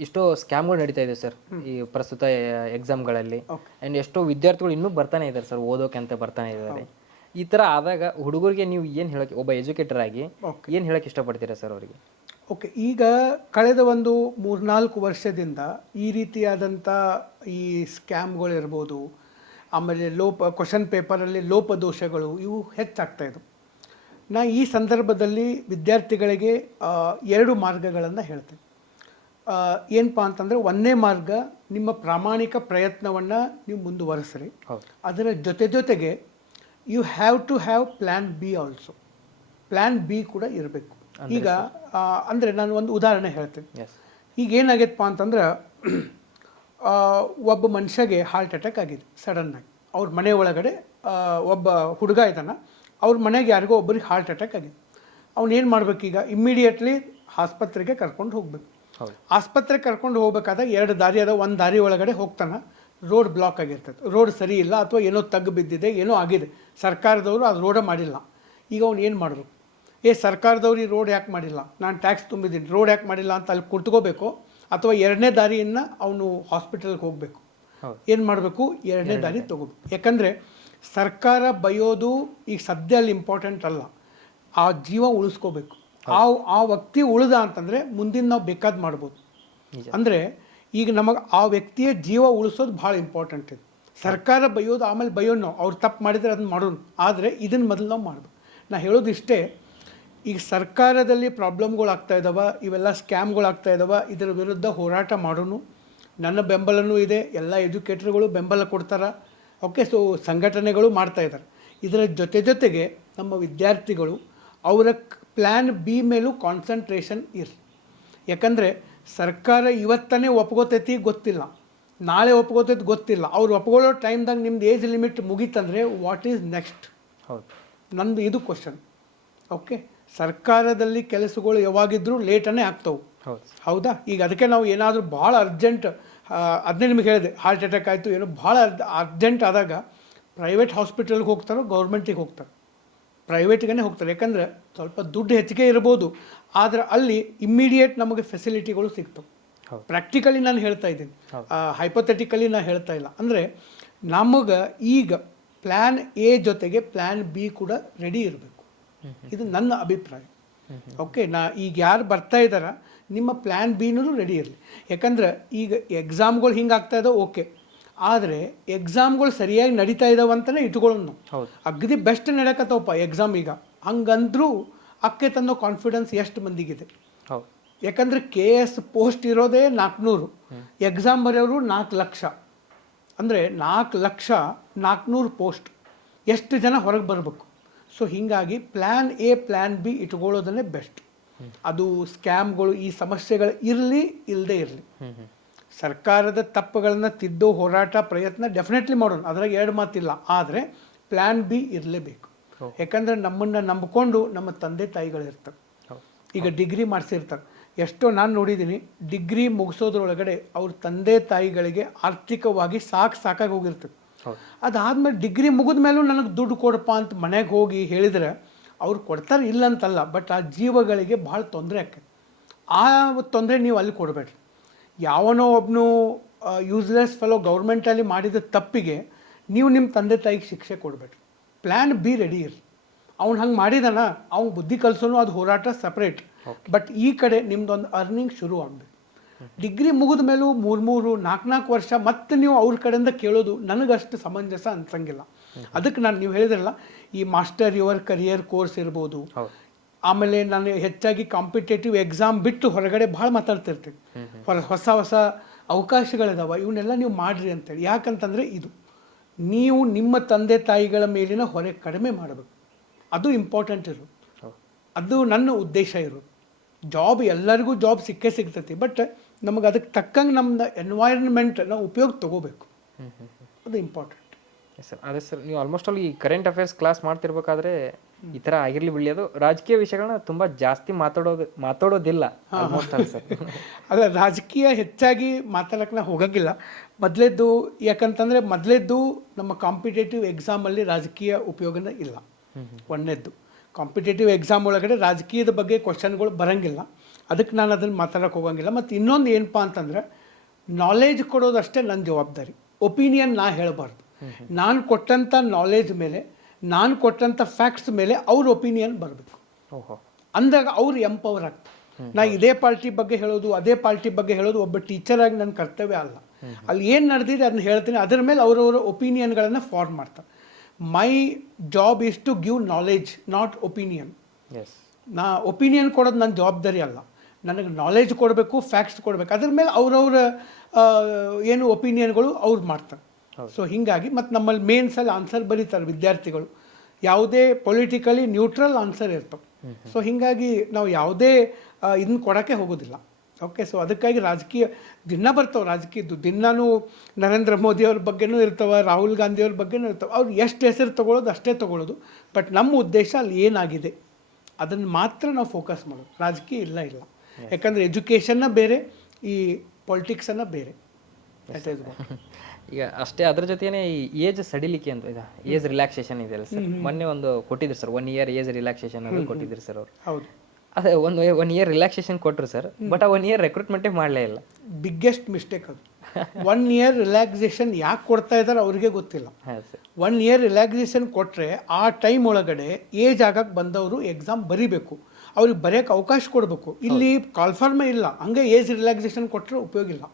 ಇಷ್ಟೋ ಸ್ಕ್ಯಾಮ್ಗಳು ನಡೀತಾ ಇದೆ ಸರ್ ಈ ಪ್ರಸ್ತುತ ಎಕ್ಸಾಮ್ಗಳಲ್ಲಿ. ಆ್ಯಂಡ್ ಎಷ್ಟೋ ವಿದ್ಯಾರ್ಥಿಗಳು ಇನ್ನೂ ಬರ್ತಾನೆ ಇದ್ದಾರೆ ಸರ್, ಓದೋಕೆ ಅಂತ ಬರ್ತಾನೆ ಇದ್ದಾರೆ. ಈ ಥರ ಆದಾಗ ಹುಡುಗರಿಗೆ ನೀವು ಏನು ಹೇಳೋಕ್ಕೆ, ಒಬ್ಬ ಎಜುಕೇಟರ್ ಆಗಿ ಏನು ಹೇಳೋಕ್ಕೆ ಇಷ್ಟಪಡ್ತೀರಾ ಸರ್ ಅವರಿಗೆ? ಓಕೆ, ಈಗ ಕಳೆದ ಒಂದು 3-4 ವರ್ಷದಿಂದ ಈ ರೀತಿಯಾದಂಥ ಈ ಸ್ಕ್ಯಾಮ್ಗಳಿರ್ಬೋದು, ಆಮೇಲೆ ಕ್ವಶನ್ ಪೇಪರಲ್ಲಿ ಲೋಪದೋಷಗಳು ಇವು ಹೆಚ್ಚಾಗ್ತಾಯಿದ್ವು. ನಾ ಈ ಸಂದರ್ಭದಲ್ಲಿ ವಿದ್ಯಾರ್ಥಿಗಳಿಗೆ 2 ಮಾರ್ಗಗಳನ್ನು ಹೇಳ್ತೇನೆ. ಏನಪ್ಪ ಅಂತಂದರೆ, ಒಂದನೇ ಮಾರ್ಗ, ನಿಮ್ಮ ಪ್ರಾಮಾಣಿಕ ಪ್ರಯತ್ನವನ್ನು ನೀವು ಮುಂದುವರಿಸ್ರಿ. ಅದರ ಜೊತೆಗೆ you have to have plan B also. Plan B ಕೂಡ ಇರಬೇಕು. ಈಗ ಅಂದರೆ ನಾನು ಒಂದು ಉದಾಹರಣೆ ಹೇಳ್ತೇನೆ. ಈಗ ಏನಾಗೈತಪ್ಪ ಅಂತಂದ್ರೆ, ಒಬ್ಬ ಮನುಷ್ಯಗೆ ಹಾರ್ಟ್ ಅಟ್ಯಾಕ್ ಆಗಿದೆ ಸಡನ್ನಾಗಿ. ಅವ್ರ ಮನೆ ಒಳಗಡೆ ಒಬ್ಬ ಹುಡುಗ ಇದ್ದಾನೆ, ಅವ್ರ ಮನೆಗೆ ಯಾರಿಗೋ ಒಬ್ಬರಿಗೆ ಹಾರ್ಟ್ ಅಟ್ಯಾಕ್ ಆಗಿದೆ. ಅವ್ನೇನು ಮಾಡ್ಬೇಕೀಗ? ಇಮ್ಮಿಡಿಯೇಟ್ಲಿ ಆಸ್ಪತ್ರೆಗೆ ಕರ್ಕೊಂಡು ಹೋಗ್ಬೇಕು. ಆಸ್ಪತ್ರೆಗೆ ಕರ್ಕೊಂಡು ಹೋಗ್ಬೇಕಾದಾಗ 2 ದಾರಿ ಅದ. ಒಂದು ದಾರಿ ಒಳಗಡೆ ಹೋಗ್ತಾನೆ, ರೋಡ್ ಬ್ಲಾಕ್ ಆಗಿರ್ತದೆ, ರೋಡ್ ಸರಿ ಇಲ್ಲ, ಅಥವಾ ಏನೋ ತಗ್ಗು ಬಿದ್ದಿದೆ, ಏನೋ ಆಗಿದೆ, ಸರ್ಕಾರದವರು ಅದು ರೋಡ ಮಾಡಿಲ್ಲ. ಈಗ ಅವ್ನು ಏನು ಮಾಡಬೇಕು? ಸರ್ಕಾರದವ್ರು ಈ ರೋಡ್ ಯಾಕೆ ಮಾಡಿಲ್ಲ, ನಾನು ಟ್ಯಾಕ್ಸ್ ತುಂಬಿದ್ದೀನಿ, ರೋಡ್ ಯಾಕೆ ಮಾಡಿಲ್ಲ ಅಂತ ಅಲ್ಲಿ ಕುತ್ಕೋಬೇಕು, ಅಥವಾ 2ನೇ ದಾರಿಯನ್ನು ಅವನು ಹಾಸ್ಪಿಟಲ್ಗೆ ಹೋಗಬೇಕು. ಏನು ಮಾಡಬೇಕು? 2ನೇ ದಾರಿ ತೊಗೋಬೇಕು. ಯಾಕಂದರೆ ಸರ್ಕಾರ ಬಯೋದು ಈಗ ಸದ್ಯ ಅಲ್ಲಿ ಇಂಪಾರ್ಟೆಂಟ್ ಅಲ್ಲ, ಆ ಜೀವ ಉಳಿಸ್ಕೋಬೇಕು. ಆ ವ್ಯಕ್ತಿ ಉಳಿದ ಅಂತಂದರೆ ಮುಂದಿನ ನಾವು ಬೇಕಾದ ಮಾಡ್ಬೋದು. ಅಂದರೆ ಈಗ ನಮಗೆ ಆ ವ್ಯಕ್ತಿಯ ಜೀವ ಉಳಿಸೋದು ಭಾಳ ಇಂಪಾರ್ಟೆಂಟ್ ಇದೆ. ಸರ್ಕಾರ ಬೈಯೋದು ಆಮೇಲೆ ಬೈಯೋದು ನಾವು, ಅವ್ರು ತಪ್ಪು ಮಾಡಿದರೆ ಅದನ್ನು ಮಾಡೋಣ. ಆದರೆ ಇದನ್ನು ಮೊದಲು ನಾವು ಮಾಡಬೇಕು. ನಾ ಹೇಳೋದು ಇಷ್ಟೇ, ಈಗ ಸರ್ಕಾರದಲ್ಲಿ ಪ್ರಾಬ್ಲಮ್ಗಳು ಆಗ್ತಾ ಇದ್ದಾವೆ, ಇವೆಲ್ಲ ಸ್ಕ್ಯಾಮ್ಗಳು ಆಗ್ತಾ ಇದ್ದಾವೆ, ಇದರ ವಿರುದ್ಧ ಹೋರಾಟ ಮಾಡೋನು. ನನ್ನ ಬೆಂಬಲನೂ ಇದೆ, ಎಲ್ಲ ಎಜುಕೇಟರ್ಗಳು ಬೆಂಬಲ ಕೊಡ್ತಾರೆ. ಓಕೆ, ಸೊ ಸಂಘಟನೆಗಳು ಮಾಡ್ತಾ ಇದ್ದಾರೆ. ಇದರ ಜೊತೆಗೆ ನಮ್ಮ ವಿದ್ಯಾರ್ಥಿಗಳು ಅವರ ಪ್ಲ್ಯಾನ್ ಬಿ ಮೇಲೂ ಕಾನ್ಸಂಟ್ರೇಷನ್ ಇರಲಿ. ಯಾಕಂದರೆ ಸರ್ಕಾರ ಇವತ್ತನೇ ಒಪ್ಕೋತೈತಿ ಗೊತ್ತಿಲ್ಲ, ನಾಳೆ ಒಪ್ಕೋತೈತಿ ಗೊತ್ತಿಲ್ಲ. ಅವ್ರು ಒಪ್ಕೊಳ್ಳೋ ಟೈಮ್ದಾಗ ನಿಮ್ದು ಏಜ್ ಲಿಮಿಟ್ ಮುಗೀತಂದರೆ ವಾಟ್ ಈಸ್ ನೆಕ್ಸ್ಟ್? ನಂದು ಇದು ಕ್ವಶನ್. ಓಕೆ, ಸರ್ಕಾರದಲ್ಲಿ ಕೆಲಸಗಳು ಯಾವಾಗಿದ್ರೂ ಲೇಟನೇ ಆಗ್ತವೆ, ಹೌದಾ? ಈಗ ಅದಕ್ಕೆ ನಾವು ಏನಾದರೂ ಭಾಳ ಅರ್ಜೆಂಟ್, ಅದನ್ನೇ ನಿಮಗೆ ಹೇಳಿದೆ, ಹಾರ್ಟ್ ಅಟ್ಯಾಕ್ ಆಯಿತು, ಏನೋ ಭಾಳ ಅರ್ಜೆಂಟ್ ಆದಾಗ ಪ್ರೈವೇಟ್ ಹಾಸ್ಪಿಟಲ್ಗೆ ಹೋಗ್ತಾರೋ ಗೌರ್ಮೆಂಟಿಗೆ ಹೋಗ್ತಾರೆ, ಪ್ರೈವೇಟ್ಗೇ ಹೋಗ್ತಾರೆ. ಯಾಕಂದರೆ ಸ್ವಲ್ಪ ದುಡ್ಡು ಹೆಚ್ಚಿಗೆ ಇರ್ಬೋದು, ಆದರೆ ಅಲ್ಲಿ ಇಮ್ಮಿಡಿಯೇಟ್ ನಮಗೆ ಫೆಸಿಲಿಟಿಗಳು ಸಿಗ್ತವೆ. ಪ್ರಾಕ್ಟಿಕಲಿ ನಾನು ಹೇಳ್ತಾ ಇದ್ದೀನಿ, ಹೈಪೋಥೆಟಿಕಲಿ ನಾನು ಹೇಳ್ತಾ ಇಲ್ಲ. ಅಂದರೆ ನಮಗೆ ಈಗ ಪ್ಲ್ಯಾನ್ ಎ ಜೊತೆಗೆ ಪ್ಲ್ಯಾನ್ ಬಿ ಕೂಡ ರೆಡಿ ಇರಬೇಕು. ಇದು ನನ್ನ ಅಭಿಪ್ರಾಯ. ಓಕೆ, ಈಗ ಯಾರು ಬರ್ತಾ ಇದ್ದಾರ, ನಿಮ್ಮ ಪ್ಲ್ಯಾನ್ ಬಿನೂ ರೆಡಿ ಇರಲಿ. ಯಾಕಂದ್ರೆ ಈಗ ಎಕ್ಸಾಮ್ಗಳು ಹಿಂಗೆ ಆಗ್ತಾ ಇದ್ದಾವೆ, ಓಕೆ, ಆದರೆ ಎಕ್ಸಾಮ್ಗಳು ಸರಿಯಾಗಿ ನಡೀತಾ ಇದ್ದಾವೆ ಅಂತಲೇ ಇಟ್ಕೊಳ್ಳೋಣ ನಾವು. ಅಗದಿ ಬೆಸ್ಟ್ ನಡಕತ್ತವಪ್ಪ ಎಕ್ಸಾಮ್ ಈಗ, ಹಂಗಂದ್ರೂ ಅಕ್ಕೆ ತನ್ನೋ ಕಾನ್ಫಿಡೆನ್ಸ್ ಎಷ್ಟು ಮಂದಿಗಿದೆ? ಯಾಕಂದರೆ KS ಪೋಸ್ಟ್ ಇರೋದೇ 400, ಎಕ್ಸಾಮ್ ಬರೆಯೋರು 4 ಲಕ್ಷ. ಅಂದರೆ 4 ಲಕ್ಷ 400 ಪೋಸ್ಟ್, ಎಷ್ಟು ಜನ ಹೊರಗೆ ಬರಬೇಕು? ಸೊ ಹೀಗಾಗಿ ಪ್ಲ್ಯಾನ್ ಎ ಪ್ಲ್ಯಾನ್ ಬಿ ಇಟ್ಕೊಳ್ಳೋದನ್ನೇ ಬೆಸ್ಟ್. ಅದು ಸ್ಕ್ಯಾಮ್ಗಳು ಈ ಸಮಸ್ಯೆಗಳು ಇರಲಿ ಇಲ್ಲದೆ ಇರಲಿ, ಸರ್ಕಾರದ ತಪ್ಪುಗಳನ್ನು ತಿದ್ದೋ ಹೋರಾಟ ಪ್ರಯತ್ನ ಡೆಫಿನೆಟ್ಲಿ ಮಾಡೋಣ, ಅದ್ರಾಗ 2 ಮಾತಿಲ್ಲ. ಆದರೆ ಪ್ಲ್ಯಾನ್ ಬಿ ಇರಲೇಬೇಕು. ಯಾಕಂದರೆ ನಮ್ಮನ್ನು ನಂಬಿಕೊಂಡು ನಮ್ಮ ತಂದೆ ತಾಯಿಗಳಿರ್ತಾರೆ. ಈಗ ಡಿಗ್ರಿ ಮಾಡಿಸಿರ್ತಾರೆ, ಎಷ್ಟೋ ನಾನು ನೋಡಿದ್ದೀನಿ, ಡಿಗ್ರಿ ಮುಗಿಸೋದ್ರೊಳಗಡೆ ಅವ್ರ ತಂದೆ ತಾಯಿಗಳಿಗೆ ಆರ್ಥಿಕವಾಗಿ ಸಾಕಾಗಿ ಹೋಗಿರ್ತದೆ. ಅದಾದಮೇಲೆ ಡಿಗ್ರಿ ಮುಗಿದ ಮೇಲೂ ನನಗೆ ದುಡ್ಡು ಕೊಡಪ್ಪ ಅಂತ ಮನೆಗೆ ಹೋಗಿ ಹೇಳಿದರೆ ಅವ್ರು ಕೊಡ್ತಾರೆ ಇಲ್ಲ ಅಂತಲ್ಲ, ಬಟ್ ಆ ಜೀವಗಳಿಗೆ ಭಾಳ ತೊಂದರೆ ಆಕೈತೆ. ಆ ತೊಂದರೆ ನೀವು ಅಲ್ಲಿ ಕೊಡಬೇಡ್ರಿ. ಯಾವನೋ ಒಬ್ಬನು ಯೂಸ್ಲೆಸ್ ಫೆಲೋ ಗೌರ್ಮೆಂಟಲ್ಲಿ ಮಾಡಿದ ತಪ್ಪಿಗೆ ನೀವು ನಿಮ್ಮ ತಂದೆ ತಾಯಿಗೆ ಶಿಕ್ಷೆ ಕೊಡಬೇಡ್ರಿ. ಪ್ಲ್ಯಾನ್ ಬಿ ರೆಡಿ ಇರಲಿ. ಅವ್ನು ಹಂಗೆ ಮಾಡಿದಾನ, ಅವ್ನು ಬುದ್ಧಿ ಕಲಿಸೋನು ಅದು ಹೋರಾಟ ಸಪ್ರೇಟ್. ಬಟ್ ಈ ಕಡೆ ನಿಮ್ದೊಂದು ಅರ್ನಿಂಗ್ ಶುರು ಆಗಬೇಕು. ಡಿಗ್ರಿ ಮುಗಿದ ಮೇಲೂ 3-4 ವರ್ಷ ಮತ್ತೆ ನೀವು ಅವ್ರ ಕಡೆಯಿಂದ ಕೇಳೋದು ನನಗಷ್ಟು ಸಮಂಜಸ ಅನ್ಸಂಗಿಲ್ಲ. ಅದಕ್ಕೆ ನೀವು ಹೇಳಿದ್ರಲ್ಲ, ಈ ಮಾಸ್ಟರ್ ಯುವರ್ ಕರಿಯರ್ ಕೋರ್ಸ್ ಇರ್ಬೋದು, ಆಮೇಲೆ ನಾನು ಹೆಚ್ಚಾಗಿ ಕಾಂಪಿಟೇಟಿವ್ ಎಕ್ಸಾಮ್ ಬಿಟ್ಟು ಹೊರಗಡೆ ಭಾಳ ಮಾತಾಡ್ತಿರ್ತೀನಿ. ಹೊಸ ಹೊಸ ಅವಕಾಶಗಳಿದಾವೆ, ಇವನ್ನೆಲ್ಲ ನೀವು ಮಾಡಿರಿ ಅಂತೇಳಿ. ಯಾಕಂತಂದರೆ ಇದು ನೀವು ನಿಮ್ಮ ತಂದೆ ತಾಯಿಗಳ ಮೇಲಿನ ಹೊರೆ ಕಡಿಮೆ ಮಾಡಬೇಕು. ಅದು ಇಂಪಾರ್ಟೆಂಟ್ ಇರೋದು. ಅದು ನನ್ನ ಉದ್ದೇಶ ಇರೋದು. ಜಾಬ್ ಎಲ್ಲರಿಗೂ ಜಾಬ್ ಸಿಕ್ಕೇ ಸಿಗ್ತೈತಿ, ಬಟ್ ನಮಗೆ ಅದಕ್ಕೆ ತಕ್ಕಂಗೆ ನಮ್ಮದು ಎನ್ವೈರನ್ಮೆಂಟ್ ನಾವು ಉಪಯೋಗ ತಗೋಬೇಕು. ಅದು ಇಂಪಾರ್ಟೆಂಟ್. ಸರ್ ಅದೇ ಸರ್, ನೀವು ಆಲ್ಮೋಸ್ಟ್ ಆಲ್ ಈ ಕರೆಂಟ್ ಅಫೇರ್ಸ್ ಕ್ಲಾಸ್ ಮಾಡ್ತಿರ್ಬೇಕಾದ್ರೆ ಈ ಥರ ಆಗಿರಲಿ ಬಿಡಲಿ, ಅದು ರಾಜಕೀಯ ವಿಷಯಗಳನ್ನ ತುಂಬ ಜಾಸ್ತಿ ಮಾತಾಡೋದಿಲ್ಲ ಆಲ್ಮೋಸ್ಟ್ ಆಲ್ ಸರ್. ಅಲ್ಲ, ರಾಜಕೀಯ ಹೆಚ್ಚಾಗಿ ಮಾತಾಡೋಕೆ ನಾವು ಹೋಗೋಂಗಿಲ್ಲ ಮೊದಲೇದ್ದು. ಯಾಕಂತಂದರೆ ಮೊದಲೇದ್ದು ನಮ್ಮ ಕಾಂಪಿಟೇಟಿವ್ ಎಕ್ಸಾಮಲ್ಲಿ ರಾಜಕೀಯ ಉಪಯೋಗನೇ ಇಲ್ಲ. ಒಂದನೇದ್ದು, ಕಾಂಪಿಟೇಟಿವ್ ಎಕ್ಸಾಮ್ ಒಳಗಡೆ ರಾಜಕೀಯದ ಬಗ್ಗೆ ಕ್ವಶನ್ಗಳು ಬರೋಂಗಿಲ್ಲ. ಅದಕ್ಕೆ ನಾನು ಅದನ್ನು ಮಾತಾಡೋಕೆ ಹೋಗೋಂಗಿಲ್ಲ. ಮತ್ತು ಇನ್ನೊಂದು ಏನಪ್ಪ ಅಂತಂದರೆ, ನಾಲೆಜ್ ಕೊಡೋದಷ್ಟೇ ನನ್ನ ಜವಾಬ್ದಾರಿ. ಒಪಿನಿಯನ್ ನಾ ಹೇಳಬಾರ್ದು. ನಾನು ಕೊಟ್ಟಂಥ ನಾಲೆಜ್ ಮೇಲೆ, ನಾನು ಕೊಟ್ಟಂಥ ಫ್ಯಾಕ್ಟ್ಸ್ ಮೇಲೆ ಅವ್ರ ಒಪಿನಿಯನ್ ಬರಬೇಕು. ಅಂದಾಗ ಅವ್ರು ಎಂಪವರ್ ಆಗ್ತಾರೆ. ನಾ ಇದೇ ಪಾರ್ಟಿ ಬಗ್ಗೆ ಹೇಳೋದು, ಅದೇ ಪಾರ್ಟಿ ಬಗ್ಗೆ ಹೇಳೋದು ಒಬ್ಬ ಟೀಚರಾಗಿ ನನ್ನ ಕರ್ತವ್ಯ ಅಲ್ಲ. ಅಲ್ಲಿ ಏನು ನಡೆದಿದೆ ಅದನ್ನ ಹೇಳ್ತೀನಿ, ಅದರ ಮೇಲೆ ಅವರವರ ಒಪಿನಿಯನ್ಗಳನ್ನು ಫಾರ್ಮ್ ಮಾಡ್ತಾರೆ. My job is to give knowledge, not opinion. ನಾ ಒಪಿನಿಯನ್ ಕೊಡೋದು ನನ್ನ ಜವಾಬ್ದಾರಿ ಅಲ್ಲ. ನನಗೆ ನಾಲೆಜ್ ಕೊಡಬೇಕು, ಫ್ಯಾಕ್ಟ್ಸ್ ಕೊಡಬೇಕು. ಅದ್ರ ಮೇಲೆ ಅವ್ರವ್ರ ಏನು ಒಪಿನಿಯನ್ಗಳು ಅವ್ರು ಮಾಡ್ತಾರೆ. ಸೊ ಹೀಗಾಗಿ ಮತ್ತು ನಮ್ಮಲ್ಲಿ ಮೇನ್ಸಲ್ಲಿ ಆನ್ಸರ್ ಬರೀತಾರೆ ವಿದ್ಯಾರ್ಥಿಗಳು. ಯಾವುದೇ ಪೊಲಿಟಿಕಲಿ ನ್ಯೂಟ್ರಲ್ ಆನ್ಸರ್ ಇರ್ತವೆ. ಸೊ ಹೀಗಾಗಿ ನಾವು ಯಾವುದೇ ಇದನ್ನ ಕೊಡೋಕ್ಕೆ ಹೋಗೋದಿಲ್ಲ. ಓಕೆ, ಸೊ ಅದಕ್ಕಾಗಿ ರಾಜಕೀಯ ದಿನ ಬರ್ತಾವೆ. ರಾಜಕೀಯದ್ದು ದಿನಾನು ನರೇಂದ್ರ ಮೋದಿಯವ್ರ ಬಗ್ಗೆನೂ ಇರ್ತವೆ, ರಾಹುಲ್ ಗಾಂಧಿಯವ್ರ ಬಗ್ಗೆನೂ ಇರ್ತವೆ. ಅವ್ರು ಎಷ್ಟು ಹೆಸರು ತೊಗೊಳೋದು ಅಷ್ಟೇ ತೊಗೊಳ್ಳೋದು. ಬಟ್ ನಮ್ಮ ಉದ್ದೇಶ ಅಲ್ಲಿ ಏನಾಗಿದೆ ಅದನ್ನು ಮಾತ್ರ ನಾವು ಫೋಕಸ್ ಮಾಡೋದು. ರಾಜಕೀಯ ಇಲ್ಲ. ಯಾಕಂದರೆ ಎಜುಕೇಷನ್ನ ಬೇರೆ, ಈ ಪೊಲಿಟಿಕ್ಸನ್ನು ಬೇರೆ. ಈಗ ಅಷ್ಟೇ, ಅದ್ರ ಜೊತೆನೇ ಈ ಏಜ್ ಸಡಿಲಿಕೆ ಅಂತ ಇದೆ, ಏಜ್ ರಿಲ್ಯಾಕ್ಸೇಷನ್ ಇದೆಯಲ್ಲ ಸರ್. ಮೊನ್ನೆ ಒಂದು ಕೊಟ್ಟಿದ್ರು ಸರ್, 1 year ಏಜ್ ರಿಲ್ಯಾಕ್ಸೇಷನ್ ಅದು ಕೊಟ್ಟಿದ್ರು ಸರ್ ಅವರು. ಹೌದು, ಅದೇ 1 year ರಿಲ್ಯಾಕ್ಸೇಷನ್ ಕೊಟ್ಟರು ಸರ್. ಬಟ್ ಆ 1 year ರೆಕ್ರೂಟ್ಮೆಂಟೇ ಮಾಡಲೇ ಇಲ್ಲ. ಬಿಗ್ಗೆಸ್ಟ್ ಮಿಸ್ಟೇಕ್ ಅದು. 1 year ರಿಲ್ಯಾಕ್ಸೇಷನ್ ಯಾಕೆ ಕೊಡ್ತಾ ಇದ್ದಾರೆ ಅವ್ರಿಗೆ ಗೊತ್ತಿಲ್ಲ. 1 year ರಿಲ್ಯಾಕ್ಸೇಷನ್ ಕೊಟ್ಟರೆ ಆ ಟೈಮ್ ಒಳಗಡೆ ಏಜ್ ಆಗಕ್ಕೆ ಬಂದವರು ಎಕ್ಸಾಮ್ ಬರೀಬೇಕು, ಅವ್ರಿಗೆ ಬರೆಯೋಕ್ಕೆ ಅವಕಾಶ ಕೊಡಬೇಕು. ಇಲ್ಲಿ ಕಾಲ್ಫಾರ್ಮೇ ಇಲ್ಲ, ಹಂಗೆ ಏಜ್ ರಿಲ್ಯಾಕ್ಸೇಷನ್ ಕೊಟ್ಟರೆ ಉಪಯೋಗ ಇಲ್ಲ.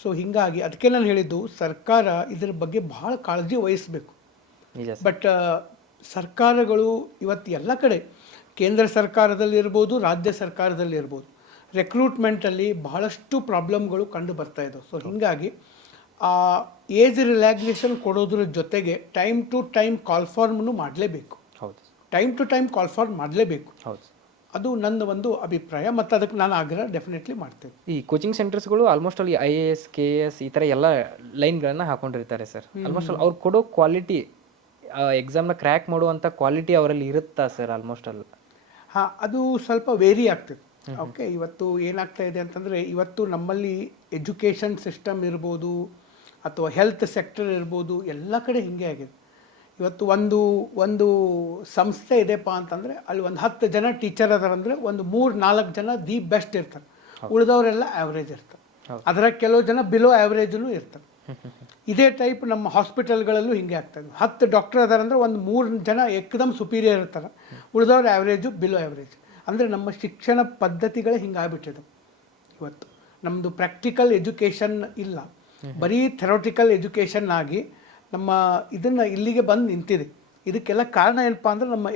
ಸೊ ಹೀಗಾಗಿ ಅದಕ್ಕೆ ನಾನು ಹೇಳಿದ್ದು, ಸರ್ಕಾರ ಇದರ ಬಗ್ಗೆ ಭಾಳ ಕಾಳಜಿ ವಹಿಸಬೇಕು. ಬಟ್ ಸರ್ಕಾರಗಳು ಇವತ್ತು ಎಲ್ಲ ಕಡೆ, ಕೇಂದ್ರ ಸರ್ಕಾರದಲ್ಲಿರ್ಬೋದು, ರಾಜ್ಯ ಸರ್ಕಾರದಲ್ಲಿರ್ಬೋದು, ರೆಕ್ರೂಟ್ಮೆಂಟಲ್ಲಿ ಬಹಳಷ್ಟು ಪ್ರಾಬ್ಲಮ್ಗಳು ಕಂಡು ಬರ್ತಾ ಇದ್ದಾವೆ. ಸೊ ಹೀಗಾಗಿ ಆ ಏಜ್ ರಿಲ್ಯಾಕ್ಸೇಷನ್ ಕೊಡೋದ್ರ ಜೊತೆಗೆ ಟೈಮ್ ಟು ಟೈಮ್ ಕಾಲ್ಫಾರ್ಮ್ನು ಮಾಡಲೇಬೇಕು. ಟೈಮ್ ಟು ಟೈಮ್ ಕಾಲ್ಫಾರ್ಮ್ ಮಾಡಲೇಬೇಕು. ಅದು ನನ್ನ ಒಂದು ಅಭಿಪ್ರಾಯ, ಮತ್ತು ಅದಕ್ಕೆ ನಾನು ಆಗ್ರಹ ಡೆಫಿನೆಟ್ಲಿ ಮಾಡ್ತೇನೆ. ಈ ಕೋಚಿಂಗ್ ಸೆಂಟರ್ಸ್ಗಳು ಆಲ್ಮೋಸ್ಟ್ ಅಲ್ಲಿ IAS KAS ಈ ಥರ ಎಲ್ಲ ಲೈನ್ಗಳನ್ನು ಹಾಕೊಂಡಿರ್ತಾರೆ ಸರ್. ಆಲ್ಮೋಸ್ಟ್ ಅಲ್ಲಿ ಅವ್ರು ಕೊಡೋ ಕ್ವಾಲಿಟಿ, ಎಕ್ಸಾಮ್ನ ಕ್ರ್ಯಾಕ್ ಮಾಡುವಂಥ ಕ್ವಾಲಿಟಿ ಅವರಲ್ಲಿ ಇರುತ್ತಾ ಸರ್? ಆಲ್ಮೋಸ್ಟ್ ಅಲ್ಲ. ಹಾಂ, ಅದು ಸ್ವಲ್ಪ ವೇರಿ ಆಗ್ತದೆ. ಓಕೆ, ಇವತ್ತು ಏನಾಗ್ತಾ ಇದೆ ಅಂತಂದರೆ, ಇವತ್ತು ನಮ್ಮಲ್ಲಿ ಎಜುಕೇಷನ್ ಸಿಸ್ಟಮ್ ಇರ್ಬೋದು ಅಥವಾ ಹೆಲ್ತ್ ಸೆಕ್ಟರ್ ಇರ್ಬೋದು, ಎಲ್ಲ ಕಡೆ ಹಿಂಗೆ ಆಗಿದೆ. ಇವತ್ತು ಒಂದು ಸಂಸ್ಥೆ ಇದೆಪ್ಪ ಅಂತಂದರೆ ಅಲ್ಲಿ ಒಂದು 10 ಜನ ಟೀಚರ್ ಅದಾರಂದರೆ ಒಂದು 3-4 ಜನ ದಿ ಬೆಸ್ಟ್ ಇರ್ತಾರೆ, ಉಳಿದವರೆಲ್ಲ ಆ್ಯಾವ್ರೇಜ್ ಇರ್ತಾರೆ. ಅದರ ಕೆಲವು ಜನ ಬಿಲೋ ಆ್ಯಾವ್ರೇಜೂ ಇರ್ತಾರೆ. ಇದೇ ಟೈಪ್ ನಮ್ಮ ಹಾಸ್ಪಿಟಲ್ಗಳಲ್ಲೂ ಹಿಂಗೆ ಆಗ್ತದೆ. 10 ಡಾಕ್ಟರ್ ಅದಾರಂದ್ರೆ ಒಂದು 3 ಜನ ಏಕದಮ್ ಸುಪೀರಿಯರ್ ಇರ್ತಾರೆ, ಉಳಿದವ್ರು ಆ್ಯಾವ್ರೇಜು ಬಿಲೋ ಆ್ಯಾವ್ರೇಜ್. ಅಂದರೆ ನಮ್ಮ ಶಿಕ್ಷಣ ಪದ್ಧತಿಗಳೇ ಹಿಂಗಾಗ್ಬಿಟ್ಟಿದೆ. ಇವತ್ತು ನಮ್ಮದು ಪ್ರಾಕ್ಟಿಕಲ್ ಎಜುಕೇಷನ್ ಇಲ್ಲ, ಬರೀ ಥೆರೋಟಿಕಲ್ ಎಜುಕೇಷನ್ ಆಗಿ ನಮ್ಮ ಇದನ್ನು ಇಲ್ಲಿಗೆ ಬಂದು ನಿಂತಿದೆ. ಇದಕ್ಕೆಲ್ಲ ಕಾರಣ ಏನಪ್ಪ ಅಂದರೆ ನಮ್ಮ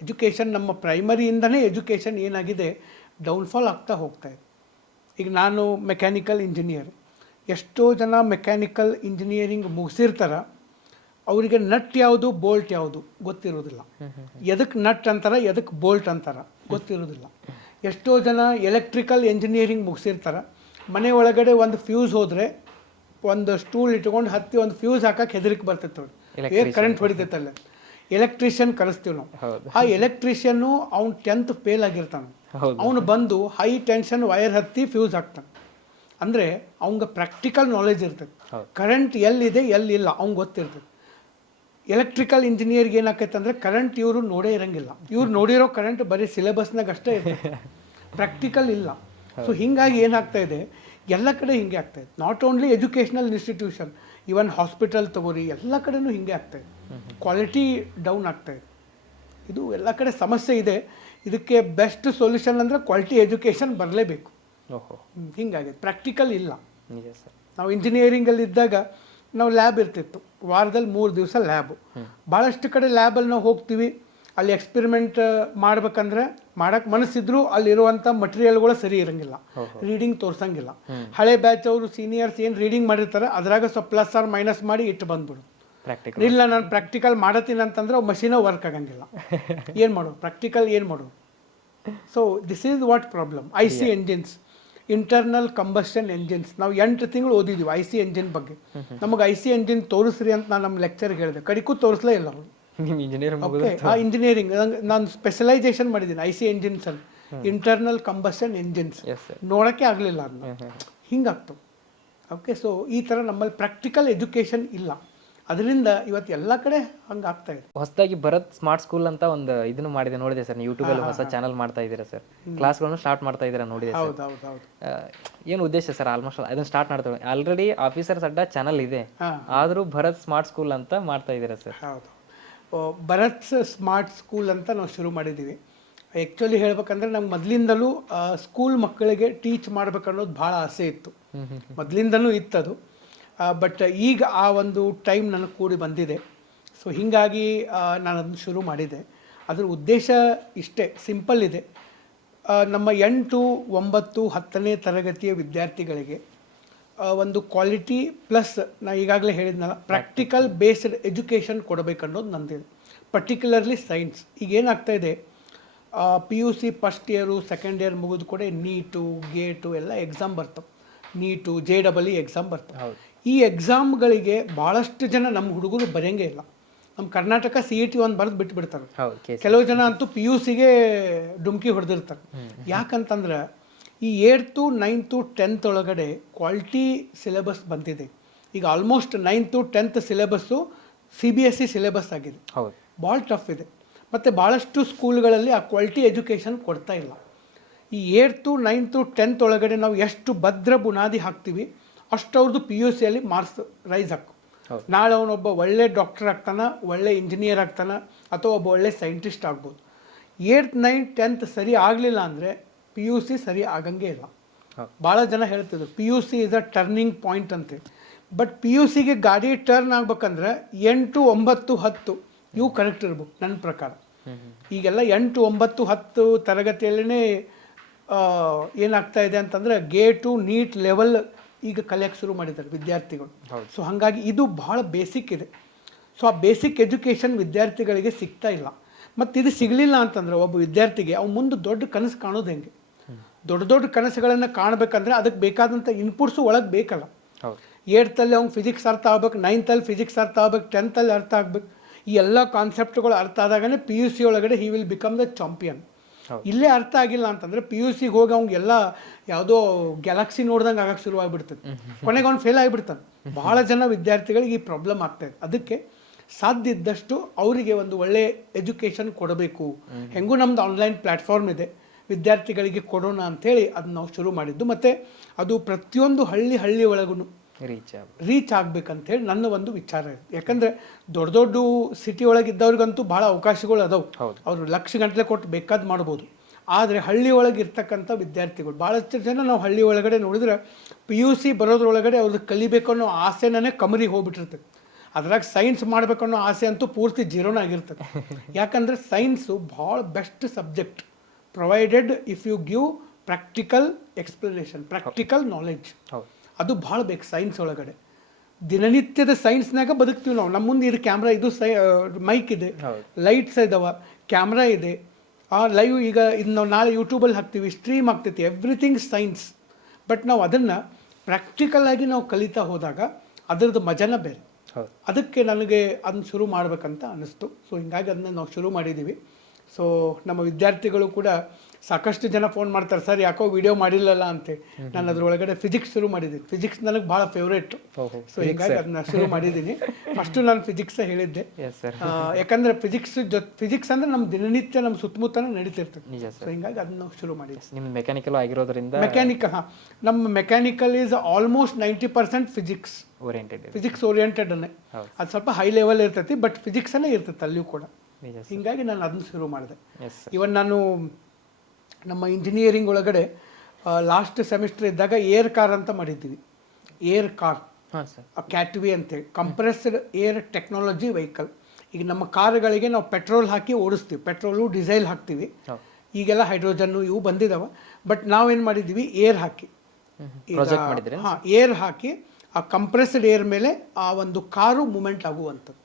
ಎಜುಕೇಷನ್ ನಮ್ಮ ಪ್ರೈಮರಿಯಿಂದನೇ ಎಜುಕೇಷನ್ ಏನಾಗಿದೆ, ಡೌನ್ಫಾಲ್ ಆಗ್ತಾ ಹೋಗ್ತಾ ಇದೆ. ಈಗ ನಾನು ಮೆಕ್ಯಾನಿಕಲ್ ಇಂಜಿನಿಯರ್, ಎಷ್ಟೋ ಜನ ಮೆಕ್ಯಾನಿಕಲ್ ಇಂಜಿನಿಯರಿಂಗ್ ಮುಗಿಸಿರ್ತಾರೆ, ಅವರಿಗೆ ನಟ್ ಯಾವುದು ಬೋಲ್ಟ್ ಯಾವುದು ಗೊತ್ತಿರೋದಿಲ್ಲ. ಎದಕ್ಕೆ ನಟ್ ಅಂತಾರೆ, ಎದಕ್ಕೆ ಬೋಲ್ಟ್ ಅಂತಾರೆ ಗೊತ್ತಿರೋದಿಲ್ಲ. ಎಷ್ಟೋ ಜನ ಎಲೆಕ್ಟ್ರಿಕಲ್ ಇಂಜಿನಿಯರಿಂಗ್ ಮುಗಿಸಿರ್ತಾರೆ, ಮನೆ ಒಳಗಡೆ ಒಂದು ಫ್ಯೂಸ್ ಹೋದರೆ ಒಂದು ಸ್ಟೂಲ್ ಇಟ್ಕೊಂಡು ಹತ್ತಿ ಒಂದು ಫ್ಯೂಸ್ ಹಾಕಕ್ಕೆ ಹೆದರಿಕೆ ಬರ್ತೈತೆ ನೋಡಿ, ಕರೆಂಟ್ ಹೊಡಿತೈತಲ್ಲ. ಎಲೆಕ್ಟ್ರಿಷಿಯನ್ ಕರೆಸ್ತೀವಿ ನಾವು. ಆ ಎಲೆಕ್ಟ್ರಿಷಿಯನ್ನು ಅವ್ನು 10th ಫೇಲ್ ಆಗಿರ್ತಾನೆ, ಅವನು ಬಂದು ಹೈ ಟೆನ್ಷನ್ ವೈರ್ ಹತ್ತಿ ಫ್ಯೂಸ್ ಹಾಕ್ತಾನೆ. ಅಂದರೆ ಅವಂಗೆ ಪ್ರಾಕ್ಟಿಕಲ್ ನಾಲೆಜ್ ಇರ್ತದೆ, ಕರೆಂಟ್ ಎಲ್ಲಿದೆ ಎಲ್ಲಿಲ್ಲ ಅವ್ನಿಗೆ ಗೊತ್ತಿರ್ತದೆ. ಎಲೆಕ್ಟ್ರಿಕಲ್ ಇಂಜಿನಿಯರ್ಗೆ ಏನಾಕೈತೆ ಅಂದರೆ ಕರೆಂಟ್ ಇವರು ನೋಡೇ ಇರಂಗಿಲ್ಲ. ಇವ್ರು ನೋಡಿರೋ ಕರೆಂಟ್ ಬರೀ ಸಿಲೆಬಸ್ನಾಗ ಅಷ್ಟೇ ಇರ್ತದೆ, ಪ್ರಾಕ್ಟಿಕಲ್ ಇಲ್ಲ. ಸೊ ಹೀಗಾಗಿ ಏನಾಗ್ತಾ ಇದೆ, ಎಲ್ಲ ಕಡೆ ಹಿಂಗೆ ಆಗ್ತಾ ಇದೆ. Not only educational institution, even hospital ತಗೋರಿ, ಎಲ್ಲ ಕಡೆನೂ ಹಿಂಗೆ ಆಗ್ತಾ ಇದೆ. ಕ್ವಾಲಿಟಿ ಡೌನ್ ಆಗ್ತಾ ಇದೆ. ಇದು ಎಲ್ಲ ಕಡೆ ಸಮಸ್ಯೆ ಇದೆ. ಇದಕ್ಕೆ ಬೆಸ್ಟ್ ಸೊಲ್ಯೂಷನ್ ಅಂದರೆ ಕ್ವಾಲಿಟಿ ಎಜುಕೇಷನ್ ಬರಲೇಬೇಕು. ಓಹೋ, ಹಿಂಗಾಗಿದೆ, ಪ್ರಾಕ್ಟಿಕಲ್ ಇಲ್ಲ. ನಿಜ ಸರ್. ನಾವು ಇಂಜಿನಿಯರಿಂಗಲ್ಲಿ ಇದ್ದಾಗ ನಾವು ಲ್ಯಾಬ್ ಇರ್ತಿತ್ತು, ವಾರದಲ್ಲಿ 3 ದಿವಸ ಲ್ಯಾಬು. ಭಾಳಷ್ಟು ಕಡೆ ಲ್ಯಾಬಲ್ಲಿ ನಾವು ಹೋಗ್ತೀವಿ, ಅಲ್ಲಿ ಎಕ್ಸ್ಪೆರಿಮೆಂಟ್ ಮಾಡ್ಬೇಕಂದ್ರೆ ಮಾಡಕ್ಕೆ ಮನಸ್ಸಿದ್ರು ಅಲ್ಲಿರುವಂಥ ಮಟೀರಿಯಲ್ಗಳು ಸರಿ ಇರಂಗಿಲ್ಲ, ರೀಡಿಂಗ್ ತೋರ್ಸಂಗಿಲ್ಲ. ಹಳೆ ಬ್ಯಾಚ್ ಅವರು ಸೀನಿಯರ್ಸ್ ಏನು ರೀಡಿಂಗ್ ಮಾಡಿರ್ತಾರೆ ಅದ್ರಾಗ ಸ್ವಲ್ಪ ಪ್ಲಸ್ ಆರ್ ಮೈನಸ್ ಮಾಡಿ ಇಟ್ಟು ಬಂದ್ಬಿಡು. ಪ್ರಾಕ್ಟಿಕಲ್ ಇಲ್ಲ ನಾನು ಪ್ರಾಕ್ಟಿಕಲ್ ಮಾಡತ್ತೀನಿ ಅಂತಂದ್ರೆ ಮಷೀನ ವರ್ಕ್ ಆಗಂಗಿಲ್ಲ. ಏನು ಮಾಡೋದು, ಪ್ರಾಕ್ಟಿಕಲ್ ಏನು ಮಾಡೋದು? So this is what problem. IC engines, internal combustion engines, ನಾವು 8 ತಿಂಗಳು ಓದಿದ್ದೀವಿ IC ಎಂಜಿನ್ ಬಗ್ಗೆ. ನಮಗೆ IC ಎಂಜಿನ್ ತೋರಿಸ್ರಿ ಅಂತ ನಾನು ನಮ್ಮ ಲೆಕ್ಚರ್ಗೆ ಹೇಳಿದೆ, ಕಡಿಗೂ ತೋರಿಸಲೇ ಇಲ್ಲ ಅವರು. ನಿಮ್ಮ ಇಂಜಿನಿಯರ್ ಓಕೆ, ಆ ಇಂಜಿನಿಯರಿಂಗ್ ನಾನು ಸ್ಪೆಷಲೈಸೇಷನ್ ಮಾಡಿದ್ದೀನಿ IC ಎಂಜಿನ್ಸ್ ಅಲ್ಲಿ, ಇಂಟರ್ನಲ್ ಕಂಬಸ್ಟನ್ ಎಂಜಿನ್ಸ್. ನೋಡೋಕ್ಕೆ ಆಗಲಿಲ್ಲ ಅದನ್ನ, ಹಿಂಗಾಗ್ತವೆ. ಓಕೆ, ಸೊ ಈ ಥರ ನಮ್ಮಲ್ಲಿ ಪ್ರಾಕ್ಟಿಕಲ್ ಎಜುಕೇಷನ್ ಇಲ್ಲ. ಅದರಿಂದ ಇವತ್ತು ಎಲ್ಲ ಕಡೆ ಹಂಗೆ ಆಗ್ತಾ ಇದೆ. ಹೊಸದಾಗಿ ಭರತ್ ಸ್ಮಾರ್ಟ್ ಸ್ಕೂಲ್ ಅಂತ ಒಂದು ಇದನ್ನು ಮಾಡಿದೆ, ನೋಡಿದೆ ಸರ್. ನೀವು ಯೂಟ್ಯೂಬಲ್ಲಿ ಹೊಸ ಚಾನಲ್ ಮಾಡ್ತಾ ಇದ್ದೀರಾ ಸರ್, ಕ್ಲಾಸ್ಗಳನ್ನು ಸ್ಟಾರ್ಟ್ ಮಾಡ್ತಾ ಇದ್ದೀರಾ, ನೋಡಿದೆ ಸರ್. ಹೌದು ಹೌದು ಹೌದು. ಏನು ಉದ್ದೇಶ ಸರ್? ಆಲ್ಮೋಸ್ಟ್ ಅದನ್ನ ಸ್ಟಾರ್ಟ್ ಮಾಡ್ತೇವೆ. ಆಲ್ರೆಡಿ ಆಫೀಸರ್ಸ್ ಅಡ್ಡ ಚಾನಲ್ ಇದೆ, ಆದರೂ ಭರತ್ ಸ್ಮಾರ್ಟ್ ಸ್ಕೂಲ್ ಅಂತ ಮಾಡ್ತಾ ಇದ್ದೀರಾ ಸರ್. ಹೌದು, ಭರತ್ ಸ್ಮಾರ್ಟ್ ಸ್ಕೂಲ್ ಅಂತ ನಾವು ಶುರು ಮಾಡಿದ್ದೀವಿ. ಆ್ಯಕ್ಚುಲಿ ಹೇಳ್ಬೇಕಂದ್ರೆ ನಮ್ಗೆ ಮೊದಲಿಂದಲೂ ಸ್ಕೂಲ್ ಮಕ್ಕಳಿಗೆ ಟೀಚ್ ಮಾಡ್ಬೇಕನ್ನೋದು ಭಾಳ ಆಸೆ ಇತ್ತು, ಮೊದಲಿಂದನೂ ಇತ್ತದು. ಬಟ್ ಈಗ ಆ ಒಂದು ಟೈಮ್ ನನಗೆ ಕೂಡಿ ಬಂದಿದೆ. ಸೊ ಹೀಗಾಗಿ ನಾನು ಅದನ್ನು ಶುರು ಮಾಡಿದೆ. ಅದರ ಉದ್ದೇಶ ಇಷ್ಟೇ, ಸಿಂಪಲ್ ಇದೆ. ನಮ್ಮ 8, 9, 10ನೇ ತರಗತಿಯ ವಿದ್ಯಾರ್ಥಿಗಳಿಗೆ ಒಂದು ಕ್ವಾಲಿಟಿ ಪ್ಲಸ್ ನಾ ಈಗಾಗಲೇ ಹೇಳಿದ್ನಲ್ಲ, ಪ್ರಾಕ್ಟಿಕಲ್ ಬೇಸ್ಡ್ ಎಜುಕೇಷನ್ ಕೊಡಬೇಕನ್ನೋದು ನಂದಿದೆ. Particularly science. ಈಗ ಏನಾಗ್ತಾ ಇದೆ, PUC first year second year ಮುಗಿದ ಕೂಡ ನೀಟು, ಗೇಟು ಎಲ್ಲ ಎಕ್ಸಾಮ್ ಬರ್ತವೆ. ನೀಟು, JEE ಎಕ್ಸಾಮ್ ಬರ್ತವೆ. ಈ ಎಕ್ಸಾಮ್ಗಳಿಗೆ ಭಾಳಷ್ಟು ಜನ ನಮ್ಮ ಹುಡುಗರು ಬರೆಯಂಗೆ ಇಲ್ಲ. ನಮ್ಮ ಕರ್ನಾಟಕ CET ಒಂದು ಬರೆದು ಬಿಟ್ಬಿಡ್ತಾರೆ. ಕೆಲವು ಜನ ಅಂತೂ PUCಗೆ ಡುಮ್ಕಿ ಹೊಡೆದಿರ್ತಾರೆ. ಯಾಕಂತಂದ್ರೆ ಈ 8th, 9th, 10th ಒಳಗಡೆ ಕ್ವಾಲಿಟಿ ಸಿಲೆಬಸ್ ಬಂದಿದೆ. ಈಗ almost 9th, 10th syllabus CBSE syllabus ಆಗಿದೆ, ಭಾಳ ಟಫ್ ಇದೆ. ಮತ್ತು ಭಾಳಷ್ಟು ಸ್ಕೂಲ್ಗಳಲ್ಲಿ ಆ ಕ್ವಾಲಿಟಿ ಎಜುಕೇಷನ್ ಕೊಡ್ತಾ ಇಲ್ಲ. ಈ 8th, 9th, 10th ಒಳಗಡೆ ನಾವು ಎಷ್ಟು ಭದ್ರ ಬುನಾದಿ ಹಾಕ್ತೀವಿ ಅಷ್ಟು ಅವ್ರದ್ದು PUCಯಲ್ಲಿ ಮಾರ್ಕ್ಸ್ ರೈಸ್ ಹಾಕು. ನಾಳೆ ಅವನೊಬ್ಬ ಒಳ್ಳೆ ಡಾಕ್ಟರ್ ಆಗ್ತಾನೆ, ಒಳ್ಳೆ ಇಂಜಿನಿಯರ್ ಆಗ್ತಾನೆ, ಅಥವಾ ಒಬ್ಬ ಒಳ್ಳೆ ಸೈಂಟಿಸ್ಟ್ ಆಗ್ಬೋದು. 8th, 9th, 10th ಸರಿ ಆಗಲಿಲ್ಲ ಅಂದರೆ PUC ಸರಿ ಆಗಂಗೆ ಇಲ್ಲ. ಭಾಳ ಜನ ಹೇಳ್ತಿದ್ರು PUC is a turning point ಅಂತೇಳಿ. ಬಟ್ PUCಗೆ ಗಾಡಿ ಟರ್ನ್ ಆಗ್ಬೇಕಂದ್ರೆ 8, 9, 10 ಇವು ಕರೆಕ್ಟ್ ಇರ್ಬೇಕು ನನ್ನ ಪ್ರಕಾರ. ಈಗೆಲ್ಲ 8, 9, 10 ತರಗತಿಯಲ್ಲೇ ಏನಾಗ್ತಾ ಇದೆ ಅಂತಂದರೆ ಗೇಟು, ನೀಟ್ ಲೆವೆಲ್ ಈಗ ಕಲಿಯೋಕ್ಕೆ ಶುರು ಮಾಡಿದ್ದಾರೆ ವಿದ್ಯಾರ್ಥಿಗಳು. ಸೊ ಹಾಗಾಗಿ ಇದು ಭಾಳ ಬೇಸಿಕ್ ಇದೆ. ಸೊ ಆ ಬೇಸಿಕ್ ಎಜುಕೇಷನ್ ವಿದ್ಯಾರ್ಥಿಗಳಿಗೆ ಸಿಗ್ತಾ ಇಲ್ಲ. ಮತ್ತು ಇದು ಸಿಗಲಿಲ್ಲ ಅಂತಂದ್ರೆ ಒಬ್ಬ ವಿದ್ಯಾರ್ಥಿಗೆ ಅವ್ನು ಮುಂದೆ ದೊಡ್ಡ ಕನಸು ಕಾಣೋದು ಹೆಂಗೆ? ದೊಡ್ಡ ದೊಡ್ಡ ಕನಸುಗಳನ್ನು ಕಾಣಬೇಕಂದ್ರೆ ಅದಕ್ಕೆ ಬೇಕಾದಂಥ ಇನ್ಪುಟ್ಸು ಒಳಗೆ ಬೇಕಲ್ಲ. 8th ಅವ್ನು ಫಿಸಿಕ್ಸ್ ಅರ್ಥ ಆಗ್ಬೇಕು, 9th ಫಿಸಿಕ್ಸ್ ಅರ್ಥ ಆಗ್ಬೇಕು, 10th ಅರ್ಥ ಆಗ್ಬೇಕು. ಈ ಎಲ್ಲ ಕಾನ್ಸೆಪ್ಟ್ಗಳು ಅರ್ಥ ಆದಾಗನೇ PUC ಒಳಗಡೆ he will become the champion. ಇಲ್ಲೇ ಅರ್ಥ ಆಗಿಲ್ಲ ಅಂತಂದರೆ PUCಗೆ ಹೋಗಿ ಅವ್ನಿಗೆಲ್ಲ ಯಾವುದೋ ಗ್ಯಾಲಕ್ಸಿ ನೋಡ್ದಂಗೆ ಆಗಕ್ಕೆ ಶುರುವಾಗಿಬಿಡ್ತದೆ. ಕೊನೆಗೆ ಅವ್ನು ಫೇಲ್ ಆಗಿಬಿಡ್ತಾನೆ. ಭಾಳ ಜನ ವಿದ್ಯಾರ್ಥಿಗಳಿಗೆ ಈ ಪ್ರಾಬ್ಲಮ್ ಆಗ್ತಾಯಿದೆ. ಅದಕ್ಕೆ ಸಾಧ್ಯ ಇದ್ದಷ್ಟು ಅವರಿಗೆ ಒಂದು ಒಳ್ಳೆ ಎಜುಕೇಷನ್ ಕೊಡಬೇಕು. ಹೆಂಗೂ ನಮ್ದು ಆನ್ಲೈನ್ ಪ್ಲ್ಯಾಟ್ಫಾರ್ಮ್ ಇದೆ, ವಿದ್ಯಾರ್ಥಿಗಳಿಗೆ ಕೊಡೋಣ ಅಂಥೇಳಿ ಅದನ್ನ ನಾವು ಶುರು ಮಾಡಿದ್ದು. ಮತ್ತು ಅದು ಪ್ರತಿಯೊಂದು ಹಳ್ಳಿ ಒಳಗೂ ರೀಚ್ ಆಗ್ಬೇಕಂತೇಳಿ ನನ್ನ ಒಂದು ವಿಚಾರ ಇದೆ. ಯಾಕಂದರೆ ದೊಡ್ಡ ದೊಡ್ಡ ಸಿಟಿ ಒಳಗಿದ್ದವ್ರಿಗಂತೂ ಭಾಳ ಅವಕಾಶಗಳು ಅದಾವೆ, ಅವರು ಲಕ್ಷ ಗಂಟಲೆ ಕೊಟ್ಟು ಬೇಕಾದ್ ಮಾಡ್ಬೋದು. ಆದರೆ ಹಳ್ಳಿ ಒಳಗೆ ಇರ್ತಕ್ಕಂಥ ವಿದ್ಯಾರ್ಥಿಗಳು ಭಾಳಷ್ಟು ಜನ ನಾವು ಹಳ್ಳಿ ಒಳಗಡೆ ನೋಡಿದ್ರೆ PUC ಬರೋದ್ರೊಳಗಡೆ ಅವ್ರಿಗೆ ಕಲಿಬೇಕು ಅನ್ನೋ ಆಸೆನೇ ಕಮರಿಗೆ ಹೋಗ್ಬಿಟ್ಟಿರ್ತದೆ. ಅದ್ರಾಗ ಸೈನ್ಸ್ ಮಾಡ್ಬೇಕನ್ನೋ ಆಸೆ ಅಂತೂ ಪೂರ್ತಿ ಜೀರೋನ ಆಗಿರ್ತದೆ. ಯಾಕಂದರೆ ಸೈನ್ಸು ಭಾಳ best subject, provided if you give practical explanation, practical knowledge. ಅದು ಭಾಳ ಬೇಕು ಸೈನ್ಸ್ ಒಳಗಡೆ. ದಿನನಿತ್ಯದ ಸೈನ್ಸ್ನಾಗ ಬದುಕ್ತೀವಿ ನಾವು. ನಮ್ಮ ಮುಂದೆ ಇದು ಕ್ಯಾಮ್ರಾ, ಇದು ಮೈಕ್ ಇದೆ, ಲೈಟ್ಸ್ ಇದಾವೆ, ಕ್ಯಾಮ್ರಾ ಇದೆ, ಆ ಲೈವ್ ಈಗ ಇದು ನಾವು ನಾಳೆ ಯೂಟ್ಯೂಬಲ್ಲಿ ಹಾಕ್ತೀವಿ, ಸ್ಟ್ರೀಮ್ ಆಗ್ತೈತಿ, ಎವ್ರಿಥಿಂಗ್ ಸೈನ್ಸ್. ಬಟ್ ನಾವು ಅದನ್ನು ಪ್ರಾಕ್ಟಿಕಲಾಗಿ ನಾವು ಕಲಿತಾ ಹೋದಾಗ ಅದರದ್ದು ಮಜಾನ ಬೇರೆ. ಅದಕ್ಕೆ ನನಗೆ ಅದನ್ನ ಶುರು ಮಾಡಬೇಕಂತ ಅನ್ನಿಸ್ತು. ಸೊ ಹಿಂಗಾಗಿ ಅದನ್ನ ನಾವು ಶುರು ಮಾಡಿದ್ದೀವಿ. ಸೊ ನಮ್ಮ ವಿದ್ಯಾರ್ಥಿಗಳು ಕೂಡ ಸಾಕಷ್ಟು ಜನ ಫೋನ್ ಮಾಡ್ತಾರೆ, ಸರ್ ಯಾಕೋ ವಿಡಿಯೋ ಮಾಡಿಲ್ಲಲ್ಲ ಅಂತ. ನಾನು ಅದ್ರೊಳಗಡೆ ಫಿಸಿಕ್ಸ್ ಶುರು ಮಾಡಿದ್ದೀನಿ. ಫಿಸಿಕ್ಸ್ ನನಗೆ ಭಾಳ ಫೇವ್ರೇಟ್. ಸೊ ಹೀಗಾಗಿ ಅದನ್ನ ಶುರು ಮಾಡಿದ್ದೀನಿ. ಫಸ್ಟು ನಾನು ಫಿಸಿಕ್ಸ್ ಹೇಳಿದ್ದೆ, ಯಾಕಂದ್ರೆ ಫಿಸಿಕ್ಸ್ ಅಂದ್ರೆ ನಮ್ಮ ದಿನನಿತ್ಯ ನಮ್ಮ ಸುತ್ತಮುತ್ತನೇ ನಡೀತಿರ್ತದೆ. ಸೊ ಹಿಂಗಾಗಿ ಅದನ್ನ ಶುರು ಮಾಡಿದ್ದೆ. ನಿಮ್ಮ ಮೆಕ್ಯಾನಿಕಲ್ ಆಗಿರೋದ್ರಿಂದ ನಮ್ಮ mechanical is almost 90% physics oriented ಅನ್ನೇ. ಅದು ಸ್ವಲ್ಪ ಹೈ ಲೆವೆಲ್ ಇರ್ತೈತಿ, ಬಟ್ ಫಿಸಿಕ್ಸ್ ಅನ್ನೇ ಇರ್ತೈತೆ ಅಲ್ಲಿಯೂ ಕೂಡ. ಹಿಂಗಾಗಿ ನಾನು ಅದನ್ನ ಶುರು ಮಾಡಿದೆ. ಇವನ್ ನಾನು ನಮ್ಮ ಇಂಜಿನಿಯರಿಂಗ್ ಒಳಗಡೆ ಲಾಸ್ಟ್ ಸೆಮಿಸ್ಟರ್ ಇದ್ದಾಗ ಏರ್ ಕಾರ್ ಅಂತ ಮಾಡಿದ್ದೀವಿ. ಏರ್ ಕಾರ್, ಕ್ಯಾಟ್ವಿ ಅಂತೇಳಿ, ಕಂಪ್ರೆಸ್ಡ್ ಏರ್ ಟೆಕ್ನಾಲಜಿ ವೆಹಿಕಲ್. ಈಗ ನಮ್ಮ ಕಾರುಗಳಿಗೆ ನಾವು ಪೆಟ್ರೋಲ್ ಹಾಕಿ ಓಡಿಸ್ತೀವಿ, ಪೆಟ್ರೋಲು ಡೀಸೆಲ್ ಹಾಕ್ತೀವಿ. ಈಗೆಲ್ಲ ಹೈಡ್ರೋಜನ್ನು ಇವು ಬಂದಿದಾವ. ಬಟ್ ನಾವೇನು ಮಾಡಿದ್ದೀವಿ, ಏರ್ ಹಾಕಿ, ಏರ್ ಹಾಕಿ ಆ ಕಂಪ್ರೆಸ್ಡ್ ಏರ್ ಮೇಲೆ ಆ ಒಂದು ಕಾರು ಮೂಮೆಂಟ್ ಆಗುವಂಥದ್ದು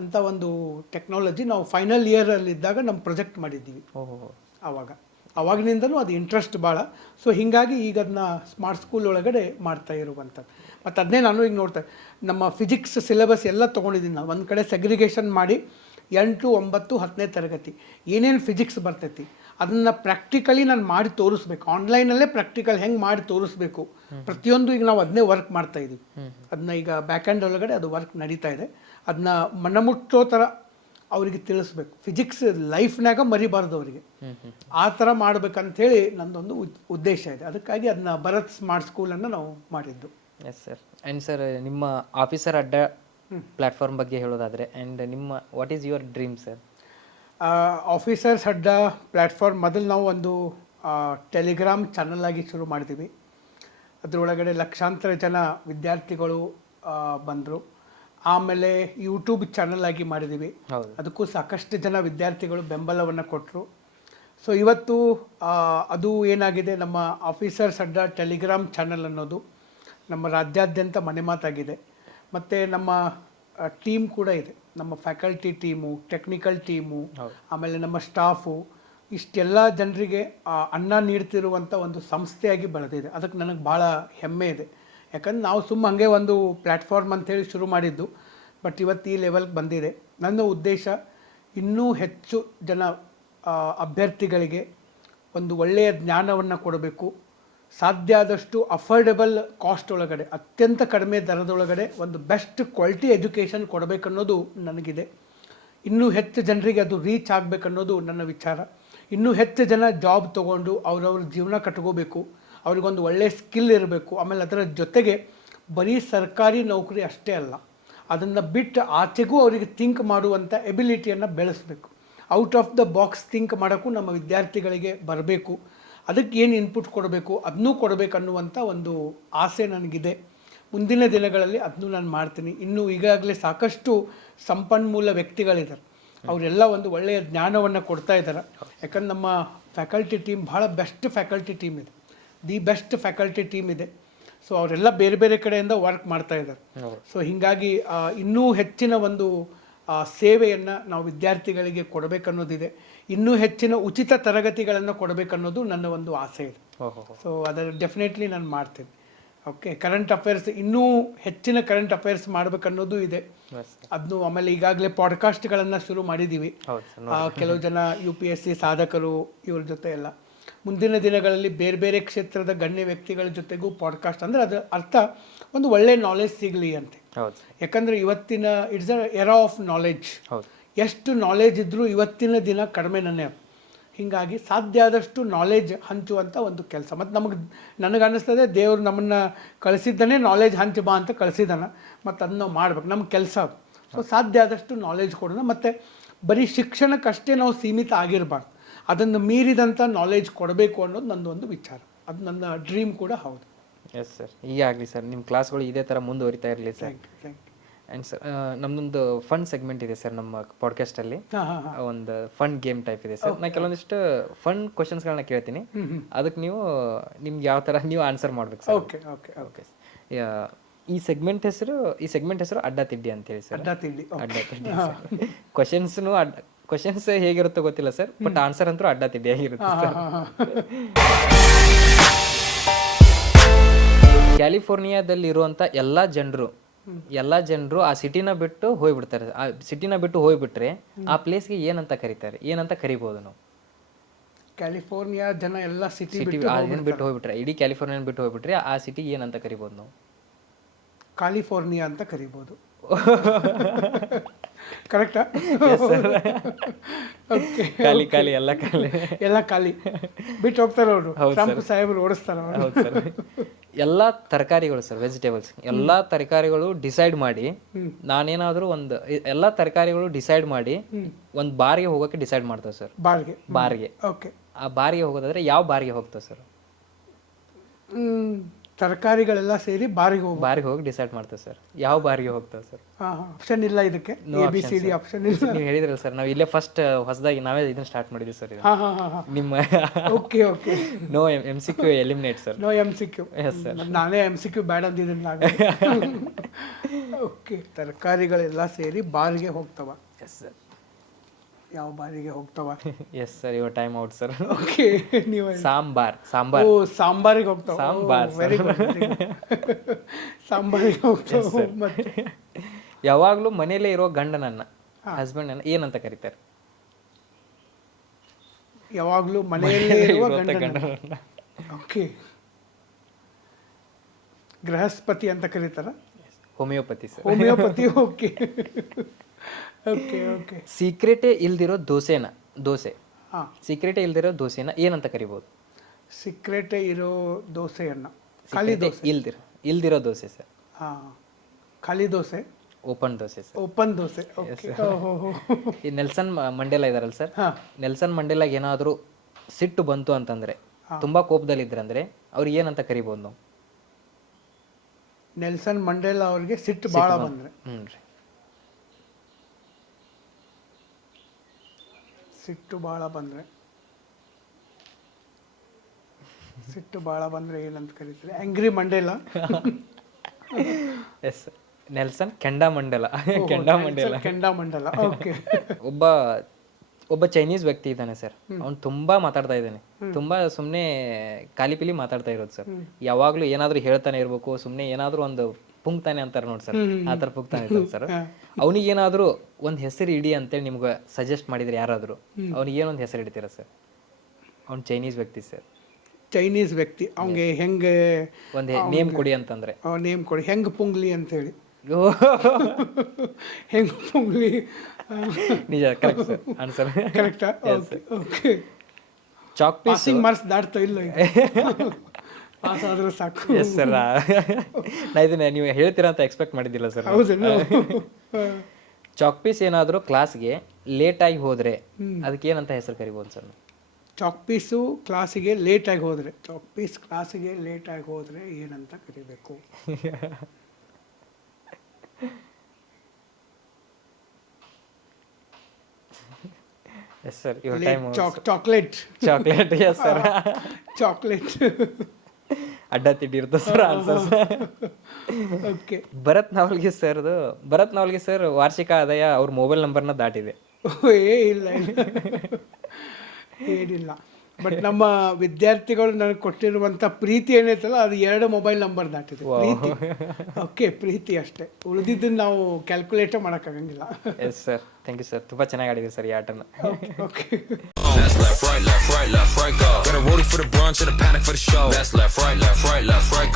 ಅಂತ ಒಂದು ಟೆಕ್ನಾಲಜಿ ನಾವು ಫೈನಲ್ ಇಯರ್ ಅಲ್ಲಿ ಇದ್ದಾಗ ನಮ್ಮ ಪ್ರೊಜೆಕ್ಟ್ ಮಾಡಿದ್ದೀವಿ. ಅವಾಗಿನಿಂದಲೂ ಅದು ಇಂಟ್ರೆಸ್ಟ್ ಭಾಳ. ಸೊ ಹೀಗಾಗಿ ಈಗ ಅದನ್ನ ಸ್ಮಾರ್ಟ್ ಸ್ಕೂಲ್ ಒಳಗಡೆ ಮಾಡ್ತಾ ಇರುವಂಥದ್ದು. ಮತ್ತು ಅದನ್ನೇ ನಾನು ಈಗ ನೋಡ್ತಾ ನಮ್ಮ ಫಿಸಿಕ್ಸ್ ಸಿಲೆಬಸ್ ಎಲ್ಲ ತೊಗೊಂಡಿದ್ದೀನಿ ನಾನು. ಒಂದು ಕಡೆ ಸೆಗ್ರಿಗೇಷನ್ ಮಾಡಿ 8, 9, 10ನೇ ತರಗತಿ ಏನೇನು ಫಿಸಿಕ್ಸ್ ಬರ್ತೈತಿ ಅದನ್ನು ಪ್ರಾಕ್ಟಿಕಲಿ ನಾನು ಮಾಡಿ ತೋರಿಸ್ಬೇಕು. ಆನ್ಲೈನಲ್ಲೇ ಪ್ರಾಕ್ಟಿಕಲ್ ಹೆಂಗೆ ಮಾಡಿ ತೋರಿಸ್ಬೇಕು ಪ್ರತಿಯೊಂದು. ಈಗ ನಾವು ಅದನ್ನೇ ವರ್ಕ್ ಮಾಡ್ತಾ ಇದ್ದೀವಿ. ಅದನ್ನ ಈಗ ಬ್ಯಾಕ್ ಹ್ಯಾಂಡ್ ಒಳಗಡೆ ಅದು ವರ್ಕ್ ನಡೀತಾ ಇದೆ. ಅದನ್ನ ಮನಮುಟ್ಟೋ ಥರ ಅವರಿಗೆ ತಿಳಿಸ್ಬೇಕು. ಫಿಸಿಕ್ಸ್ ಲೈಫ್ನಾಗ ಮರಿಬಾರ್ದು ಅವರಿಗೆ, ಆ ಥರ ಮಾಡ್ಬೇಕಂಥೇಳಿ ನಂದೊಂದು ಉದ್ದೇಶ ಇದೆ. ಅದಕ್ಕಾಗಿ ಅದನ್ನ ಭರತ್ ಸ್ಮಾರ್ಟ್ ಸ್ಕೂಲನ್ನು ನಾವು ಮಾಡಿದ್ದು. Yes sir. ಆ್ಯಂಡ್ ಸರ್, ನಿಮ್ಮ ಆಫೀಸರ್ ಅಡ್ಡ ಪ್ಲ್ಯಾಟ್ಫಾರ್ಮ್ ಬಗ್ಗೆ ಹೇಳೋದಾದರೆ, ಆ್ಯಂಡ್ ನಿಮ್ಮ what is your dream sir? Officers ಅಡ್ಡ ಪ್ಲ್ಯಾಟ್ಫಾರ್ಮ್ ಮೊದಲು ನಾವು ಒಂದು ಟೆಲಿಗ್ರಾಮ್ ಚಾನಲ್ ಆಗಿ ಶುರು ಮಾಡಿದ್ದೀವಿ. ಅದರೊಳಗಡೆ ಲಕ್ಷಾಂತರ ಜನ ವಿದ್ಯಾರ್ಥಿಗಳು ಬಂದರು. ಆಮೇಲೆ ಯೂಟ್ಯೂಬ್ ಚಾನಲ್ ಆಗಿ ಮಾಡಿದ್ದೀವಿ. ಅದಕ್ಕೂ ಸಾಕಷ್ಟು ಜನ ವಿದ್ಯಾರ್ಥಿಗಳು ಬೆಂಬಲವನ್ನು ಕೊಟ್ಟರು. ಸೊ ಇವತ್ತು ಅದು ಏನಾಗಿದೆ, ನಮ್ಮ ಆಫೀಸರ್ಸ್ ಅಡ್ಡ ಟೆಲಿಗ್ರಾಮ್ ಚಾನಲ್ ಅನ್ನೋದು ನಮ್ಮ ರಾಜ್ಯಾದ್ಯಂತ ಮನೆ ಮಾತಾಗಿದೆ. ಮತ್ತು ನಮ್ಮ ಟೀಮ್ ಕೂಡ ಇದೆ, ನಮ್ಮ ಫ್ಯಾಕಲ್ಟಿ ಟೀಮು, ಟೆಕ್ನಿಕಲ್ ಟೀಮು, ಆಮೇಲೆ ನಮ್ಮ ಸ್ಟಾಫು, ಇಷ್ಟೆಲ್ಲ ಜನರಿಗೆ ಅನ್ನ ನೀಡ್ತಿರುವಂಥ ಒಂದು ಸಂಸ್ಥೆಯಾಗಿ ಬೆಳೆದಿದೆ. ಅದಕ್ಕೆ ನನಗೆ ಭಾಳ ಹೆಮ್ಮೆ ಇದೆ. ಯಾಕಂದ್ರೆ ನಾವು ಹಾಗೆ ಒಂದು ಪ್ಲ್ಯಾಟ್ಫಾರ್ಮ್ ಅಂಥೇಳಿ ಶುರು ಮಾಡಿದ್ದು, ಬಟ್ ಇವತ್ತು ಈ ಲೆವೆಲ್ಗೆ ಬಂದಿದೆ. ನನ್ನ ಉದ್ದೇಶ ಇನ್ನೂ ಹೆಚ್ಚು ಜನ ಅಭ್ಯರ್ಥಿಗಳಿಗೆ ಒಂದು ಒಳ್ಳೆಯ ಜ್ಞಾನವನ್ನು ಕೊಡಬೇಕು. ಸಾಧ್ಯ ಆದಷ್ಟು ಅಫೋರ್ಡೆಬಲ್ ಕಾಸ್ಟ್ ಒಳಗಡೆ, ಅತ್ಯಂತ ಕಡಿಮೆ ದರದೊಳಗಡೆ ಒಂದು ಬೆಸ್ಟ್ ಕ್ವಾಲಿಟಿ ಎಜುಕೇಷನ್ ಕೊಡಬೇಕನ್ನೋದು ನನಗಿದೆ. ಇನ್ನೂ ಹೆಚ್ಚು ಜನರಿಗೆ ಅದು ರೀಚ್ ಆಗಬೇಕನ್ನೋದು ನನ್ನ ವಿಚಾರ. ಇನ್ನೂ ಹೆಚ್ಚು ಜನ ಜಾಬ್ ತೊಗೊಂಡು ಅವ್ರವ್ರ ಜೀವನ ಕಟ್ಕೋಬೇಕು, ಅವ್ರಿಗೊಂದು ಒಳ್ಳೆಯ ಸ್ಕಿಲ್ ಇರಬೇಕು. ಆಮೇಲೆ ಅದರ ಜೊತೆಗೆ ಬರೀ ಸರ್ಕಾರಿ ನೌಕರಿ ಅಷ್ಟೇ ಅಲ್ಲ, ಅದನ್ನು ಬಿಟ್ಟು ಆಚೆಗೂ ಅವರಿಗೆ ಥಿಂಕ್ ಮಾಡುವಂಥ ಎಬಿಲಿಟಿಯನ್ನು ಬೆಳೆಸಬೇಕು. Out of the box think ಮಾಡೋಕ್ಕೂ ನಮ್ಮ ವಿದ್ಯಾರ್ಥಿಗಳಿಗೆ ಬರಬೇಕು. ಅದಕ್ಕೆ ಏನು ಇನ್ಪುಟ್ ಕೊಡಬೇಕು ಅದನ್ನೂ ಕೊಡಬೇಕನ್ನುವಂಥ ಒಂದು ಆಸೆ ನನಗಿದೆ. ಮುಂದಿನ ದಿನಗಳಲ್ಲಿ ಅದನ್ನೂ ನಾನು ಮಾಡ್ತೀನಿ. ಇನ್ನು ಈಗಾಗಲೇ ಸಾಕಷ್ಟು ಸಂಪನ್ಮೂಲ ವ್ಯಕ್ತಿಗಳಿದ್ದಾರೆ, ಅವರೆಲ್ಲ ಒಂದು ಒಳ್ಳೆಯ ಜ್ಞಾನವನ್ನು ಕೊಡ್ತಾ ಇದ್ದಾರೆ. ಯಾಕಂದ್ರೆ ನಮ್ಮ ಫ್ಯಾಕಲ್ಟಿ ಟೀಮ್ ಭಾಳ ಬೆಸ್ಟ್ ಫ್ಯಾಕಲ್ಟಿ ಟೀಮ್ ಇದೆ, ದಿ ಬೆಸ್ಟ್ ಫ್ಯಾಕಲ್ಟಿ ಟೀಮ್ ಇದೆ. ಸೊ ಅವರೆಲ್ಲ ಬೇರೆ ಬೇರೆ ಕಡೆಯಿಂದ ವರ್ಕ್ ಮಾಡ್ತಾ ಇದ್ದಾರೆ. ಸೊ ಹೀಗಾಗಿ ಇನ್ನೂ ಹೆಚ್ಚಿನ ಒಂದು ಸೇವೆಯನ್ನು ನಾವು ವಿದ್ಯಾರ್ಥಿಗಳಿಗೆ ಕೊಡಬೇಕನ್ನೋದಿದೆ. ಇನ್ನೂ ಹೆಚ್ಚಿನ ಉಚಿತ ತರಗತಿಗಳನ್ನು ಕೊಡಬೇಕನ್ನೋದು ನನ್ನ ಒಂದು ಆಸೆ ಇದೆ. ಸೊ ಅದರ ಡೆಫಿನೆಟ್ಲಿ ನಾನು ಮಾಡ್ತೀನಿ. ಓಕೆ, ಕರೆಂಟ್ ಅಫೇರ್ಸ್ ಇನ್ನೂ ಹೆಚ್ಚಿನ ಕರೆಂಟ್ ಅಫೇರ್ಸ್ ಮಾಡಬೇಕನ್ನೋದು ಇದೆ. ಅದನ್ನು ಆಮೇಲೆ ಈಗಾಗಲೇ ಪಾಡ್ಕಾಸ್ಟ್ಗಳನ್ನು ಶುರು ಮಾಡಿದ್ದೀವಿ. ಕೆಲವು ಜನ UPSC ಸಾಧಕರು ಇವ್ರ ಜೊತೆ ಎಲ್ಲ ಮುಂದಿನ ದಿನಗಳಲ್ಲಿ ಬೇರೆ ಬೇರೆ ಕ್ಷೇತ್ರದ ಗಣ್ಯ ವ್ಯಕ್ತಿಗಳ ಜೊತೆಗೂ ಪಾಡ್ಕಾಸ್ಟ್, ಅಂದರೆ ಅದರ ಅರ್ಥ ಒಂದು ಒಳ್ಳೆ ನಾಲೆಜ್ ಸಿಗಲಿ ಅಂತ. ಯಾಕಂದರೆ ಇವತ್ತಿನ it's a era of knowledge. ಎಷ್ಟು ನಾಲೆಜ್ ಇದ್ದರೂ ಇವತ್ತಿನ ದಿನ ಕಡಿಮೆನೇ. ಹೀಗಾಗಿ ಸಾಧ್ಯ ಆದಷ್ಟು ನಾಲೆಜ್ ಹಂಚುವಂಥ ಒಂದು ಕೆಲಸ. ಮತ್ತು ನನಗೆ ಅನ್ನಿಸ್ತದೆ ದೇವರು ನಮ್ಮನ್ನು ಕಳಿಸಿದ್ದಾನೆ ನಾಲೆಜ್ ಹಂಚು ಬಾ ಅಂತ ಕಳಿಸಿದ್ದಾನೆ, ಮತ್ತು ಅದನ್ನ ನಾವು ಮಾಡ್ಬೇಕು, ನಮ್ಮ ಕೆಲಸ. ಸೊ ಸಾಧ್ಯ ಆದಷ್ಟು ನಾಲೆಜ್ ಕೊಡೋಣ. ಮತ್ತು ಬರೀ ಶಿಕ್ಷಣಕ್ಕಷ್ಟೇ ನಾವು ಸೀಮಿತ ಆಗಿರಬಾರ್ದು, ಅದನ್ನು ಮೀರಿದಂಥ ನಾಲೆಜ್ ಕೊಡಬೇಕು ಅನ್ನೋದು ನನ್ನೊಂದು ವಿಚಾರ. ಅದು ನನ್ನ ಡ್ರೀಮ್ ಕೂಡ ಹೌದು. ಎಸ್ ಸರ್, ಹೀಗೆ ಆಗಲಿ ಸರ್. ನಿಮ್ಮ ಕ್ಲಾಸ್ಗಳು ಇದೇ ಥರ ಮುಂದುವರಿತಾ ಇರಲಿ ಸರ್. ಆ್ಯಂಡ್ ಸರ್, ನಮ್ಮದೊಂದು ಫನ್ ಸೆಗ್ಮೆಂಟ್ ಇದೆ ಸರ್ ನಮ್ಮ ಪಾಡ್ಕಾಸ್ಟಲ್ಲಿ. ಒಂದು ಫನ್ ಗೇಮ್ ಟೈಪ್ ಇದೆ ಸರ್. ನಾನು ಕೆಲವೊಂದಿಷ್ಟು ಫನ್ ಕ್ವಶನ್ಸ್ಗಳನ್ನ ಕೇಳ್ತೀನಿ, ಅದಕ್ಕೆ ನೀವು ನಿಮ್ಗೆ ಯಾವ ಥರ ನೀವು ಆನ್ಸರ್ ಮಾಡ್ಬೇಕು ಸರ್. Okay okay okay. ಈ ಸೆಗ್ಮೆಂಟ್ ಹೆಸರು ಅಡ್ಡ ತಿಡ್ಡಿ ಅಂತೇಳಿ ಸರ್. ಅಡ್ಡ ತಿಡ್ಡಿ. ಕ್ವಶನ್ಸ್ ಹೇಗಿರುತ್ತೋ ಗೊತ್ತಿಲ್ಲ ಸರ್, ಬಟ್ ಆನ್ಸರ್ ಅಂತೂ ಅಡ್ಡ ತಿಡ್ಡಿ ಆಗಿರುತ್ತೆ ಸರ್. ಕ್ಯಾಲಿಫೋರ್ನಿಯಾದಲ್ಲಿರುವಂಥ ಎಲ್ಲ ಜನರು ಆ ಸಿಟಿನ ಬಿಟ್ಟು ಹೋಗ್ಬಿಡ್ತಾರೆ. ಆ ಸಿಟಿನ ಬಿಟ್ಟು ಹೋಗ್ಬಿಟ್ರೆ ಆ ಪ್ಲೇಸ್ಗೆ ಏನಂತ ಕರೀತಾರೆ, ಏನಂತ ಕರಿಬೋದು ನಾವು? ಕ್ಯಾಲಿಫೋರ್ನಿಯಾ ಜನ ಎಲ್ಲ ಸಿಟಿ ಸಿಟಿ ಬಿಟ್ಟು ಅದನ್ನ ಬಿಟ್ಟು ಹೋಗ್ಬಿಟ್ರೆ, ಇಡೀ ಕ್ಯಾಲಿಫೋರ್ನಿಯಾ ಬಿಟ್ಟು ಹೋಗ್ಬಿಟ್ರೆ ಆ ಸಿಟಿಗೆ ಏನಂತ ಕರಿಬೋದು ನಾವು? ಕಾಲಿಫೋರ್ನಿಯಾ ಅಂತ ಕರಿಬೋದು. ಕರೆಕ್ಟಾ? ಓಕೆ, ಖಾಲಿ ಖಾಲಿ ಎಲ್ಲ ಖಾಲಿ ಎಲ್ಲ ಖಾಲಿ ಬಿಟ್ಟು ಹೋಗ್ತಾರೆ ಅವರು. ಟ್ರಂಪ್ ಸಾಹೇಬರು ಓಡಿಸ್ತಾರೆ ಅವರು. ಹೌದು ಸರ್. ಎಲ್ಲ ತರಕಾರಿಗಳು ಸರ್, ವೆಜಿಟೇಬಲ್ಸ್ ಎಲ್ಲ ತರಕಾರಿಗಳು ಡಿಸೈಡ್ ಮಾಡಿ, ನಾನೇನಾದ್ರೂ ಒಂದು ಎಲ್ಲ ತರಕಾರಿಗಳು ಡಿಸೈಡ್ ಮಾಡಿ ಒಂದು ಬಾರ್ಗೆ ಹೋಗೋಕೆ ಡಿಸೈಡ್ ಮಾಡ್ತೇವೆ ಸರ್. ಬಾರ್ಗೆ ಓಕೆ. ಆ ಬಾರ್ಗೆ ಹೋಗೋದಾದ್ರೆ ಯಾವ ಬಾರ್ಗೆ ಹೋಗ್ತೇವೆ ಸರ್? ತರಕಾರಿಗಳೆಲ್ಲ ಸೇರಿ ಬಾರಿಗೆ ಹೋಗಿ ಡಿಸೈಡ್ ಮಾಡ್ತೇವೆ ಸರ್. ಯಾವ ಬಾರಿಗೆ ಹೋಗ್ತೇವೆ ಸರ್? ಆಪ್ಷನ್ ಇಲ್ಲ ಇದಕ್ಕೆ, ABCD ಆಪ್ಷನ್ ಇಲ್ಲ. ನೀವು ಹೇಳಿದ್ರಲ್ಲ ಸರ್, ನಾವು ಇಲ್ಲೇ ಫಸ್ಟ್ ಹೊಸದಾಗಿ ನಾವೇ ಇದನ್ನ ಸ್ಟಾರ್ಟ್ ಮಾಡಿದ್ವಿ ಸರ್. ನಿಮ್ಮ okay okay. No MCQ eliminate sir. No MCQ. Yes sir. ನಾನೇ MCQ ಬೇಡ ಅಂದಿದ್ದೀನಿ. ಓಕೆ, ತರಕಾರಿಗಳೆಲ್ಲ ಸೇರಿ ಬಾರಿಗೆ ಹೋಗ್ತವ. Yes sir. ಯಾವ ಬಾರಿಗೆ ಹೋಗ್ತವ? Yes sir, your time out sir. Okay, ನೀವು ಸಾಂಬಾರ್. ಓ, ಸಾಂಬಾರಿಗೆ ಹೋಗ್ತಾವ. ಸಾಂಬಾರ್. Very good. ಸಾಂಬಾರಿಗೆ ಹೋಗ್ತಾವ. ಮತ್ತೆ ಯಾವಾಗ್ಲೂ ಮನೇಲೇ ಇರೋ ಗಂಡನನ್ನ, ಹಸ್ಬೆಂಡ್ ಅನ್ನ ಏನಂತ ಕರೀತಾರೆ? ಯಾವಾಗ್ಲೂ ಮನೆಯಲ್ಲೇ ಇರುವ ಗಂಡನನ್ನ. ಓಕೆ, ಗೃಹಸ್ಪತಿ ಅಂತ ಕರೀತಾರ? Homeopathy sir. Homeopathy. Okay okay okay. ಸೀಕ್ರೆಟೇ ಇಲ್ದಿರೋ ದೋಸೆ ಸೀಕ್ರೆಟೇ ಇಲ್ದಿರೋ ದೋಸೆನ ಏನಂತ ಕರಿಬೋದು? ಸೀಕ್ರೆಟೇ ಇರೋ ದೋಸೆಯನ್ನ ಖಾಲಿ ದೋಸೆ. ಇಲ್ದಿರೋ ದೋಸೆ ಸರ್. ಖಾಲಿ dosa, open dosa sir. Open dosa. Okay. ಈ ನೆಲ್ಸನ್ ಮಂಡೇಲಾ ಇದಾರಲ್ಲ ಸರ್, ನೆಲ್ಸನ್ ಮಂಡೇಲಾಗ ಏನಾದರೂ ಸಿಟ್ಟು ಬಂತು ಅಂತಂದ್ರೆ, ತುಂಬಾ ಕೋಪದಲ್ಲಿ ಇದ್ರಂದ್ರೆ ಅವ್ರಿಗೆ ಏನಂತ ಕರಿಬೋದು ನಾವು? ನೆಲ್ಸನ್ ಮಂಡೇಲಾ ಅವ್ರಿಗೆ ಸಿಟ್ಟು ಭಾಳ ಬಂದ್ರೆ, ಸಿಟ್ಟು ಭಾಳ ಬಂದ್ರೆ ಏನಂತ ಕರೀತಾರೆ? Angry Mandela. ಎಸ್, ನೆಲ್ಸನ್ ಕೆಂಡಾ ಮಂಡೇಲಾ. ಕೆಂಡಾ ಮಂಡೇಲಾ. ಓಕೆ. ಒಬ್ಬ ಚೈನೀಸ್ ವ್ಯಕ್ತಿ ಇದ್ದಾನೆ ಸರ್, ಅವ್ನು ತುಂಬಾ ಮಾತಾಡ್ತಾ ಇದ್ದಾನೆ, ತುಂಬಾ ಸುಮ್ನೆ ಕಾಲಿಪಿಲಿ ಮಾತಾಡ್ತಾ ಇರೋದು ಸರ್. ಯಾವಾಗ್ಲೂ ಏನಾದ್ರು ಹೇಳ್ತಾನೆ ಇರ್ಬೇಕು, ಸುಮ್ನೆ ಏನಾದ್ರು ಒಂದು ಪುಂಕ್ತಾನೆ ಅಂತಾರೆ ನೋಡಿ ಸರ್, ಆತರ ಪುಂಕ್ತಾನೆ ಇರ್ತಾನೆ ಸರ್. ಅವನಿಗೆ ಏನಾದ್ರು ಒಂದ್ ಹೆಸರು ಇಡಿ ಅಂತೇಳಿ ನಿಮ್ಗೆ ಸಜೆಸ್ಟ್ ಮಾಡಿದ್ರೆ ಯಾರಾದ್ರು, ಅವ್ನಿಗೆ ಏನೊಂದು ಹೆಸರು ಇಡ್ತೀರಾ ಸರ್? ಅವ್ನು ಚೈನೀಸ್ ವ್ಯಕ್ತಿ ಸರ್. ಚೈನೀಸ್ ವ್ಯಕ್ತಿ, ಅವ್ಗೆ ಹೆಂಗೆ ಒಂದ್ ನೇಮ್ ಕೊಡಿ ಅಂತಂದ್ರೆ? ನೇಮ್ ಕೊಡಿ. ಹೆಂಗ್ ಪುಂಗ್ಲಿ ಅಂತ ಹೇಳಿ. ಹೆಂಗ್ ಪುಂಗ್ಲಿ. ನಿಜ, ಕರೆಕ್ಟ್ ಸರ್ ಆನ್ಸರ್. ಕರೆಕ್ಟಾ? Okay. Chalk piece. Passing marks ದಾಟ್ತಾ ಇಲ್ಲ, ಪಾಸ್ ಆದ್ರೆ ಸಾಕು. Yes sir. ನಾ ಇದನ್ನ ನೀವು ಹೇಳ್ತೀರಾ ಅಂತ ಎಕ್ಸ್ಪೆಕ್ಟ್ ಮಾಡಿದ್ದಿಲ್ಲ ಸರ್. ಹೌದೇನು? ಚಾಕ್ ಪೀಸ್ ಏನಾದ್ರು ಕ್ಲಾಸ್ಗೆ ಲೇಟ್ ಆಗಿ ಹೋದ್ರೆ ಅದಕ್ಕೆ ಏನಂತ ಹೆಸರು ಕರಿಬೋದು ಸರ್? ಚಾಕ್ ಪೀಸು ಕ್ಲಾಸಿಗೆ ಲೇಟಾಗಿ ಹೋದರೆ, ಚಾಕ್ ಪೀಸ್ ಕ್ಲಾಸಿಗೆ ಲೇಟಾಗಿ ಹೋದರೆ ಏನಂತ ಕರಿಬೇಕು? Yes sir, your time. Chocolate. Yes sir, chocolate. ಅಡ್ಡ ತಿಡ್ಡಿ ಇರ್ತದೆ sir answer. Okay. Bharat Navalgi sir ವಾರ್ಷಿಕ ಆದಾಯ ಅವ್ರ ಮೊಬೈಲ್ ನಂಬರ್ನ ದಾಟಿದೆ. ಇಲ್ಲ ಏನಿಲ್ಲ. ಬಟ್ ನಮ್ಮ ವಿದ್ಯಾರ್ಥಿಗಳು ನನಗೆ ಕೊಟ್ಟಿರುವಂಥ ಪ್ರೀತಿ ಏನೈತಲ್ಲ, ಅದು 2 ಮೊಬೈಲ್ ನಂಬರ್ ದಾಟಿದೆ. ಪ್ರೀತಿ. ಓಕೆ, ಪ್ರೀತಿ ಅಷ್ಟೇ. ಉಳಿದಿದ್ದನ್ನು ನಾವು ಕ್ಯಾಲ್ಕುಲೇಟೇ ಮಾಡೋಕ್ಕಾಗಂಗಿಲ್ಲ. Yes sir, thank you sir. ತುಂಬ ಚೆನ್ನಾಗಿ ಆಡಿದೆ ಸರ್ ಈ ಆಟನ. Okay. That's left, right, go. Got a rollie for the brunch and a panic for the show. That's left, right, go.